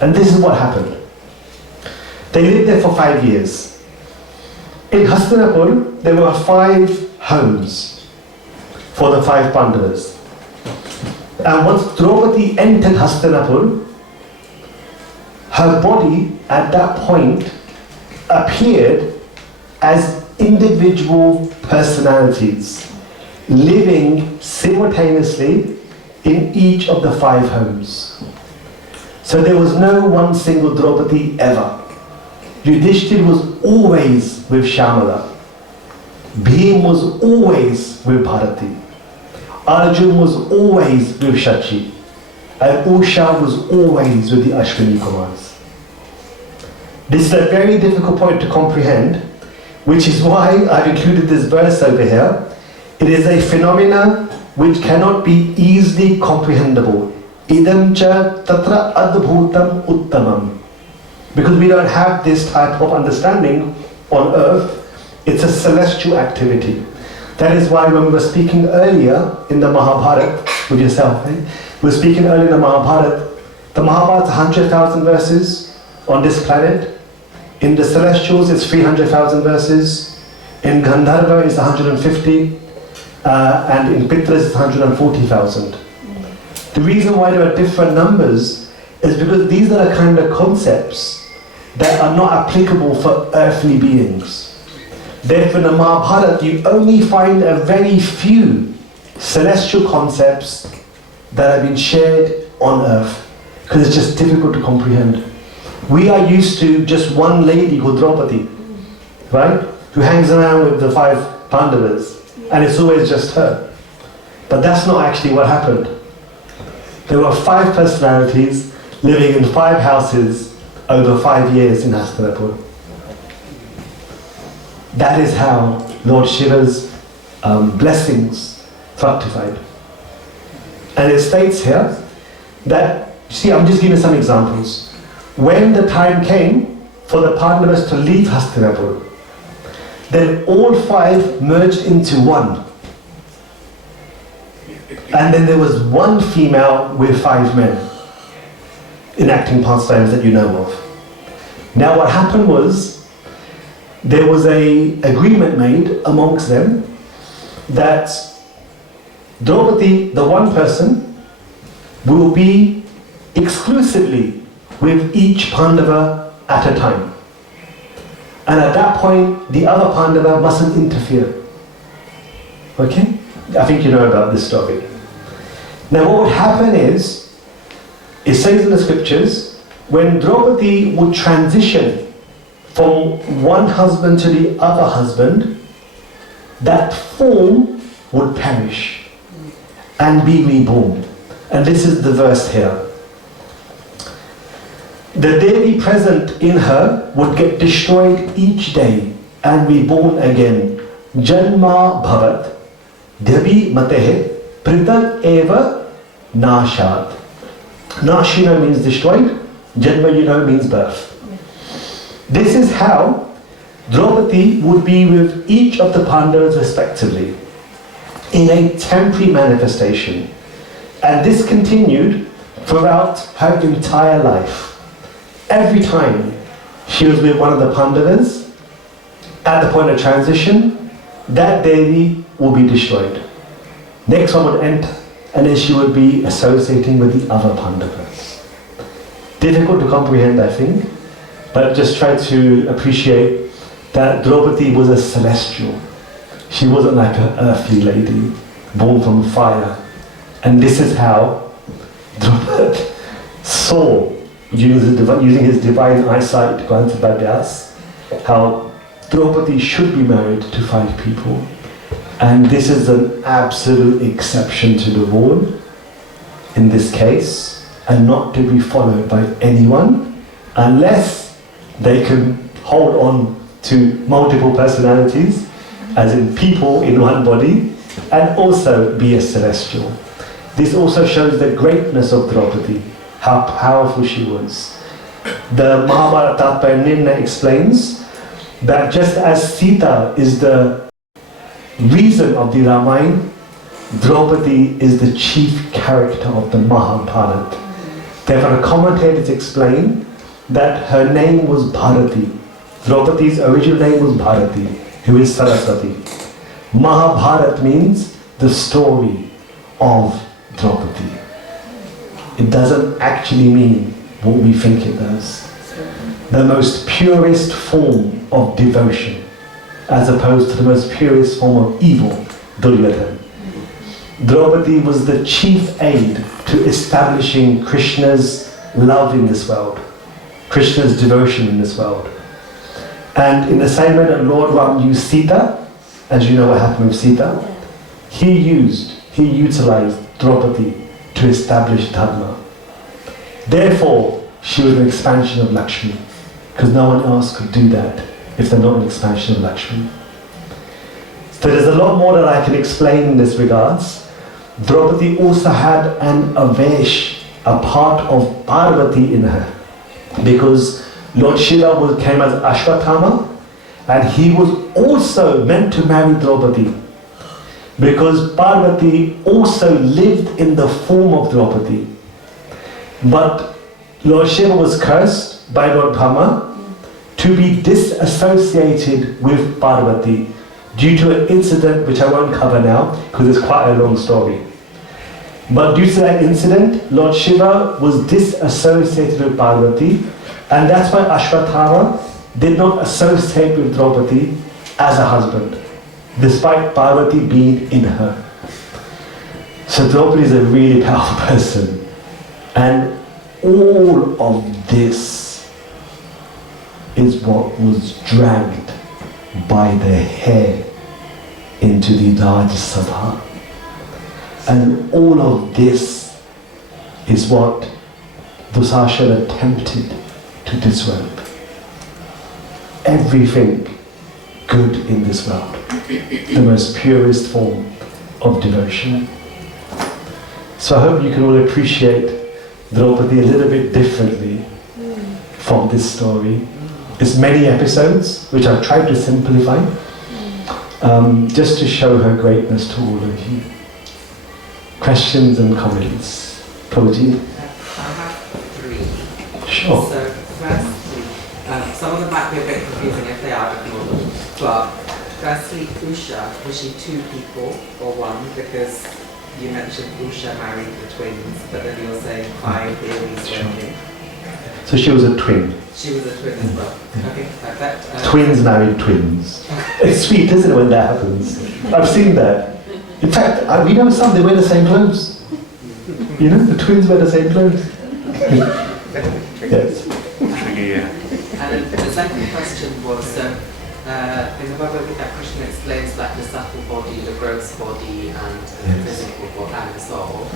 And this is what happened. They lived there for 5 years. In Hastinapur, there were 5 homes for the 5 Pandavas. And once Draupadi entered Hastinapur, her body at that point appeared as individual personalities, living simultaneously in each of the 5 homes. So there was no one single Draupadi ever. Yudhishthir was always with Shamala. Bhim was always with Bharati. Arjun was always with Shachi. And Usha was always with the Ashwini Kumars. This is a very difficult point to comprehend, which is why I've included this verse over here. It is a phenomena which cannot be easily comprehensible. Idam cha tatra adbhutam uttamam. Because we don't have this type of understanding on earth. It's a celestial activity. That is why when we were speaking earlier in the Mahabharata with yourself, we were speaking earlier in the Mahabharata is 100,000 verses on this planet. In the celestials it's 300,000 verses. In Gandharva it's 150. And in Pitras it's 140,000. The reason why there are different numbers is because these are the kind of concepts that are not applicable for earthly beings. Therefore in the Mahabharata you only find a very few celestial concepts that have been shared on earth, because it's just difficult to comprehend. We are used to just one lady called Draupadi, right? Who hangs around with the 5 Pandavas, and it's always just her. But that's not actually what happened. There were 5 personalities living in 5 houses over 5 years in Hastinapur. That is how Lord Shiva's blessings fructified. And it states here that, see, I'm just giving some examples. When the time came for the Pandavas to leave Hastinapur, then all 5 merged into one. And then there was one female with 5 men enacting pastimes that you know of. Now what happened was, there was an agreement made amongst them that Draupadi, the one person, will be exclusively with each Pandava at a time. And at that point, the other Pandava mustn't interfere. Okay? I think you know about this story. Now what would happen is, it says in the scriptures, when Draupadi would transition from one husband to the other husband, that form would perish and be reborn. And this is the verse here. The Devi present in her would get destroyed each day and reborn again. Janma bhavat Devi matehe pritak eva nashat. Nash, you know, means destroyed. Janma, you know, means birth. This is how Draupadi would be with each of the Pandavas respectively, in a temporary manifestation. And this continued throughout her entire life. Every time she was with one of the Pandavas, at the point of transition, that Devi will be destroyed. Next one would enter, and then she would be associating with the other Pandavas. Difficult to comprehend, I think, but just try to appreciate that Draupadi was a celestial. She wasn't like an earthly lady, born from fire. And this is how Draupadi saw, using his divine eyesight granted by Vyas, how Draupadi should be married to 5 people. And this is an absolute exception to the rule in this case. and not to be followed by anyone unless they can hold on to multiple personalities, as in people in one body, and also be a celestial. This also shows the greatness of Draupadi, how powerful she was. The Mahabharata Nirna explains that just as Sita is the reason of the Ramayana, Draupadi is the chief character of the Mahabharata. Therefore, the commentators explain that her name was Bharati. Draupadi's original name was Bharati, who is Saraswati. Mahabharata means the story of Draupadi. It doesn't actually mean what we think it does. The most purest form of devotion, as opposed to the most purest form of evil, Duryodhana. Draupadi was the chief aid to establishing Krishna's love in this world, Krishna's devotion in this world. And in the same way that Lord Ram used Sita, as you know what happened with Sita, he utilized Draupadi to establish Dharma. Therefore, she was an expansion of Lakshmi, because no one else could do that if they're not an expansion of Lakshmi. So there's a lot more that I can explain in this regards. Draupadi also had an Avesh, a part of Parvati in her, because Lord Shiva came as Ashwatthama, and he was also meant to marry Draupadi, because Parvati also lived in the form of Draupadi. But Lord Shiva was cursed by Lord Brahma to be disassociated with Parvati due to an incident which I won't cover now because it's quite a long story. But due to that incident, Lord Shiva was disassociated with Parvati, and that's why Ashwatthama did not associate with Draupadi as a husband, despite Parvati being in her. So Draupadi is a really powerful person. And all of this is what was dragged by the hair into the Rajya Sabha. And all of this is what Dusashana attempted to disrobe. Everything good in this world, the most purest form of devotion. So I hope you can all appreciate Draupadi a little bit differently from this story. It's many episodes, which I've tried to simplify, just to show her greatness to all of you. Questions and comments? Prabhuji? I have three. Sure. So firstly, some of them might be a bit confusing if they are ignored. But firstly, Usha, was she two people or one? Because you mentioned Usha married the twins, but then you're saying 5 theories working. So she was a twin. She was a twin as well. Okay, perfect. Twins married twins. It's sweet, isn't it, when that happens? I've seen that. In fact, we know some, they wear the same clothes. You know, the twins wear the same clothes. Yes. And then the second question was, in the Bhagavad Gita, Krishna explains like the subtle body, the gross body, and the physical body, and the soul.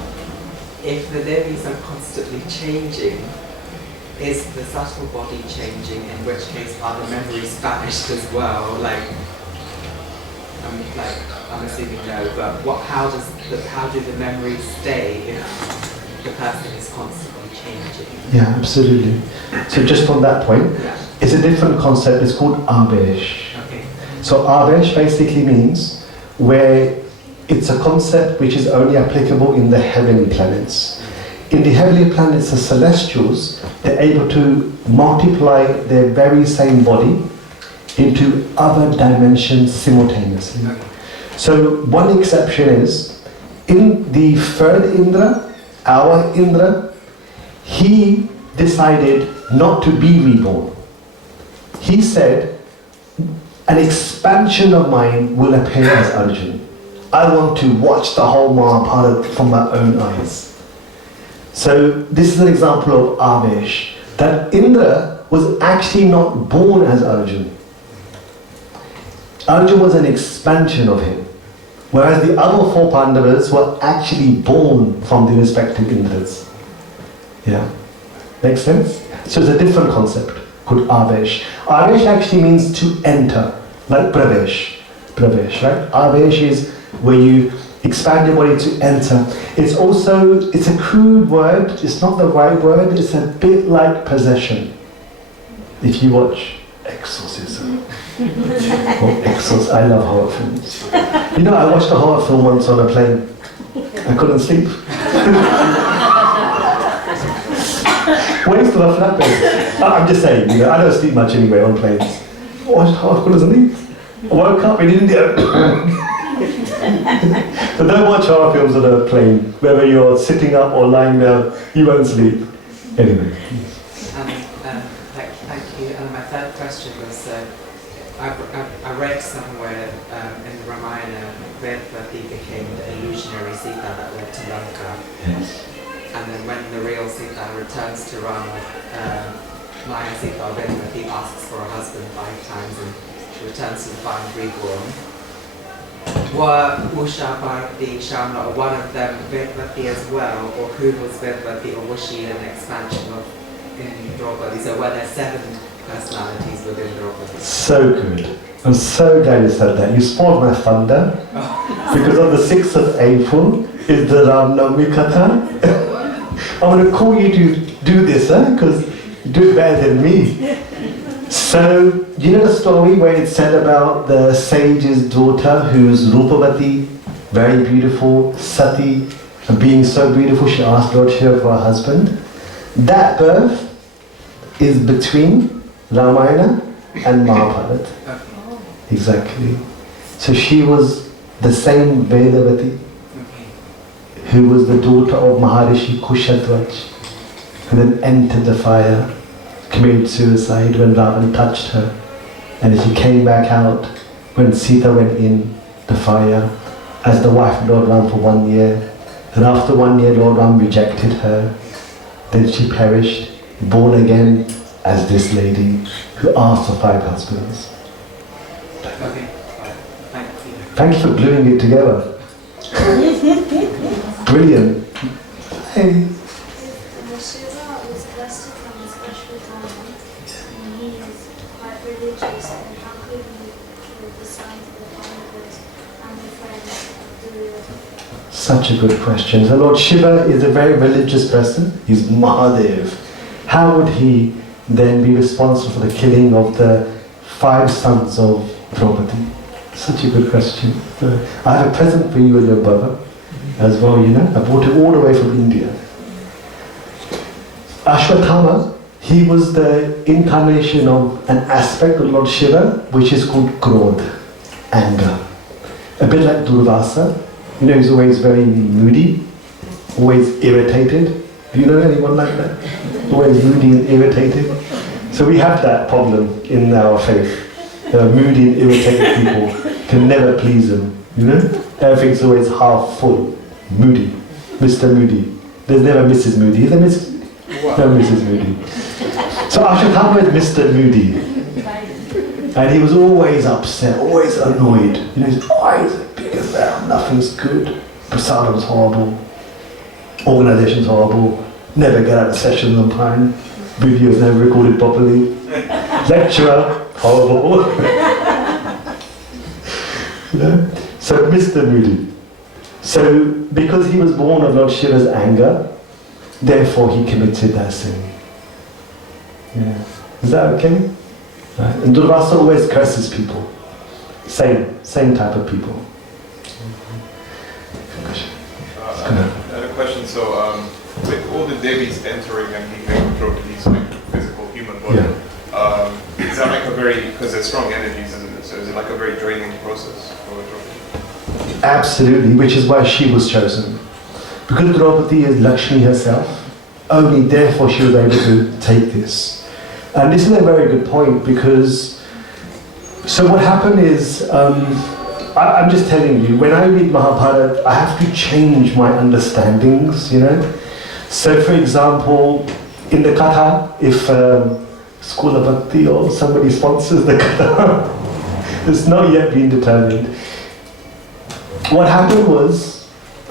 If the devis are constantly changing, is the subtle body changing? In which case, are the memories vanished as well? I'm assuming no. But how do the memories stay if the person is constantly changing? Yeah, absolutely. So just on that point, it's a different concept. It's called Avesh. Okay. So Avesh basically means where it's a concept which is only applicable in the heavenly planets. In the heavenly planets, the celestials, they're able to multiply their very same body into other dimensions simultaneously. So one exception is, in the third Indra, our Indra, he decided not to be reborn. He said, an expansion of mine will appear as Arjuna. I want to watch the whole Mahabharata from my own eyes. So this is an example of Avesh, that Indra was actually not born as Arjuna. Arjuna was an expansion of him, whereas the other 4 Pandavas were actually born from the respective Indras. Yeah. Makes sense? So it's a different concept called Avesh. Avesh actually means to enter, like Pravesh. Pravesh, right? Avesh is where you expand your body to enter. It's a crude word, it's not the right word, it's a bit like possession. If you watch Exorcism, I love horror films. You know, I watched a horror film once on a plane. I couldn't sleep. Waste of a flatbed. I'm just saying, you know, I don't sleep much anyway on planes. I watched horror films and sleep. I woke up in India. So don't watch horror films on a plane. Whether you're sitting up or lying down, you won't sleep. Anyway. Thank you. And my third question was, I read somewhere in the Ramayana, Vedvati became the illusionary Sita that led to Lanka. Yes. And then when the real Sita returns to Rama, Maya Sita Vedvati asks for a husband 5 times and she returns to the find reborn. Were Usha, Bharati, Shamla, or one of them Vedvati as well, or who was Vedvati, or was she an expansion of in Draupadi? So were there 7 personalities within Draupadi? So good. I'm so glad you said that. You spoiled my thunder. Because on the 6th of April is the Ram Navami Katha. I'm going to call you to do this, because you do it better than me. So, you know the story where it's said about the sage's daughter who's Rupavati, very beautiful, Sati, and being so beautiful she asked Lord Shiva for a husband? That birth is between Ramayana and Mahabharata. Exactly. So she was the same Vedavati who was the daughter of Maharishi Kushatvach, who then entered the fire, committed suicide when Ravan touched her, and she came back out when Sita went in the fire as the wife of Lord Ram for 1 year. And after 1 year Lord Ram rejected her. Then she perished, born again as this lady who asked for 5 husbands. Okay, thank you. Thank you for gluing it together. Brilliant. Hey. Shiva was blessed to come especially Dharma, and he is quite religious, and how could he kill the sons of the Pandavas and the friends of Duryodhana? Such a good question. The Lord Shiva is a very religious person. He's Mahadev. How would he then be responsible for the killing of the 5 sons of Draupadi? Such a good question. I have a present for you and your brother as well, you know. I brought it all the way from India. Ashwatthama, he was the incarnation of an aspect of Lord Shiva, which is called Krodh, anger. A bit like Durvasa. You know, he's always very moody, always irritated. Do you know anyone like that? Always moody and irritated. So we have that problem in our faith. Moody and irritated people can never please them. You know? Everything's always half full. Moody. Mr. Moody. There's never Mrs. Moody. Is there Mrs.? No Mrs. Moody. So Ashwatthama is Mr. Moody. And he was always upset, always annoyed. You know, his eyes are big as that, nothing's good. Prasadam's horrible. Organization's horrible. Never get out of sessions on time. Videos never recorded properly. Lecturer, horrible. You know? So Mr. Moody. So because he was born of Lord Shiva's anger, therefore he committed that sin. Yeah. Is that okay? Right. And Durvasa always curses people. Same type of people. I had a question. So, with all the Devis entering and leaving Draupadi's like physical human body, is that like a very, because they're strong energies, isn't it? So is it like a very draining process for Draupadi? Absolutely, which is why she was chosen. Because Draupadi is Lakshmi herself, only therefore she was able to take this. And this is a very good point because, so what happened is, I'm just telling you, when I read Mahabharata, I have to change my understandings, you know. So for example, in the Katha, if School of Bhakti or somebody sponsors the Katha, it's not yet been determined. What happened was,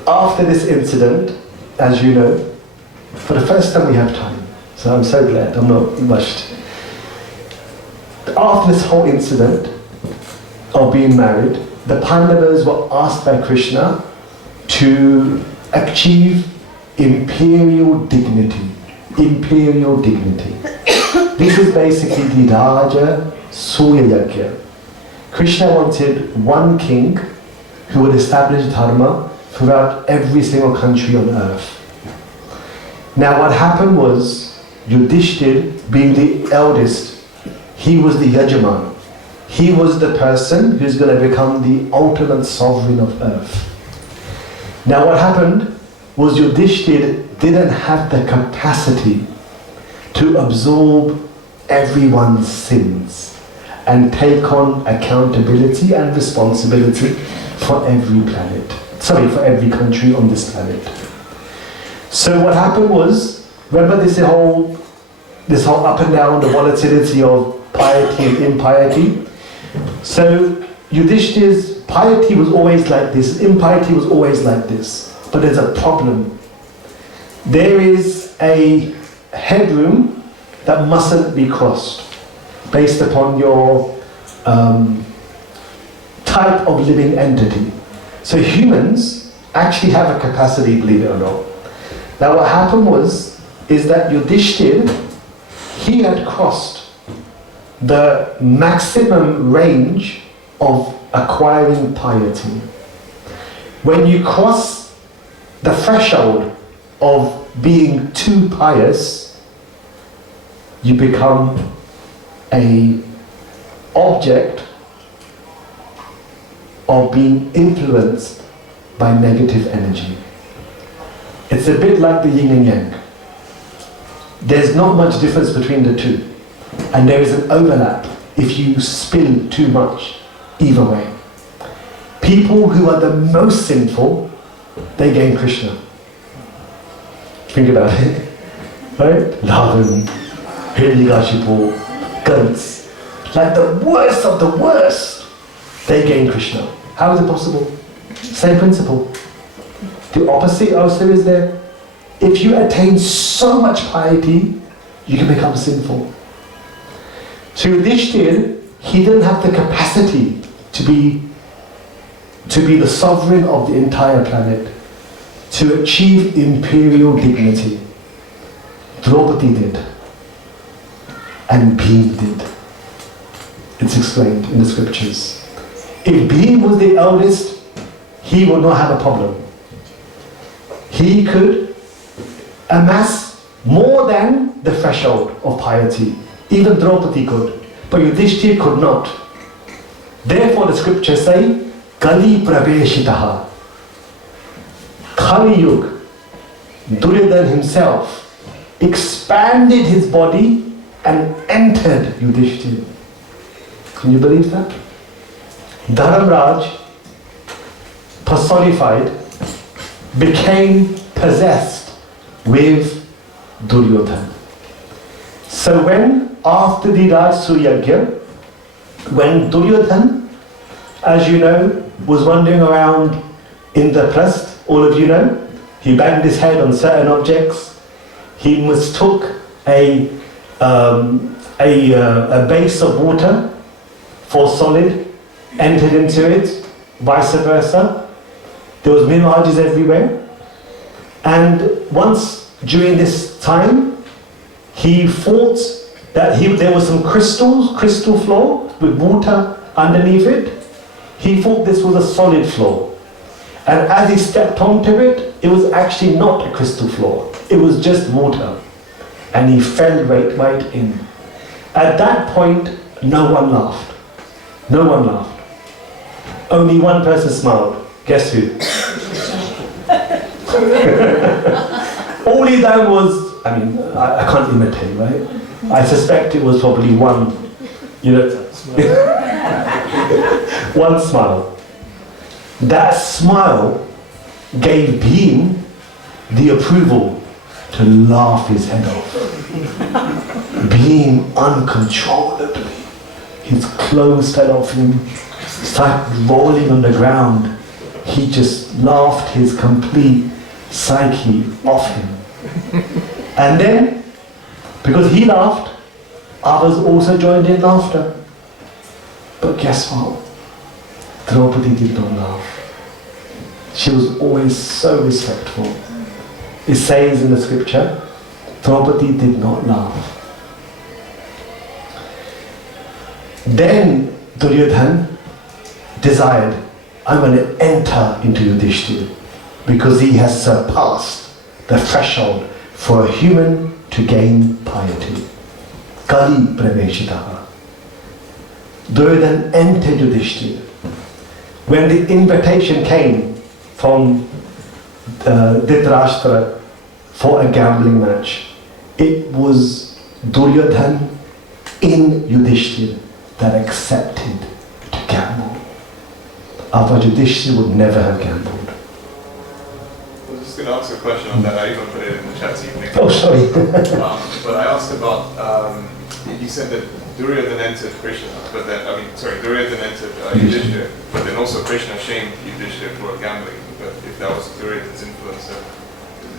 after this incident, as you know, For the first time we have time. So I'm so glad, I'm not rushed. After this whole incident of being married, the Pandavas were asked by Krishna to achieve imperial dignity. Imperial dignity. This is basically the Raja Surya Yajna. Krishna wanted one king who would establish dharma throughout every single country on earth. Now what happened was, Yudhishthir, being the eldest, he was the Yajaman. He was the person who's going to become the ultimate sovereign of earth. Now what happened was Yudhishthir didn't have the capacity to absorb everyone's sins and take on accountability and responsibility for every for every country on this planet. So what happened was, remember this whole up and down, the volatility of piety and impiety? So Yudhishthir's piety was always like this, impiety was always like this. But there's a problem. There is a headroom that mustn't be crossed based upon your type of living entity. So humans actually have a capacity, believe it or not. Now what happened is that Yudhishthir, he had crossed the maximum range of acquiring piety. When you cross the threshold of being too pious, you become an object of being influenced by negative energy. It's a bit like the yin and yang. There's not much difference between the two. And there is an overlap if you spill too much either way. People who are the most sinful, they gain Krishna. Think about it. Right? Ravan, Hiranyakashipu, Gants. Like the worst of the worst, they gain Krishna. How is it possible? Same principle. The opposite also is there. If you attain so much piety, you can become sinful. So Yudhishthir, he didn't have the capacity to be the sovereign of the entire planet, to achieve imperial dignity. Draupadi did, and Bhim did. It's explained in the scriptures. If Bhim was the eldest, he would not have a problem. He could amass more than the threshold of piety. Even Draupadi could, but Yudhishthir could not. Therefore the scriptures say, Kali Praveshitaha. Kali Yug, Duryodhana himself, expanded his body and entered Yudhishthir. Can you believe that? Dharamraj, personified, became possessed with Duryodhana. So when, after the Rajasuya Yajna, when Duryodhana, as you know, was wandering around Indraprastha, all of you know, he banged his head on certain objects, he mistook a base of water for solid, entered into it, vice versa. There was mirages everywhere. And once during this time, he thought that there was some crystal floor with water underneath it. He thought this was a solid floor. And as he stepped onto it, it was actually not a crystal floor. It was just water. And he fell right in. At that point, no one laughed. No one laughed. Only one person smiled. Guess who? All he done was, I can't imitate, right? I suspect it was probably one, one smile. That smile gave Bhim the approval to laugh his head off. Bhim uncontrollably, his clothes fell off him, started rolling on the ground. He just laughed his complete psyche off him. And then, because he laughed, others also joined in laughter. But guess what? Draupadi did not laugh. She was always so respectful. It says in the scripture, Draupadi did not laugh. Then Duryodhana desired, I'm going to enter into Yudhishthira because he has surpassed the threshold for a human to gain piety. Kali Prameshitaha. Duryodhana entered Yudhishthira. When the invitation came from Dhritarashtra for a gambling match, it was Duryodhana in Yudhishthira that accepted to gamble. Otherwise Yudhishthira would never have gambled. I was just going to ask a question on that. I even put it in the chat so you can. Oh, sorry. But I asked about, you said that Duryodhana entered Krishna, but then, Duryodhana entered Yudhishthira, but then also Krishna shamed Yudhishthira for gambling. But if that was Duryodhana's influence,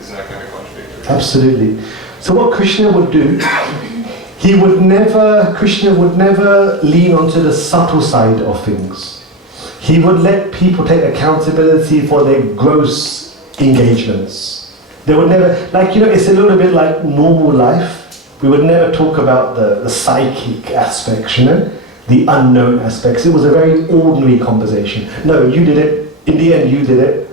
isn't that kind of contradictory? Absolutely. So what Krishna would do, Krishna would never lean onto the subtle side of things. He would let people take accountability for their gross engagements. They would never, it's a little bit like normal life. We would never talk about the psychic aspects, the unknown aspects. It was a very ordinary conversation. No, you did it. In the end, you did it.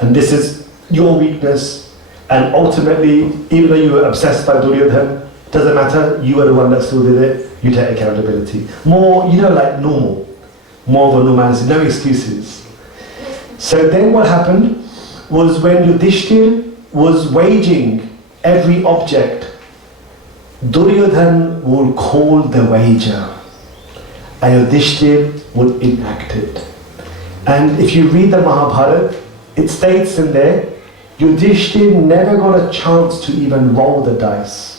And this is your weakness. And ultimately, even though you were obsessed by Duryodhana, doesn't matter, you were the one that still did it, you take accountability. More, like normal. More of a normality, no excuses. So then what happened was when Yudhishthira was waging every object, Duryodhana would call the wager, and Yudhishthira would enact it. And if you read the Mahabharata, it states in there, Yudhishthira never got a chance to even roll the dice.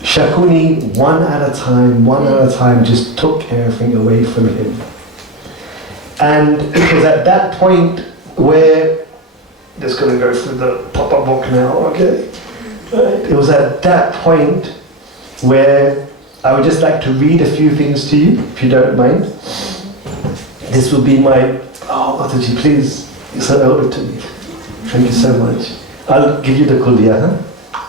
Shakuni, one at a time, just took everything away from him. And it was at that point where, just going to go through the pop-up book now, okay? It was at that point where I would just like to read a few things to you, if you don't mind. This will be my, Mataji, please, you send it over to me. Thank you so much. I'll give you the kuldiya, huh?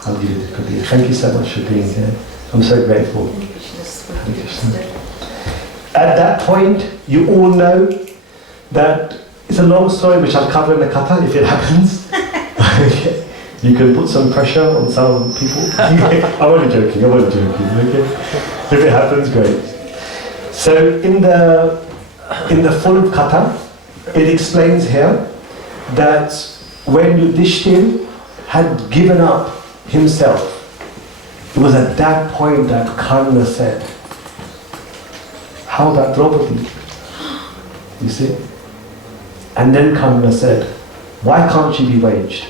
I'll give you the kuldiya. Thank you so much for being here. I'm so grateful. At that point, you all know that it's a long story which I'll cover in the katha if it happens. You can put some pressure on some people. I'm only joking, okay? If it happens, great. So in the full katha, it explains here that when Yudhishthira had given up himself, it was at that point that Karna said, how about Draupadi? You see? And then Karna said, why can't she be waged?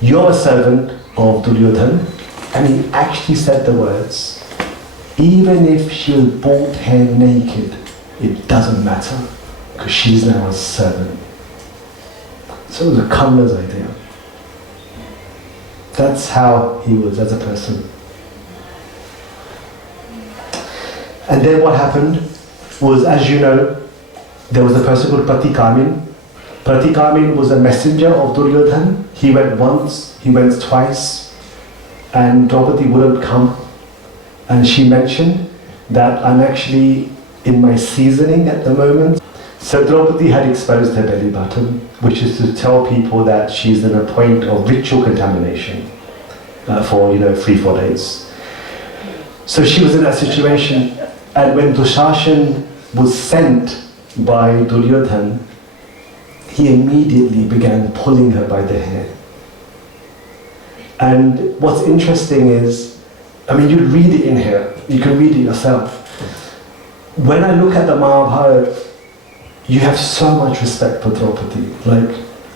You're a servant of Duryodhana, and he actually said the words, even if she was brought here naked, it doesn't matter, because she's now a servant. So it was a Karna's idea. That's how he was as a person. And then what happened was, as you know, there was a person called Pratikamin. Pratikamin was a messenger of Duryodhana. He went once, he went twice, and Draupadi wouldn't come. And she mentioned that I'm actually in my seasoning at the moment. So Draupadi had exposed her belly button, which is to tell people that she's in a point of ritual contamination for 3-4 days. So she was in that situation, and when Dushashan was sent by Duryodhana, he immediately began pulling her by the hair. And what's interesting is, you read it in here, you can read it yourself. When I look at the Mahabharata, you have so much respect for Draupadi.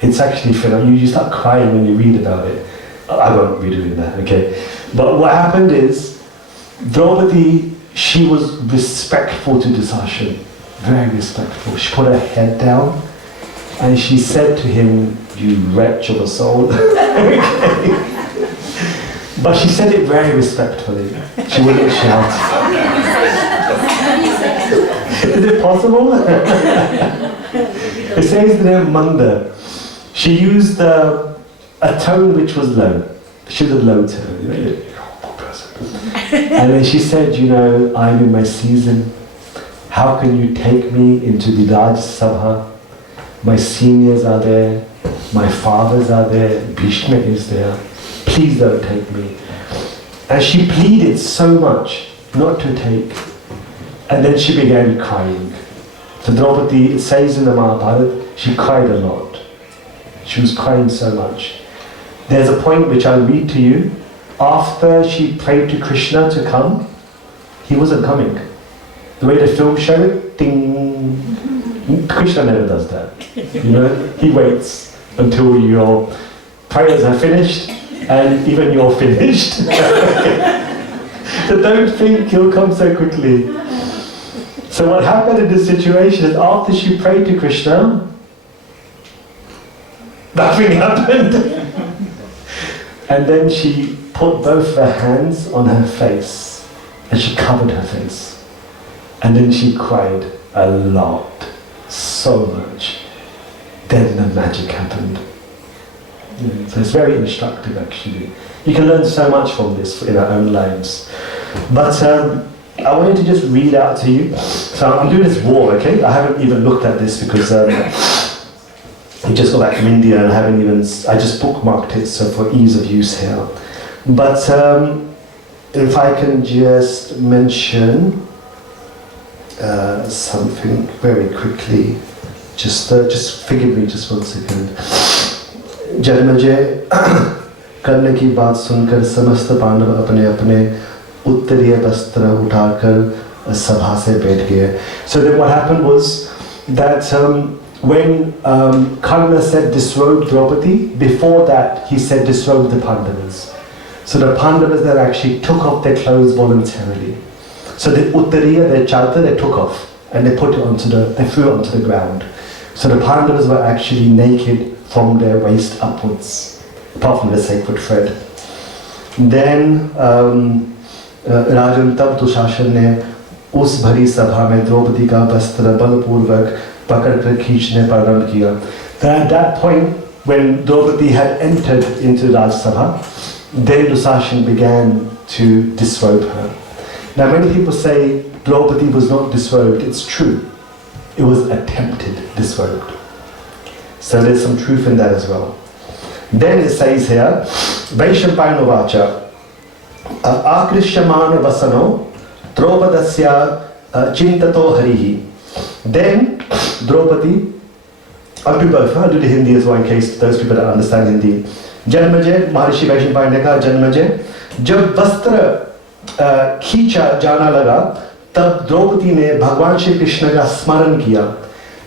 It's actually phenomenal. You start crying when you read about it. I won't be doing that, okay? But what happened is, Draupadi, she was respectful to Dushashan, very respectful. She put her head down and she said to him, you wretch of a soul. But she said it very respectfully. She wouldn't shout. Is it possible? It says there, Manda. She used a tone which was low. She was a low tone. And then she said, you know, I'm in my season. How can you take me into the Raj Sabha? My seniors are there. My fathers are there. Bhishma is there. Please don't take me. And she pleaded so much not to take. And then she began crying. So Draupadi, it says in the Mahabharata, she cried a lot. She was crying so much. There's a point which I'll read to you. After she prayed to Krishna to come, he wasn't coming. The way the film showed it, ding. Krishna never does that. You know, he waits until your prayers are finished and even you're finished. So don't think he'll come so quickly. So what happened in this situation is after she prayed to Krishna, nothing happened. And then she put both her hands on her face and she covered her face. And then she cried a lot, so much. Then the magic happened. Yeah, so it's very instructive actually. You can learn so much from this in our own lives. But I wanted to just read out to you. So I'm doing this wall, okay? I haven't even looked at this because I just got back from India and I just bookmarked it so for ease of use here. But if I can just mention something very quickly, just forgive me just 1 second. Janmejay करने की बात सुनकर समस्त पांडव अपने अपने उत्तरीय वस्त्र उठाकर सभा से बैठ गए. So then what happened was that when Karna said disrobe Draupadi, before that he said disrobe the Pandavas. So the Pandavas that actually took off their clothes voluntarily. So the Uttariya, their chadar, they took off and they put it they threw it onto the ground. So the Pandavas were actually naked from their waist upwards, apart from the sacred thread. Then Rajan तब दुशासन ने उस भरी सभा में द्रौपदी का वस्त्र बलपूर्वक पकड़कर खींचने प्रारंभ किया. Then at that point, when Draupadi had entered into Raj Sabha, then Dusashan began to disrobe her. Now many people say Draupadi was not disrobed. It's true. It was attempted disrobed. So there's some truth in that as well. Then it says here, Vaishampayana Vacha, Akrishyamana Vasano, Draupadasya Chintato Harihi. Then Draupadi, I'll do both, I'll do the Hindi as well in case those people that understand Hindi. Janmajay, Maharishi Vaishampayana ने कहा Janmajay, जब वस्त्र खींचा जाना लगा, तब द्रौपदी ने भगवान श्री कृष्ण का स्मरण किया.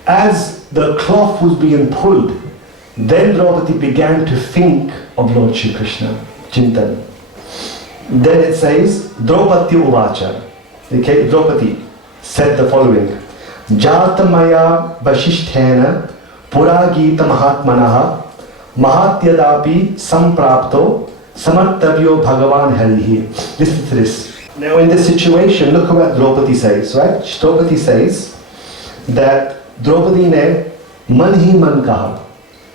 As the cloth was being pulled, then Draupadi began to think of Lord Shri Krishna, Chintan. Then it says, Draupadi Uvacha. Okay, Draupadi said the following: Jatamaya Vashisthena Puragita Mahatmanaha Mahatyadapi Samprapto Samartavyo Bhagavan Harihi. Listen to this. Now in this situation, look at what Draupadi says, right? Draupadi says that Draupadi ne man hi man kaha.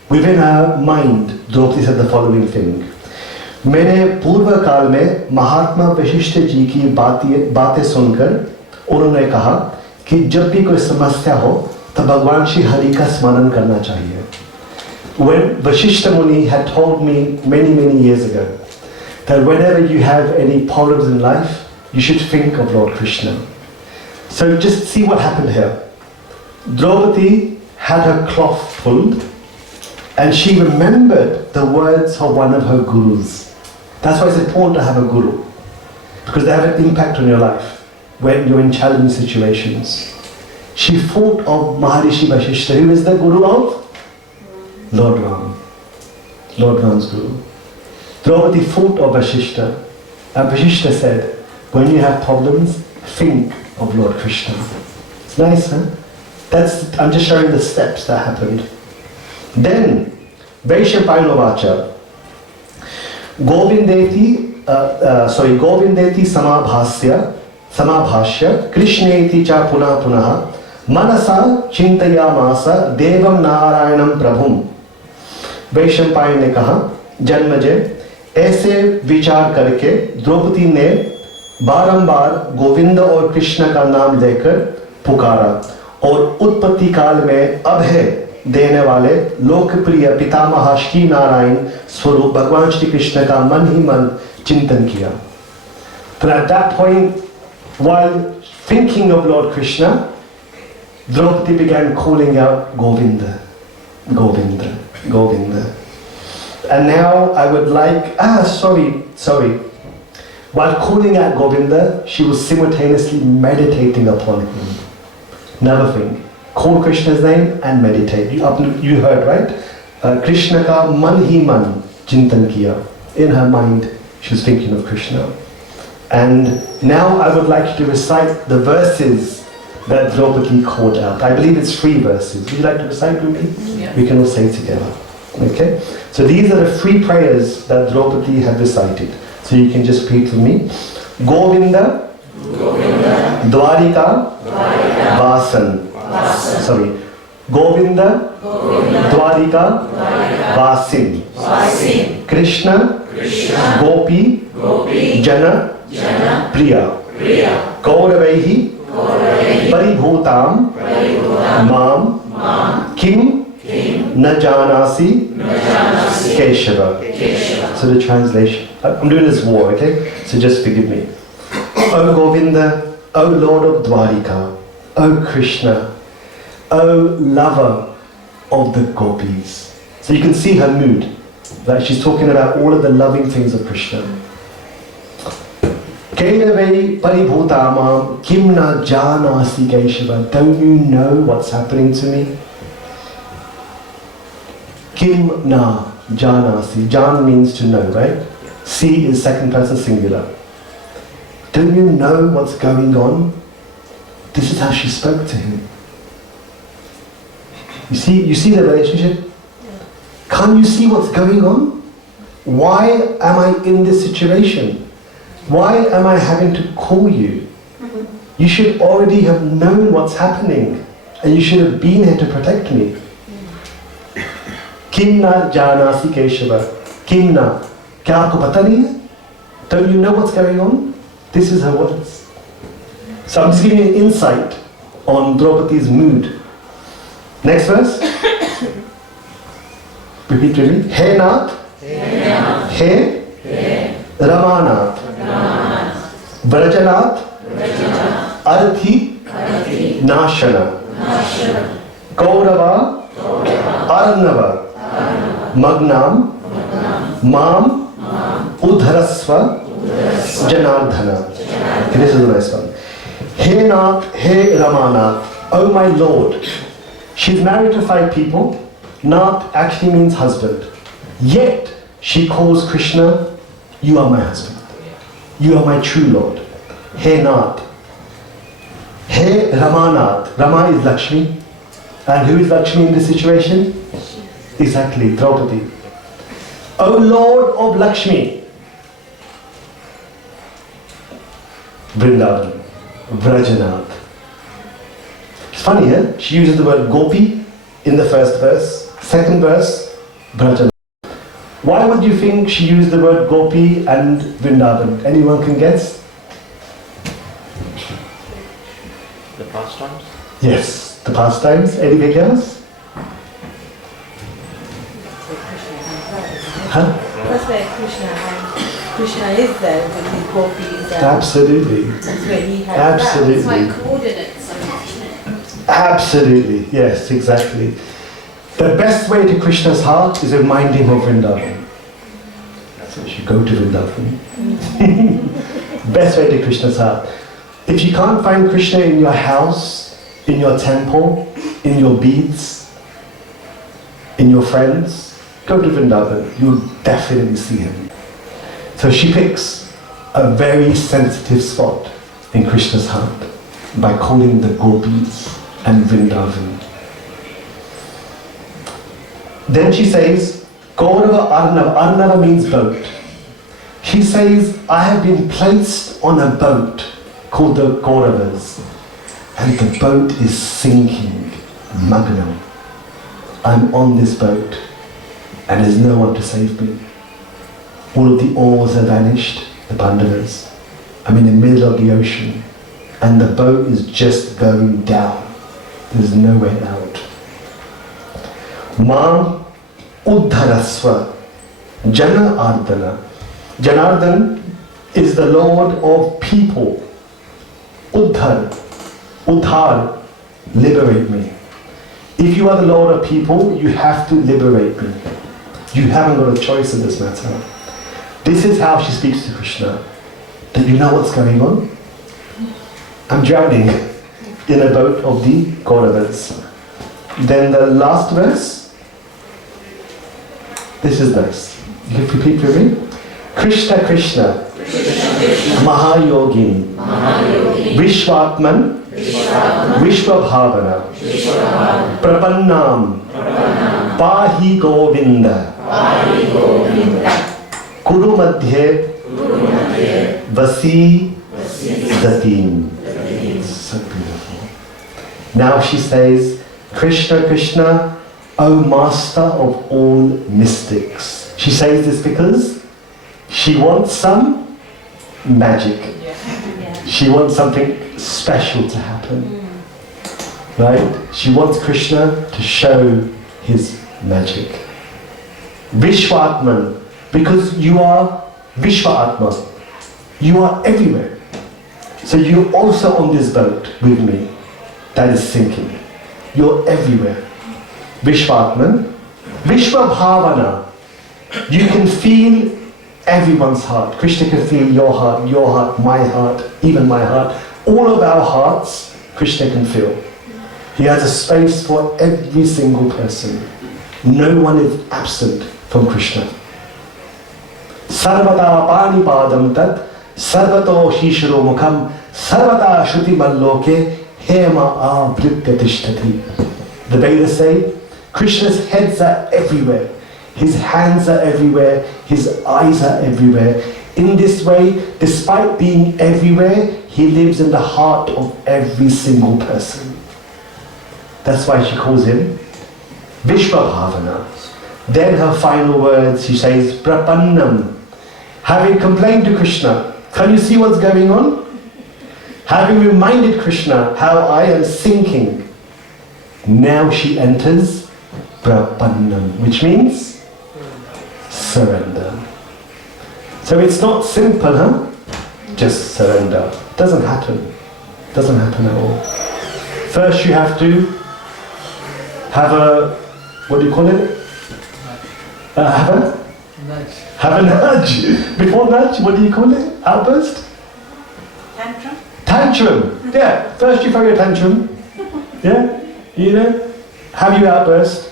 Within her mind, Draupadi said the following thing. मैंने पूर्व काल में महात्मा वशिष्ठ जी की बातें सुनकर उन्होंने कहा कि जब भी कोई समस्या हो तो भगवान श्री हरि का स्मरण करना चाहिए. When Vashishta Muni had told me many years ago that whenever you have any problems in life, you should think of Lord Krishna. So just see what happened here. Draupadi had her cloth pulled and she remembered the words of one of her gurus. That's why it's important to have a guru, because they have an impact on your life when you're in challenging situations. She thought of Maharishi Vashishta, who is the guru of Lord Ram. Lord Ram's guru. Draupadi thought of Vashishta, and Vashishta said, when you have problems, think of Lord Krishna. It's nice, huh? I'm just showing the steps that happened. Then, Vaishampainovacha. Govindeti samabhasya Krishneti cha punah punaha manasa chintayamasa devam narayanam prabhum. Vaishampayana ने कहा, जन्मजय, ऐसे विचार करके द्रौपदी ने बारंबार गोविंद और कृष्ण का नाम लेकर पुकारा और उत्पत्ति काल में अभय देने वाले लोकप्रिय पितामह श्री नारायण स्वरूप भगवान श्री कृष्ण का मन ही मन चिंतन किया. So at that point, while thinking of Lord Krishna, Draupadi began calling out Govinda, Govinda, Govinda. And now I would like, sorry. While calling out Govinda, she was simultaneously meditating upon him. Another thing, call Krishna's name and meditate. You heard, right? Krishna ka man hi man chintan kiya. In her mind, she was thinking of Krishna. And now I would like you to recite the verses that Draupadi called out. I believe it's 3 verses. Would you like to recite with me? Yeah. We can all say together. Okay? So these are the 3 prayers that Draupadi had recited. So you can just repeat with me. Govinda, Govinda. Dwarika, Dwarika. Vasan. Sorry. Govinda, Govinda. Dwarika, Dwarika. Vasin. Vasin. Krishna, Krishna. Gopi, Gopi. Jana, Jana. Priya, Priya. Gauravehi, Gauravehi. Paribhutam, Paribhutam. Mam, Mam. Kim, Kim. Na janasi, Keshava. Keshava. So the translation. I'm doing this war, okay? So just forgive me. O Govinda, O Lord of Dwarika, O Krishna, O lover of the gopis. So you can see her mood. That she's talking about all of the loving things of Krishna. Kedave paribhutamam kimna janasi Keshava. Don't you know what's happening to me? Kim na janasi. Jan means to know, right? Si is second person singular. Don't you know what's going on? This is how she spoke to him. You see the relationship? Can't you see what's going on? Why am I in this situation? Why am I having to call you? You should already have known what's happening and you should have been here to protect me. Kimna janasi Keshava. Kimna. Kya aapko pata nahi hai? Don't you know what's going on? This is her words. So I'm just giving you an insight on Draupadi's mood. Next verse. Repeat with me. He Nath. He Ramanath. Vrajanath. Arthi. Nashana. Kaurava. Arnava. Magnam. Mam. Udharasva. Janardhana. Okay, this is the nice one. He Nath, He Ramanath, oh my Lord. She's married to 5 people. Nath actually means husband. Yet she calls Krishna, you are my husband. You are my true Lord. He Nath. He Ramanath. Rama is Lakshmi. And who is Lakshmi in this situation? Exactly, Draupadi. O Lord of Lakshmi. Vrindavan, Vrajanath. It's funny, eh? She uses the word Gopi in the first verse. Second verse, Vrajanath. Why would you think she used the word Gopi and Vrindavan? Anyone can guess? The pastimes? Yes, the pastimes. Anything else? Huh? That's where Krishna is there with his gopis. Absolutely. That's where he has Absolutely. It's like coordinates. Absolutely, yes, exactly. The best way to Krishna's heart is remind him of Vrindavan. So you should go to Vrindavan. Best way to Krishna's heart. If you can't find Krishna in your house, in your temple, in your beads, in your friends, go to Vrindavan. You'll definitely see him. So she picks a very sensitive spot in Krishna's heart by calling the gopis and Vrindavan. Then she says, Gaurava Arnava. Arnava means boat. She says, I have been placed on a boat called the Kauravas, and the boat is sinking, Magnam. I'm on this boat, and there's no one to save me. All of the oars have vanished, the Pandavas. I'm in the middle of the ocean, and the boat is just going down. There's no way out. Ma Uddharasva Janardana. Janardan is the Lord of people. Uddhar, Uddhar, liberate me. If you are the Lord of people, you have to liberate me. You haven't got a choice in this matter. This is how she speaks to Krishna. Do you know what's going on? I'm drowning in a boat of the Kauravas. Then the last verse. This is nice. You can repeat with me. Krishna Krishna, Mahayogin, Vishwatman, Vishwabhavana, Prapannam, Pahi Govinda, Kuru Madhye, Vasi Zatim. So beautiful. Now she says, Krishna Krishna, O Master of all mystics. She says this because she wants some magic. She wants something special to happen. Right? She wants Krishna to show his magic. Vishwatman, because you are Vishwa-Atma. You are everywhere. So you're also on this boat with me that is sinking. You're everywhere. Vishwatman. Vishwabhavana. You can feel everyone's heart. Krishna can feel your heart, my heart, even my heart. All of our hearts, Krishna can feel. He has a space for every single person. No one is absent from Krishna. Sarvata panipadam tat, sarvato shishiro mukham, sarvata shruti malloke, hema avritya tishtati. The Vedas say, Krishna's heads are everywhere. His hands are everywhere, his eyes are everywhere. In this way, despite being everywhere, he lives in the heart of every single person. That's why she calls him Vishwabhavana. Then her final words, she says, Prapannam. Having complained to Krishna, can you see what's going on? Having reminded Krishna how I am sinking, now she enters Prapannam, which means surrender. So it's not simple, huh? Just surrender. Doesn't happen. Doesn't happen at all. First you have to have a, what do you call it? Have a nudge. Before nudge, what do you call it? Outburst? Tantrum? Tantrum. Yeah. First you throw your tantrum. Yeah? You know? Have your outburst.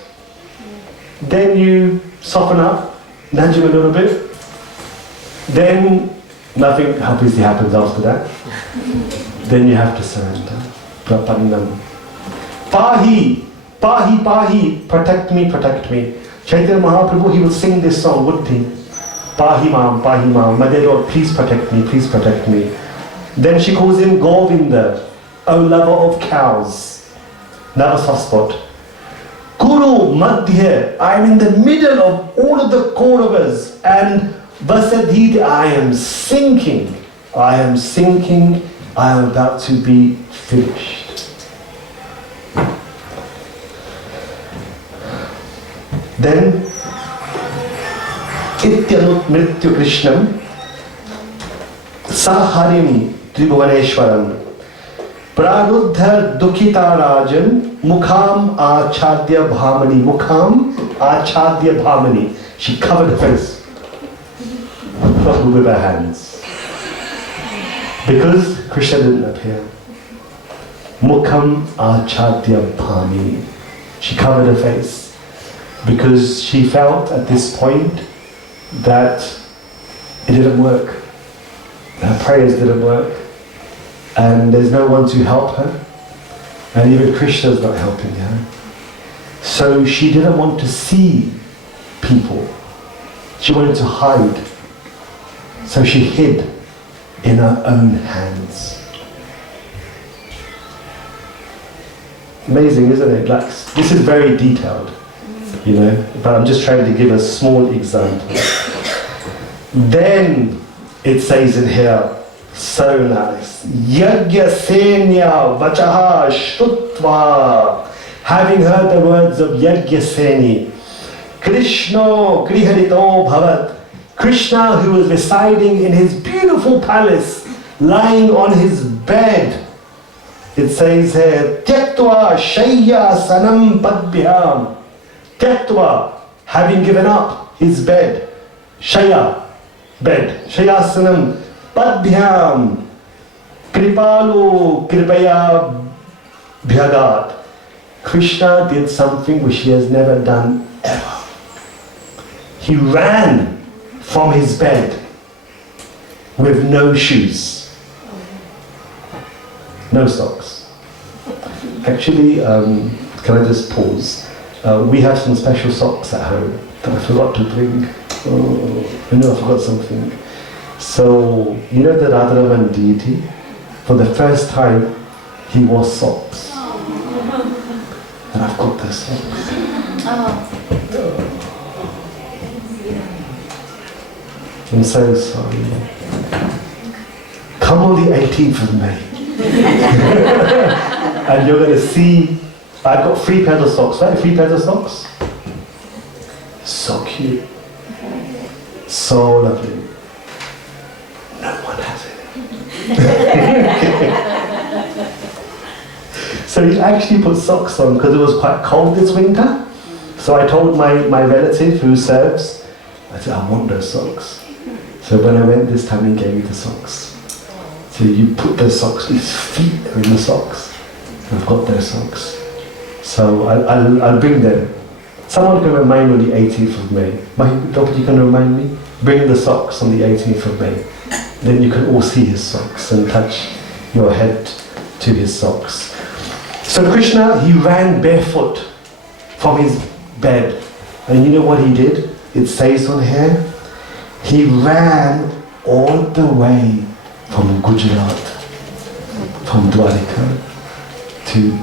Then you soften up. Nudge him a little bit. Then nothing obviously happens after that. Then you have to surrender. Prapannam. Pahi, Pahi, Pahi, protect me, protect me. Chaitanya Mahaprabhu, he would sing this song, wouldn't he? Pahi Mam, my dear Lord, please protect me, please protect me. Then she calls him Govinda, O lover of cows. Not a soft spot. Kuru Madhya, I am in the middle of all of the Kauravas, and Vasadhit, I am sinking. I am sinking. I am about to be finished. Then, Ityanut Mrityu Krishnam, Saharim Tribhuvaneshwaram, Praruddha Dukhita Rajan, Mukham Achadya Bhamani. Mukham Achadya Bhamani. She covered her face with her hands. Because Krishna didn't appear. Mukham Achadya Bhamani. She covered her face. Because she felt at this point that it didn't work. Her prayers didn't work. And there's no one to help her. And even Krishna's not helping her. So she didn't want to see people. She wanted to hide. So she hid in her own hands. Amazing, isn't it? Like, this is very detailed, you know, but I'm just trying to give a small example. Then it says in here, so nice, Yagya Senya Vachaha Shrutva. Having heard the words of Yagya Seni, Krishna Griharito Bhavat, Krishna, who was residing in his beautiful palace, lying on his bed. It says here, Tyaktva Shayya Sanam Padbhyam. Tyaktva, having given up his bed, Shaya, bed, Shayasanam Padbhyam, Kripalu Kripaya Bhyagat. Krishna did something which he has never done ever. He ran from his bed with no shoes, no socks. Actually, can I just pause? We have some special socks at home that I forgot to bring. Oh, I know I forgot something. So, you know the Radharamana deity? For the first time, he wore socks. And I've got those socks. I'm so sorry. Come on the 18th of May. And you're going to see, I've got 3 pairs of socks, right? 3 pairs of socks. So cute. So lovely. No one has it. So he actually put socks on because it was quite cold this winter. So I told my relative who serves, I said, I want those socks. So when I went this time, he gave me the socks. So you put the socks, his feet are in the socks. I've got those socks. So I'll bring them. Someone can remind me on the 18th of May. Doctor, you can remind me? Bring the socks on the 18th of May. Then you can all see his socks and touch your head to his socks. So Krishna, he ran barefoot from his bed. And you know what he did? It says on here, he ran all the way from Gujarat, from Dwarika to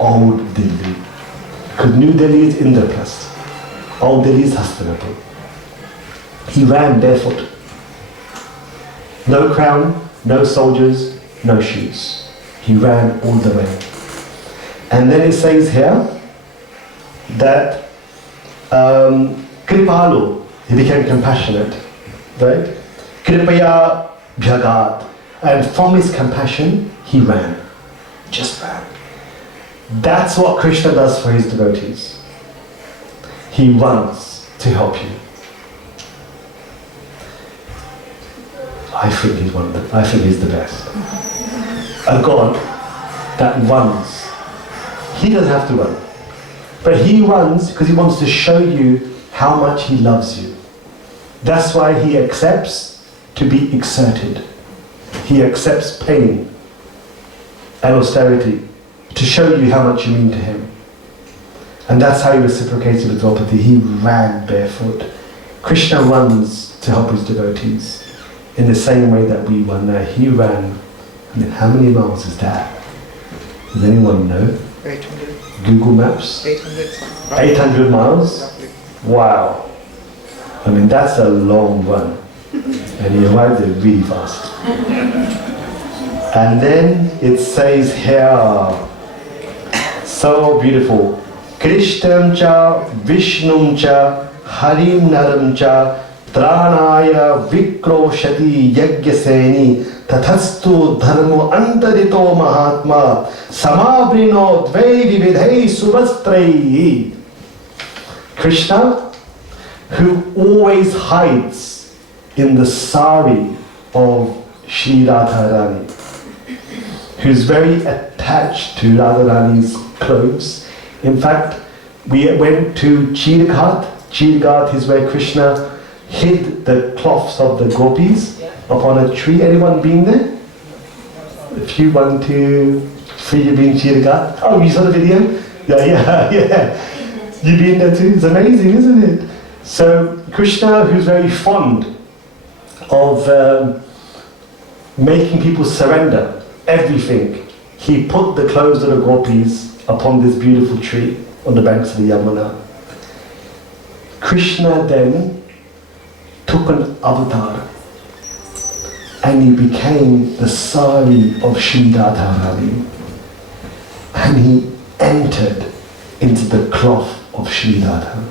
Old Delhi. Because New Delhi is Indraprasth. Old Delhi is Hastinapur. He ran barefoot. No crown, no soldiers, no shoes. He ran all the way. And then it says here that Kripalu, he became compassionate, right? Kripaya Bhyagat. And from his compassion, he ran. Just ran. That's what Krishna does for his devotees. He runs to help you. I think he's the best. A God that runs. He doesn't have to run. But he runs because he wants to show you how much he loves you. That's why he accepts to be exerted. He accepts pain and austerity to show you how much you mean to him. And that's how he reciprocated with Draupadi. He ran barefoot. Krishna runs to help his devotees in the same way that we run now. He ran. I mean, how many miles is that? Does anyone know? 800. Google Maps? 800. 800 miles? Wow. I mean, that's a long run. And he arrived there really fast. And then it says here, so beautiful. Krishnam cha, Vishnum cha, Harim naram cha, Tranaya vikroshati yagyaseni, Tathastu dharmo antarito mahatma, Samavrino dvei vividhei subastrai. Krishna, who always hides in the sari of Shri Radharani, who's very attached to Radharani's clothes. In fact, we went to Chirghat. Chirghat is where Krishna hid the cloths of the gopis upon a tree. Anyone been there? If you 1, 2, 3, you've been Chirghat. Oh, you saw the video? Yeah. You've been there too? It's amazing, isn't it? So Krishna, who's very fond of making people surrender everything, he put the clothes of the gopis upon this beautiful tree on the banks of the Yamuna. Krishna then took an avatar and he became the sari of Shri Radharani, and he entered into the cloth of Shri Radha.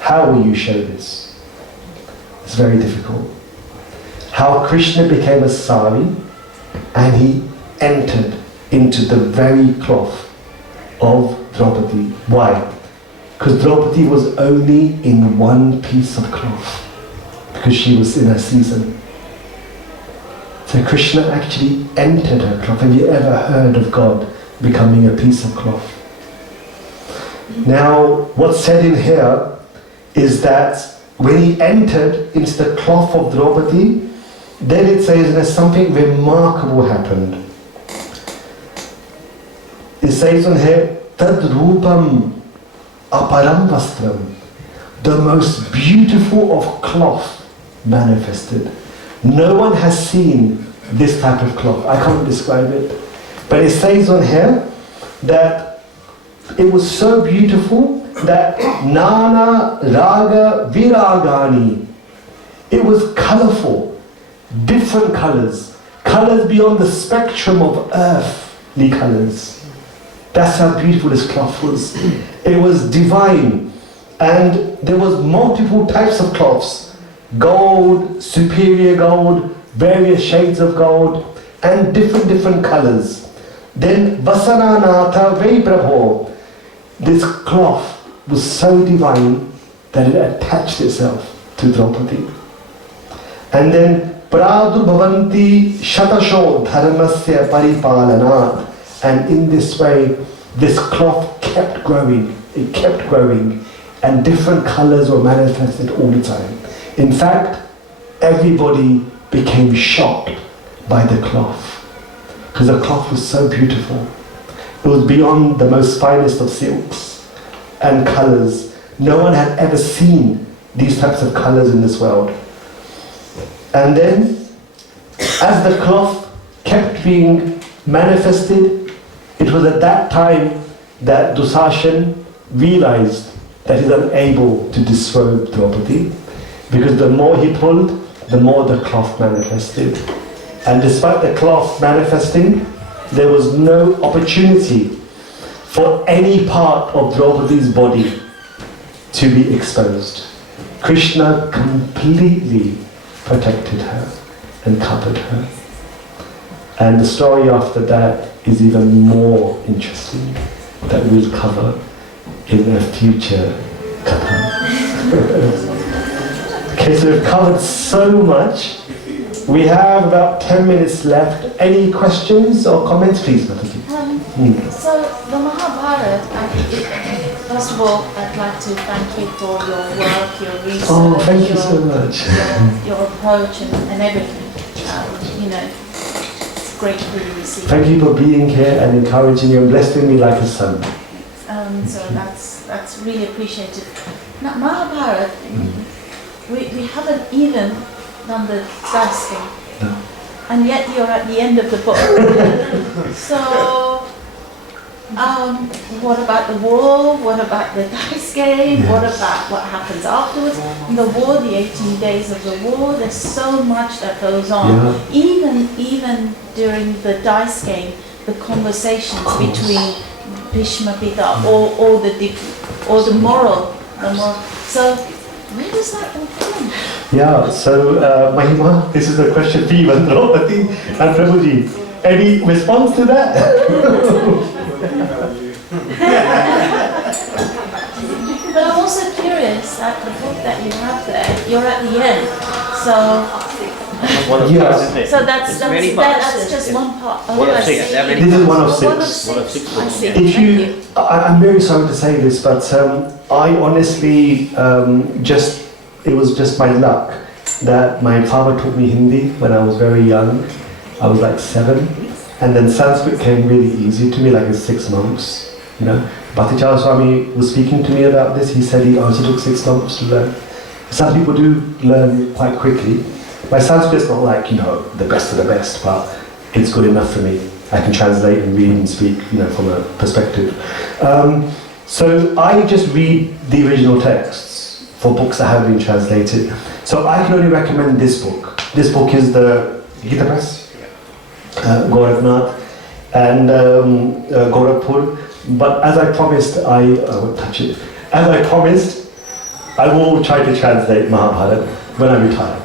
How will you show this? It's very difficult. How Krishna became a sari and he entered into the very cloth of Draupadi. Why? Because Draupadi was only in one piece of cloth, because she was in her season. So Krishna actually entered her cloth. Have you ever heard of God becoming a piece of cloth? Now, what's said in here is that when he entered into the cloth of Draupadi, then it says that something remarkable happened. It says on here, Tad Rupam Aparam Vastram, the most beautiful of cloth manifested. No one has seen this type of cloth. I can't describe it. But it says on here that it was so beautiful that Nana Raga Viragani, it was colorful, different colors, colors beyond the spectrum of earthly colors. That's how beautiful this cloth was. It was divine, and there was multiple types of cloths. Gold, superior gold, various shades of gold, and different colors. Then Vasananatha Vaiprabho, this cloth was so divine that it attached itself to Draupadi. And then Pradu Bhavanti Shatasho Dharmasya Paripalanat, and in this way this cloth kept growing, it kept growing, and different colors were manifested all the time. In fact, everybody became shocked by the cloth, because the cloth was so beautiful. It was beyond the most finest of silks and colors. No one had ever seen these types of colors in this world. And then, as the cloth kept being manifested, it was at that time that Dusashan realized that he's unable to disrobe Draupadi, because the more he pulled, the more the cloth manifested. And despite the cloth manifesting, there was no opportunity for any part of Draupadi's body to be exposed. Krishna completely protected her and covered her. And the story after that is even more interesting, that we'll cover in a future katha. Okay, so we've covered so much. We have about 10 minutes left. Any questions or comments, please, Bhakti? So the Mahabharata, first of all, I'd like to thank you for your work, your research, thank you so much. your approach and everything. You know, it's great to receive. Thank you for being here and encouraging you and blessing me like a son. So that's really appreciated. Now, Mahabharata, we haven't even done the dice game. No. And yet you're at the end of the book. So, what about the war? What about the dice game? Yes. What about what happens afterwards? In the war, the 18 days of the war, there's so much that goes on. Yeah. Even during the dice game, the conversations between Bhishma, Pita, or the moral. So, where does that all come? Yeah, so Mahima, this is a question for you and Draupadi and Prabhuji. Any response to that? But I'm also curious that the book that you have there, you're at the end. So so that's just one part. One of six. This is one of six. One of six. I see. If you, I'm very sorry to say this, but I honestly it was just my luck that my father taught me Hindi when I was very young. I was like 7, and then Sanskrit came really easy to me, like in 6 months. You know, Bhakti Swami was speaking to me about this. He said he also took 6 months to learn. Some people do learn quite quickly. My Sanskrit's not like, the best of the best, but it's good enough for me. I can translate and read and speak, from a perspective. So I just read the original texts for books that have been translated. So I can only recommend this book. This book is the Gita Press, Gorakhnath, and Gorakhpur. But as I promised, I won't touch it. As I promised, I will try to translate Mahabharata when I retire.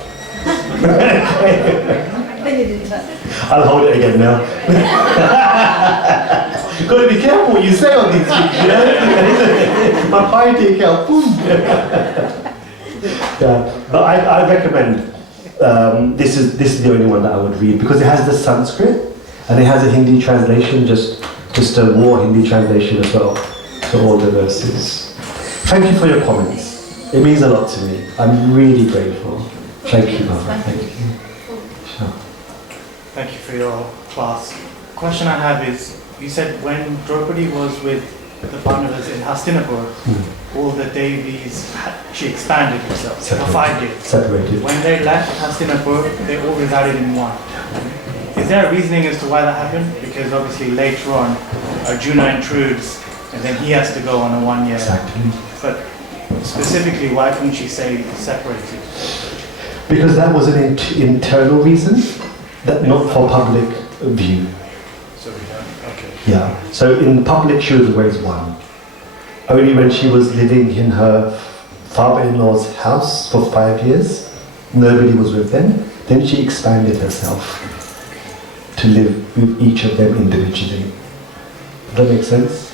I'll hold it again now. You've got to be careful what you say on these things, My piety account, boom. Yeah, but I recommend, this is the only one that I would read, because it has the Sanskrit, and it has a Hindi translation, just a more Hindi translation as well, to all the verses. Thank you for your comments. It means a lot to me. I'm really grateful. Thank you, Mother. Thank you. Sure. Thank you for your class. Question I have is, you said when Draupadi was with the Pandavas in Hastinapur, all the Devis, she expanded herself for 5 years. Separated. When they left Hastinapur, they all resided in one. Is there a reasoning as to why that happened? Because obviously later on, Arjuna intrudes, and then he has to go on a 1 year. Exactly. But specifically, why couldn't she say separated? Because that was an internal reason, that not for public view. So, okay. Yeah. So in public, she was always one. Only when she was living in her father-in-law's house for 5 years, nobody was with them. Then she expanded herself to live with each of them individually. Does that make sense?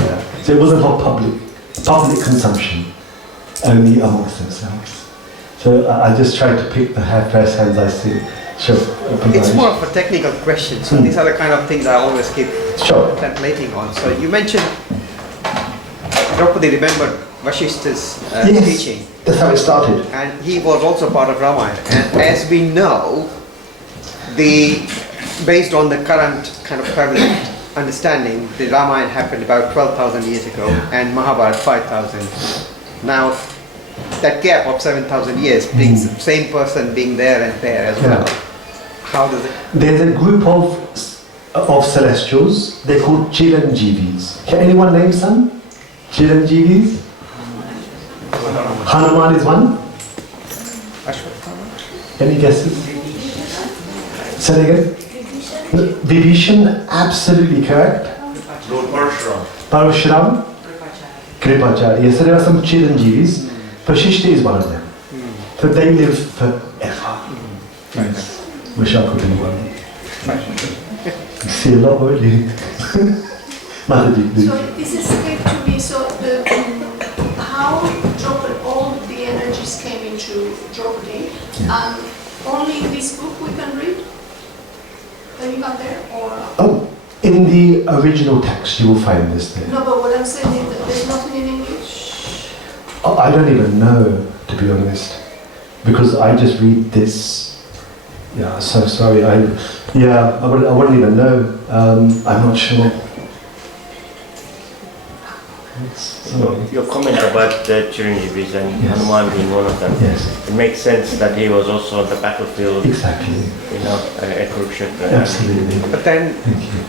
Yeah. So it wasn't for public consumption, only amongst themselves. So I just tried to pick the first hands I see. Sure. It's more of a technical question, so these are the kind of things I always keep contemplating on. So you mentioned Draupadi remembered Vashishta's teaching. That's how it started. And he was also part of Ramayana. And as we know, based on the current kind of prevalent understanding, the Ramayana happened about 12,000 years ago and Mahabharata 5,000. Now, that gap of 7,000 years brings the same person being there and there as well. How does it? There's a group of celestials. They're called Chiranjeevis. Can anyone name some? Chiranjeevis? Hanuman is one. Any guesses? Say it again. Vibhishan, absolutely correct. Lord Parshuram. Parashuram. Kripacharya. Yes, so there are some Chiranjeevis. Vashishta is one of them. So they live forever. Yes. Wish I could be one. You see a lot already. So this is clear to me. So how Draupadi, all the energies came into Draupadi, only in this book we can read? That you got there, or? Oh, in the original text you will find this there. No, but what I'm saying is that there's nothing in English. Oh, I don't even know, to be honest, because I just read this. Yeah, so sorry. I wouldn't even know. I'm not sure. Your comment about the Chiranjeevis and Hanuman being one of them, it makes sense that he was also on the battlefield. Exactly. At Kurukshetra. Absolutely. But then,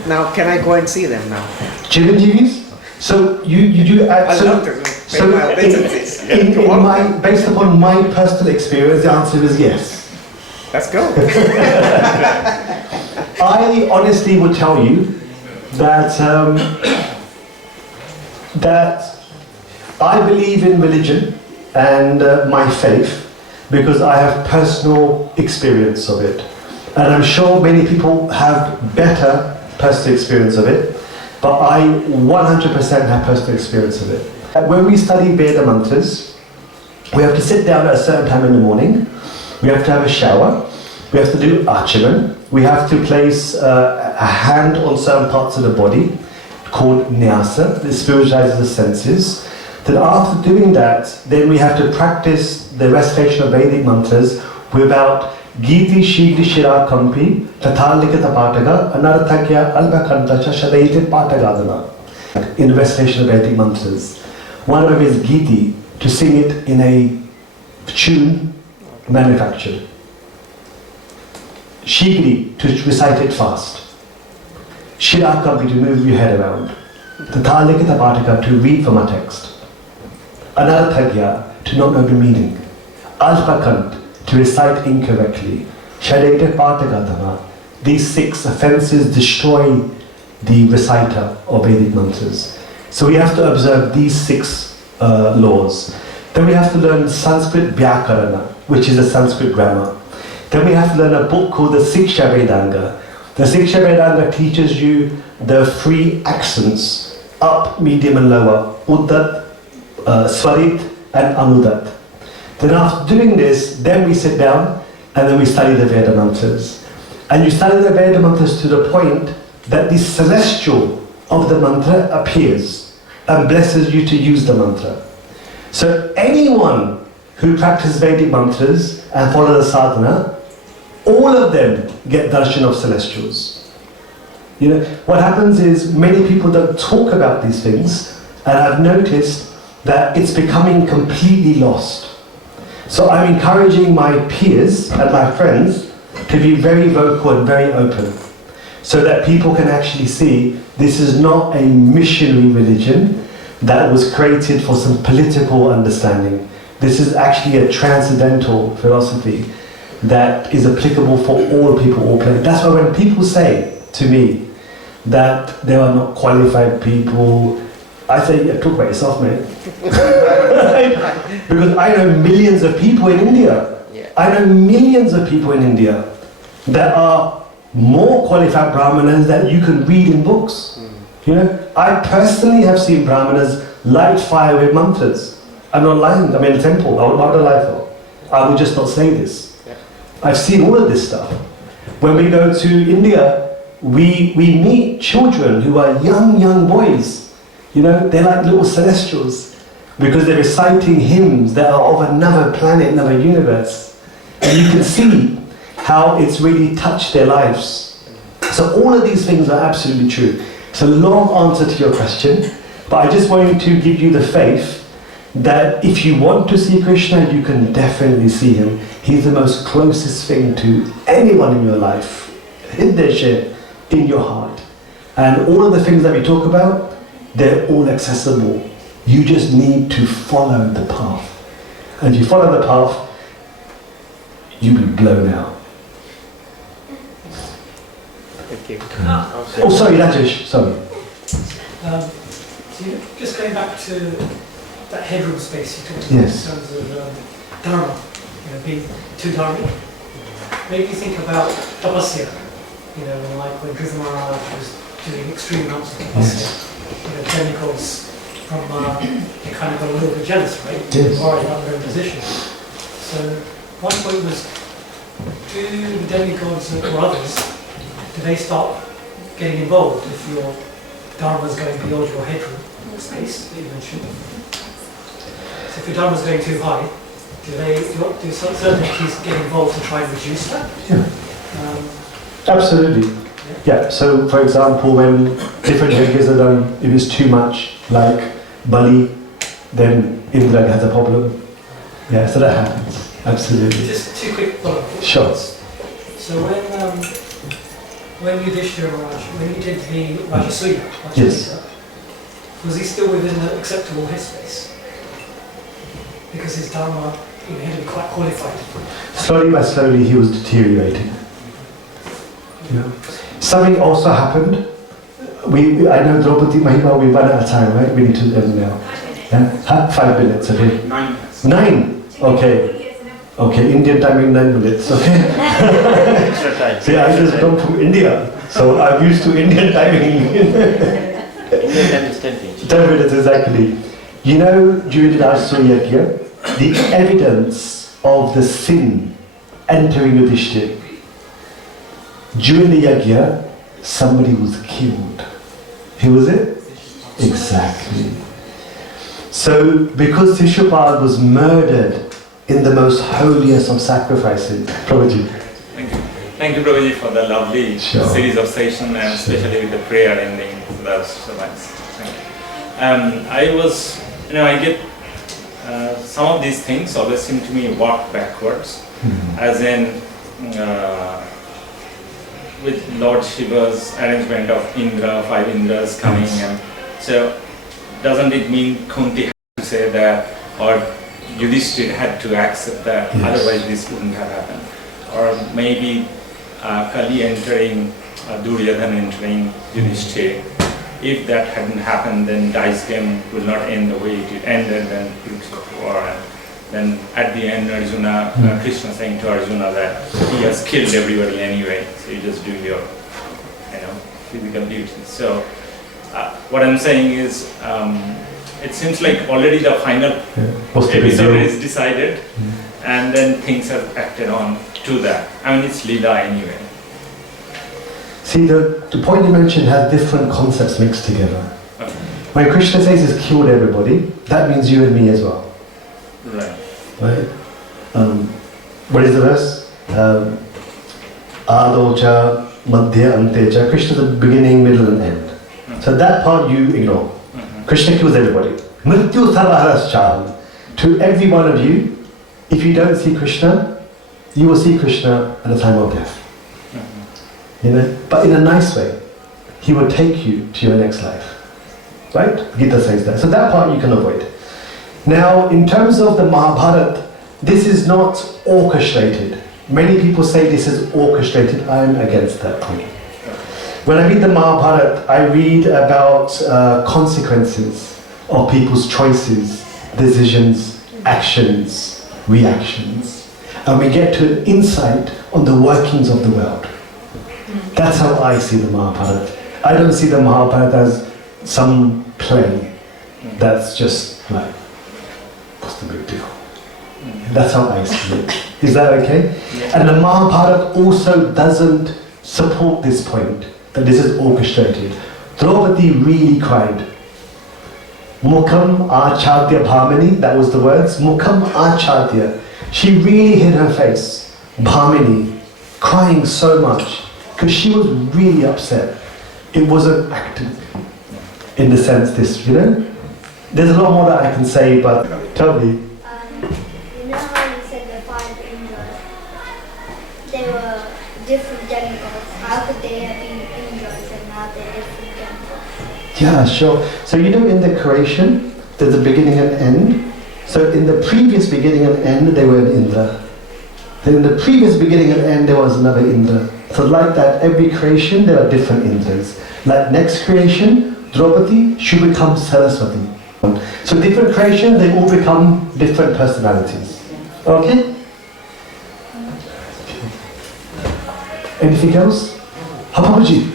now can I go and see them now? Chiranjeevis? So you do. I'd love to. Based upon my personal experience, the answer is yes. Let's go. I honestly would tell you that that I believe in religion and my faith because I have personal experience of it, and I'm sure many people have better personal experience of it, but I 100% have personal experience of it. When we study Veda mantras, we have to sit down at a certain time in the morning, we have to have a shower, we have to do archaman, we have to place a hand on certain parts of the body called nyasa, this spiritualizes the senses. Then after doing that, then we have to practice the recitation of Vedic mantras without Giti Shigri Shira Kampi, Tathalikata Pataga, Anarthakya Albakantacha Shadaiti Patagadana. in the recitation of Vedic mantras. One of them is Giti, to sing it in a tune manufactured. Shigri, to recite it fast. Shirakabhi, to move your head around. Tathalikita Pataka, to read from a text. Anarthagya, to not know the meaning. Alpakant, to recite incorrectly. Shadeta Patagatama, these 6 offences destroy the reciter of Vedic mantras. So we have to observe these 6 laws. Then we have to learn Sanskrit Vyakarana, which is a Sanskrit grammar. Then we have to learn a book called the Siksha Vedanga. The Siksha Vedanga teaches you the 3 accents, up, medium and lower, Uddat, Swarit and Anudat. Then after doing this, then we sit down and then we study the Veda mantras. And you study the Veda mantras to the point that the celestial of the mantra appears and blesses you to use the mantra. So anyone who practices Vedic mantras and follow the sadhana, all of them get darshan of celestials. You know, what happens is many people don't talk about these things, and I've noticed that it's becoming completely lost. So I'm encouraging my peers and my friends to be very vocal and very open, so that people can actually see this is not a missionary religion that was created for some political understanding. This is actually a transcendental philosophy that is applicable for all people, all places. That's why when people say to me that there are not qualified people, I say, yeah, talk about yourself, mate. Because I know millions of people in India. I know millions of people in India that are more qualified brahmanas that you can read in books. You know, I personally have seen brahmanas light fire with mantras. I'm not lying. I'm in a temple. What would I lie for? I would just not say this. I've seen all of this stuff. When we go to India, we meet children who are young boys. You know, they're like little celestials because they're reciting hymns that are of another planet, another universe. And you can see how it's really touched their lives. So all of these things are absolutely true. It's a long answer to your question, but I just wanted to give you the faith that if you want to see Krishna, you can definitely see him. He's the most closest thing to anyone in your life, Hiddesh, in your heart. And all of the things that we talk about, they're all accessible. You just need to follow the path. And if you follow the path, you'll be blown out. Thank you. Oh, sorry, Rajesh, sorry. So just going back to that headroom space you talked about Yes. in terms of dharma, being too dharmic. Maybe think about tapasya, like when Dhruva Maharaj was doing extreme amounts of tapasya, demigods from they kind of got a little bit jealous, right? Yes. Worried about their own position. So one point was, do the demigods or others, do they start getting involved if your dharma is going beyond your headroom space that you mentioned? So if your dharma is going too high, do certain entities get involved to try and reduce that? Yeah. Absolutely. Yeah, so for example, when different yajnas are done, if it's too much, like Bali, then Indra has a problem. Yeah, so that happens. Absolutely. Just two quick follow-up. Sure. So when Yudhishthira Maharaj, when he did the Rajasuya, Yes. was he still within the acceptable headspace? Because his dharma, he had to be quite qualified. Slowly by slowly, he was deteriorating. Yeah. Something also happened. I know Draupadi Mahima, we run out of time, right? We need to end now. Yeah? 5 minutes, okay? 9 minutes. 9? Okay. Okay, Indian timing 9 minutes, okay? See, I just come from India, so I'm used to Indian timing. Indian time is 10 minutes. 10 minutes, exactly. You know, during the Rajasuya Yajna, the evidence of the sin entering Yudhishthira. During the Yajna, somebody was killed. Who was it? Exactly. So, because Tishupal was murdered in the most holiest of sacrifices, Prabhuji. Thank you. Thank you, Prabhuji, for the lovely series of sessions and especially with the prayer ending. That was so nice. Thank you. I was, I get some of these things always seem to me walk backwards, as in with Lord Shiva's arrangement of Indra, 5 Indras coming, and so doesn't it mean Kunti had to say that, or Yudhishthira had to accept that, otherwise this wouldn't have happened? Or maybe Kali entering, Duryodhana entering Yudhishthira. If that hadn't happened, then dice game will not end the way it ended, then Kurukshetra war, and then at the end Arjuna, Krishna saying to Arjuna that he has killed everybody anyway, so you just do your, physical duties. So what I'm saying is, it seems like already the final episode is decided, and then things have acted on to that. I mean, it's Leela anyway. See, the point you mentioned has different concepts mixed together. Okay. When Krishna says he's killed everybody, that means you and me as well. Right. Right? What is the verse? Adocha, Madhya, Antecha. Krishna's the beginning, middle and end. So that part you ignore. Krishna kills everybody. Mrityu sarvaharascha. To every one of you, if you don't see Krishna, you will see Krishna at the time of death. But in a nice way. He will take you to your next life. Right? Gita says that. So that part you can avoid. Now, in terms of the Mahabharata, this is not orchestrated. Many people say this is orchestrated. I'm against that point. When I read the Mahabharata, I read about consequences of people's choices, decisions, actions, reactions. And we get to an insight on the workings of the world. That's how I see the Mahabharata. I don't see the Mahabharata as some play that's just like, what's the big deal? That's how I see it. Is that okay? And the Mahabharata also doesn't support this point, that this is orchestrated. Draupadi really cried. Mukham achadya bhamini, that was the words. Mukham achadya. She really hid her face. Bhamini, crying so much. Because she was really upset. It wasn't acted in the sense this, There's a lot more that I can say, but tell me. You know how you said the 5 Indras? They were different demigods. How could they have been Indras and now they're different demigods? Yeah, sure. So in the creation, there's a beginning and end. So in the previous beginning and end, they were an Indra. Then in the previous beginning and end, there was another Indra. So like that, every creation, there are different Indras. Like next creation, Draupadi, she becomes Saraswati. So different creations, they all become different personalities. Okay? Anything else? Hababuji?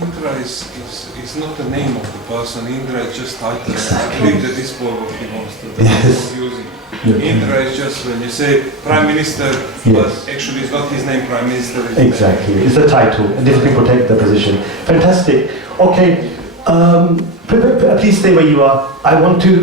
Indra is not the name of the person. Indra is just title. I believe that this is what he wants to do. Yes. Using. Indra is just when you say Prime Minister, but actually it's not his name, Prime Minister. Exactly. It's a title, and different people take the position. Fantastic. Okay, please stay where you are. I want to